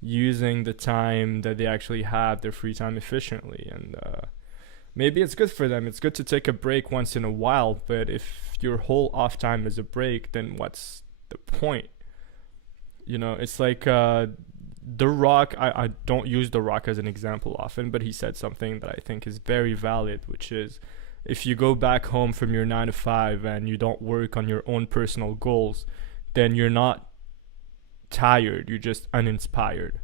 using the time that they actually have, their free time, efficiently. And maybe it's good for them. It's good to take a break once in a while, but if your whole off time is a break, then what's the point? You know, it's like The Rock. I don't use The Rock as an example often, but he said something that I think is very valid, which is, if you go back home from your 9 to 5 and you don't work on your own personal goals, then you're not tired, you're just uninspired.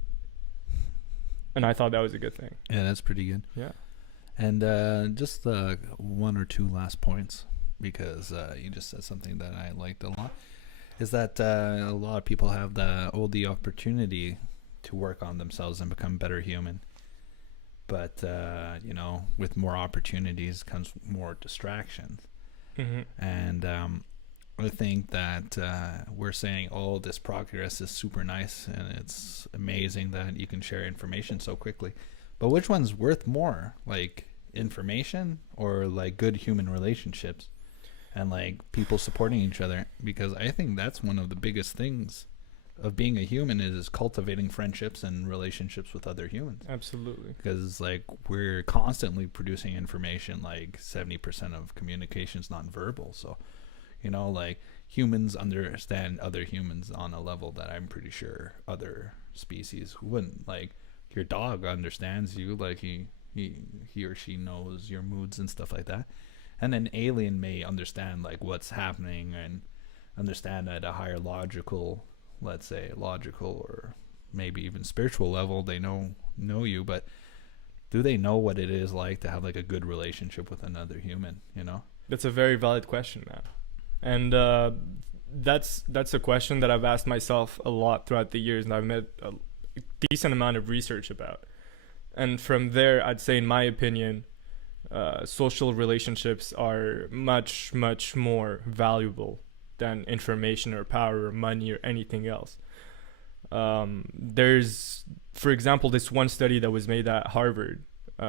And I thought that was a good thing. Yeah, that's pretty good. Yeah. And just one or two last points, because you just said something that I liked a lot, is that a lot of people have the opportunity to work on themselves and become better human. But, you know, with more opportunities comes more distractions. Mm-hmm. And I think that we're saying, oh, this progress is super nice and it's amazing that you can share information so quickly. But which one's worth more? Like information or like good human relationships and like people supporting each other? Because I think that's one of the biggest things of being a human is cultivating friendships and relationships with other humans. Absolutely. Because like we're constantly producing information, like 70% of communication is nonverbal. So, you know, like humans understand other humans on a level that I'm pretty sure other species wouldn't. Like your dog understands you, like he or she knows your moods and stuff like that. And an alien may understand like what's happening and understand at a higher logical or maybe even spiritual level. They know you, but do they know what it is like to have like a good relationship with another human, you know? That's a very valid question, man. And that's a question that I've asked myself a lot throughout the years, and I've made a decent amount of research about. And from there, I'd say, in my opinion, social relationships are much, much more valuable than information or power or money or anything else. There's, for example, this one study that was made at Harvard,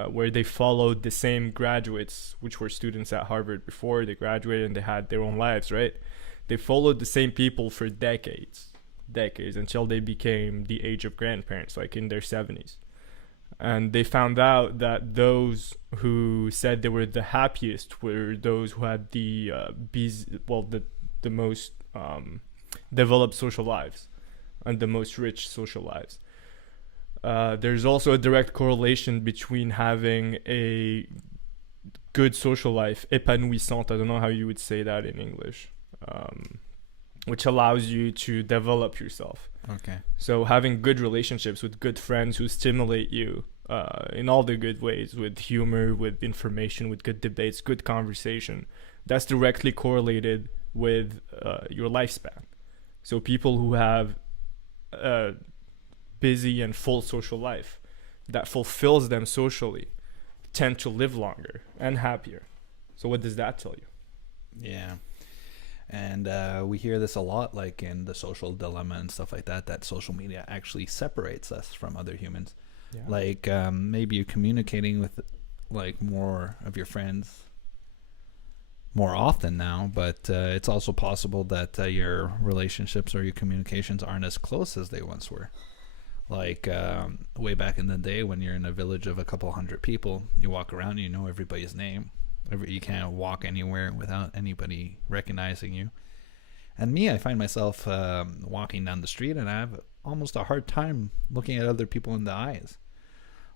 where they followed the same graduates, which were students at Harvard before they graduated, and they had their own lives, right? They followed the same people for decades until they became the age of grandparents, like in their 70s. And they found out that those who said they were the happiest were those who had the most developed social lives and the most rich social lives. there's also a direct correlation between having a good social life, épanouissante. I don't know how you would say that in English, which allows you to develop yourself. Okay. So having good relationships with good friends who stimulate you in all the good ways, with humor, with information, with good debates, good conversation, that's directly correlated with your lifespan. So people who have a busy and full social life that fulfills them socially tend to live longer and happier. So what does that tell you? Yeah. And we hear this a lot, like in the social dilemma and stuff like that, that social media actually separates us from other humans. Yeah. Like maybe you're communicating with like more of your friends more often now, but it's also possible that your relationships or your communications aren't as close as they once were. Like way back in the day when you're in a village of a couple hundred people, you walk around, you know everybody's name. You can't walk anywhere without anybody recognizing you. And me, I find myself walking down the street and I have almost a hard time looking at other people in the eyes.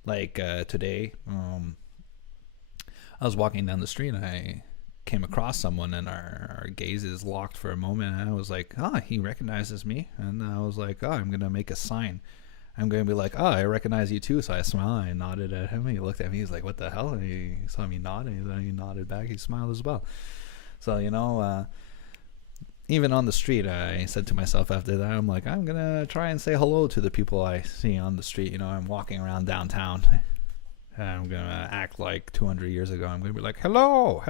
Like today, I was walking down the street and I came across someone and our gazes locked for a moment, and I was like, he recognizes me. And I was like, I'm going to make a sign. I'm going to be like, I recognize you too. So I smiled and I nodded at him. He looked at me. He's like, what the hell? And he saw me nod and he nodded back. He smiled as well. So, even on the street, I said to myself after that, I'm like, I'm going to try and say hello to the people I see on the street. I'm walking around downtown. I'm going to act like 200 years ago. I'm going to be like, hello.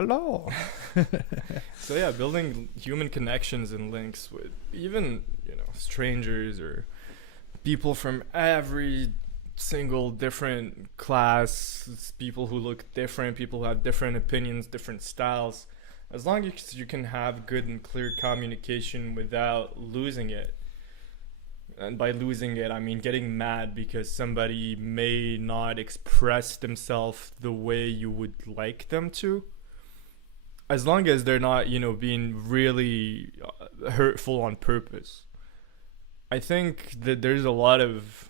So yeah, building human connections and links with even, strangers or people from every single different class, people who look different, people who have different opinions, different styles. As long as you can have good and clear communication without losing it. And by losing it, I mean getting mad because somebody may not express themselves the way you would like them to. As long as they're not, being really hurtful on purpose. I think that there's a lot of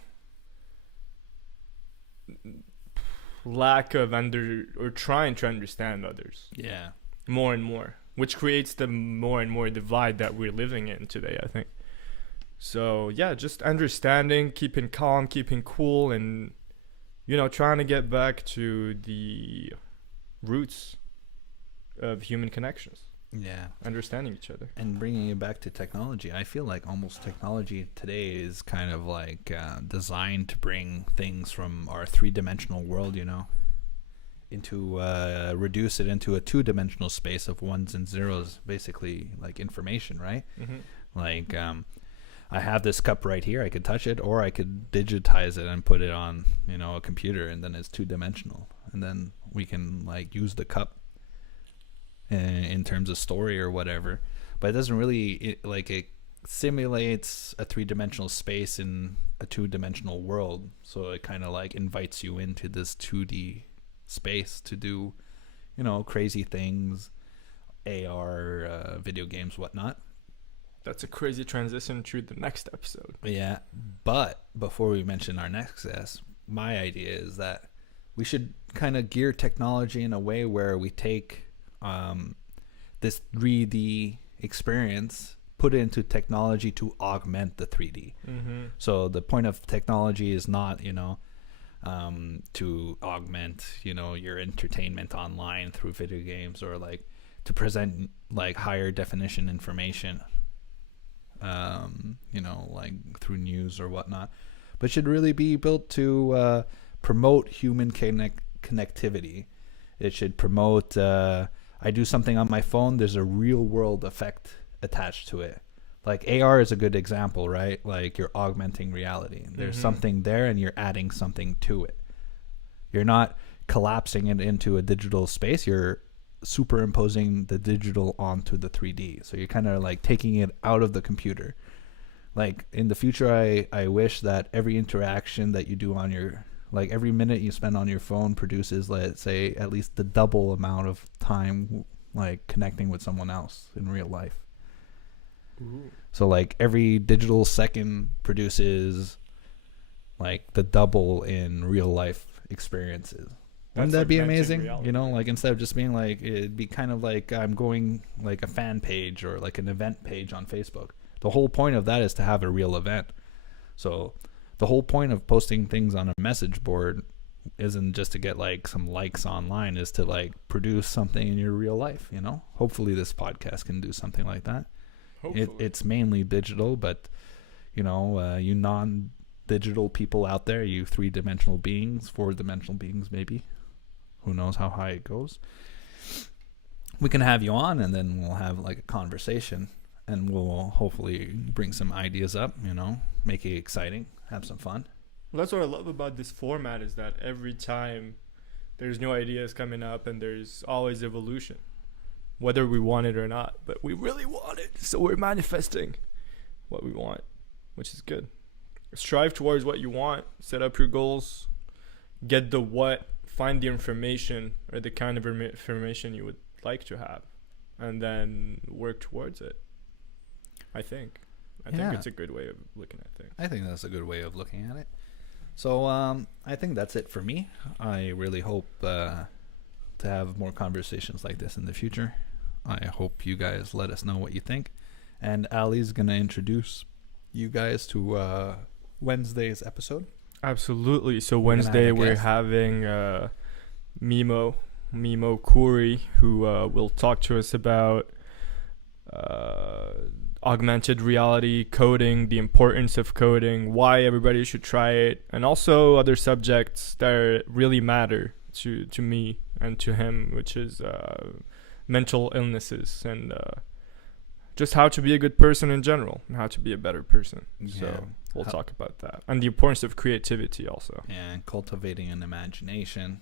lack of trying to understand others. Yeah. More and more, which creates the more and more divide that we're living in today, I think. So yeah, just understanding, keeping calm, keeping cool, and trying to get back to the roots of human connections. Yeah. Understanding each other. And bringing it back to technology, I feel like almost technology today is kind of like designed to bring things from our three-dimensional world, into reduce it into a two-dimensional space of ones and zeros, basically like information, right? Mm-hmm. Like I have this cup right here, I could touch it, or I could digitize it and put it on a computer, and then it's two-dimensional, and then we can like use the cup in terms of story or whatever. But it doesn't really it simulates a three-dimensional space in a two-dimensional world, so it kind of like invites you into this 2D space to do crazy things, AR, video games, whatnot. That's a crazy transition to the next episode. Yeah, but before we mention our next guest, my idea is that we should kind of gear technology in a way where we take this 3D experience, put it into technology to augment the 3D. Mm-hmm. So the point of technology is not, to augment, your entertainment online through video games, or like to present like higher definition information, like through news or whatnot, but should really be built to promote human connectivity. It should promote I do something on my phone, there's a real world effect attached to it. Like AR is a good example, right? Like you're augmenting reality. There's something there and you're adding something to it. You're not collapsing it into a digital space. You're superimposing the digital onto the 3D. So you're kind of like taking it out of the computer. Like in the future, I wish that every interaction that you do on your, like every minute you spend on your phone produces, let's say, at least the double amount of time like connecting with someone else in real life. Ooh. So like every digital second produces like the double in real life experiences. Wouldn't that be amazing? You know, like instead of just being like, it'd be kind of like I'm going like a fan page or like an event page on Facebook. The whole point of that is to have a real event. So the whole point of posting things on a message board isn't just to get like some likes online, is to like produce something in your real life, you know? Hopefully this podcast can do something like that. It's mainly digital, but you know, you non-digital people out there, you 3-dimensional beings, 4-dimensional beings maybe. Who knows how high it goes. We can have you on and then we'll have like a conversation and we'll hopefully bring some ideas up, you know, make it exciting, have some fun. Well, that's what I love about this format, is that every time there's new ideas coming up and there's always evolution, whether we want it or not. But we really want it, so we're manifesting what we want, which is good. Strive towards what you want, set up your goals, get the what, find the information or the kind of information you would like to have, and then work towards it. I think it's a good way of looking at things. I think that's a good way of looking at it. So I think that's it for me. I really hope to have more conversations like this in the future. I hope you guys let us know what you think. And Ali's going to introduce you guys to Wednesday's episode. Absolutely. So Wednesday we're having Mimo Khoury, who will talk to us about augmented reality, coding, the importance of coding, why everybody should try it, and also other subjects that really matter to me and to him, which is mental illnesses and just how to be a good person in general and how to be a better person. Yeah. So we'll talk about that. And the importance of creativity also. Yeah, and cultivating an imagination,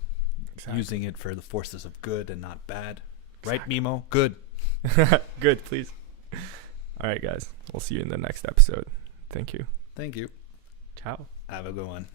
using it for the forces of good and not bad. Right, Mimo? Good. Good, please. All right, guys. We'll see you in the next episode. Thank you. Thank you. Ciao. Have a good one.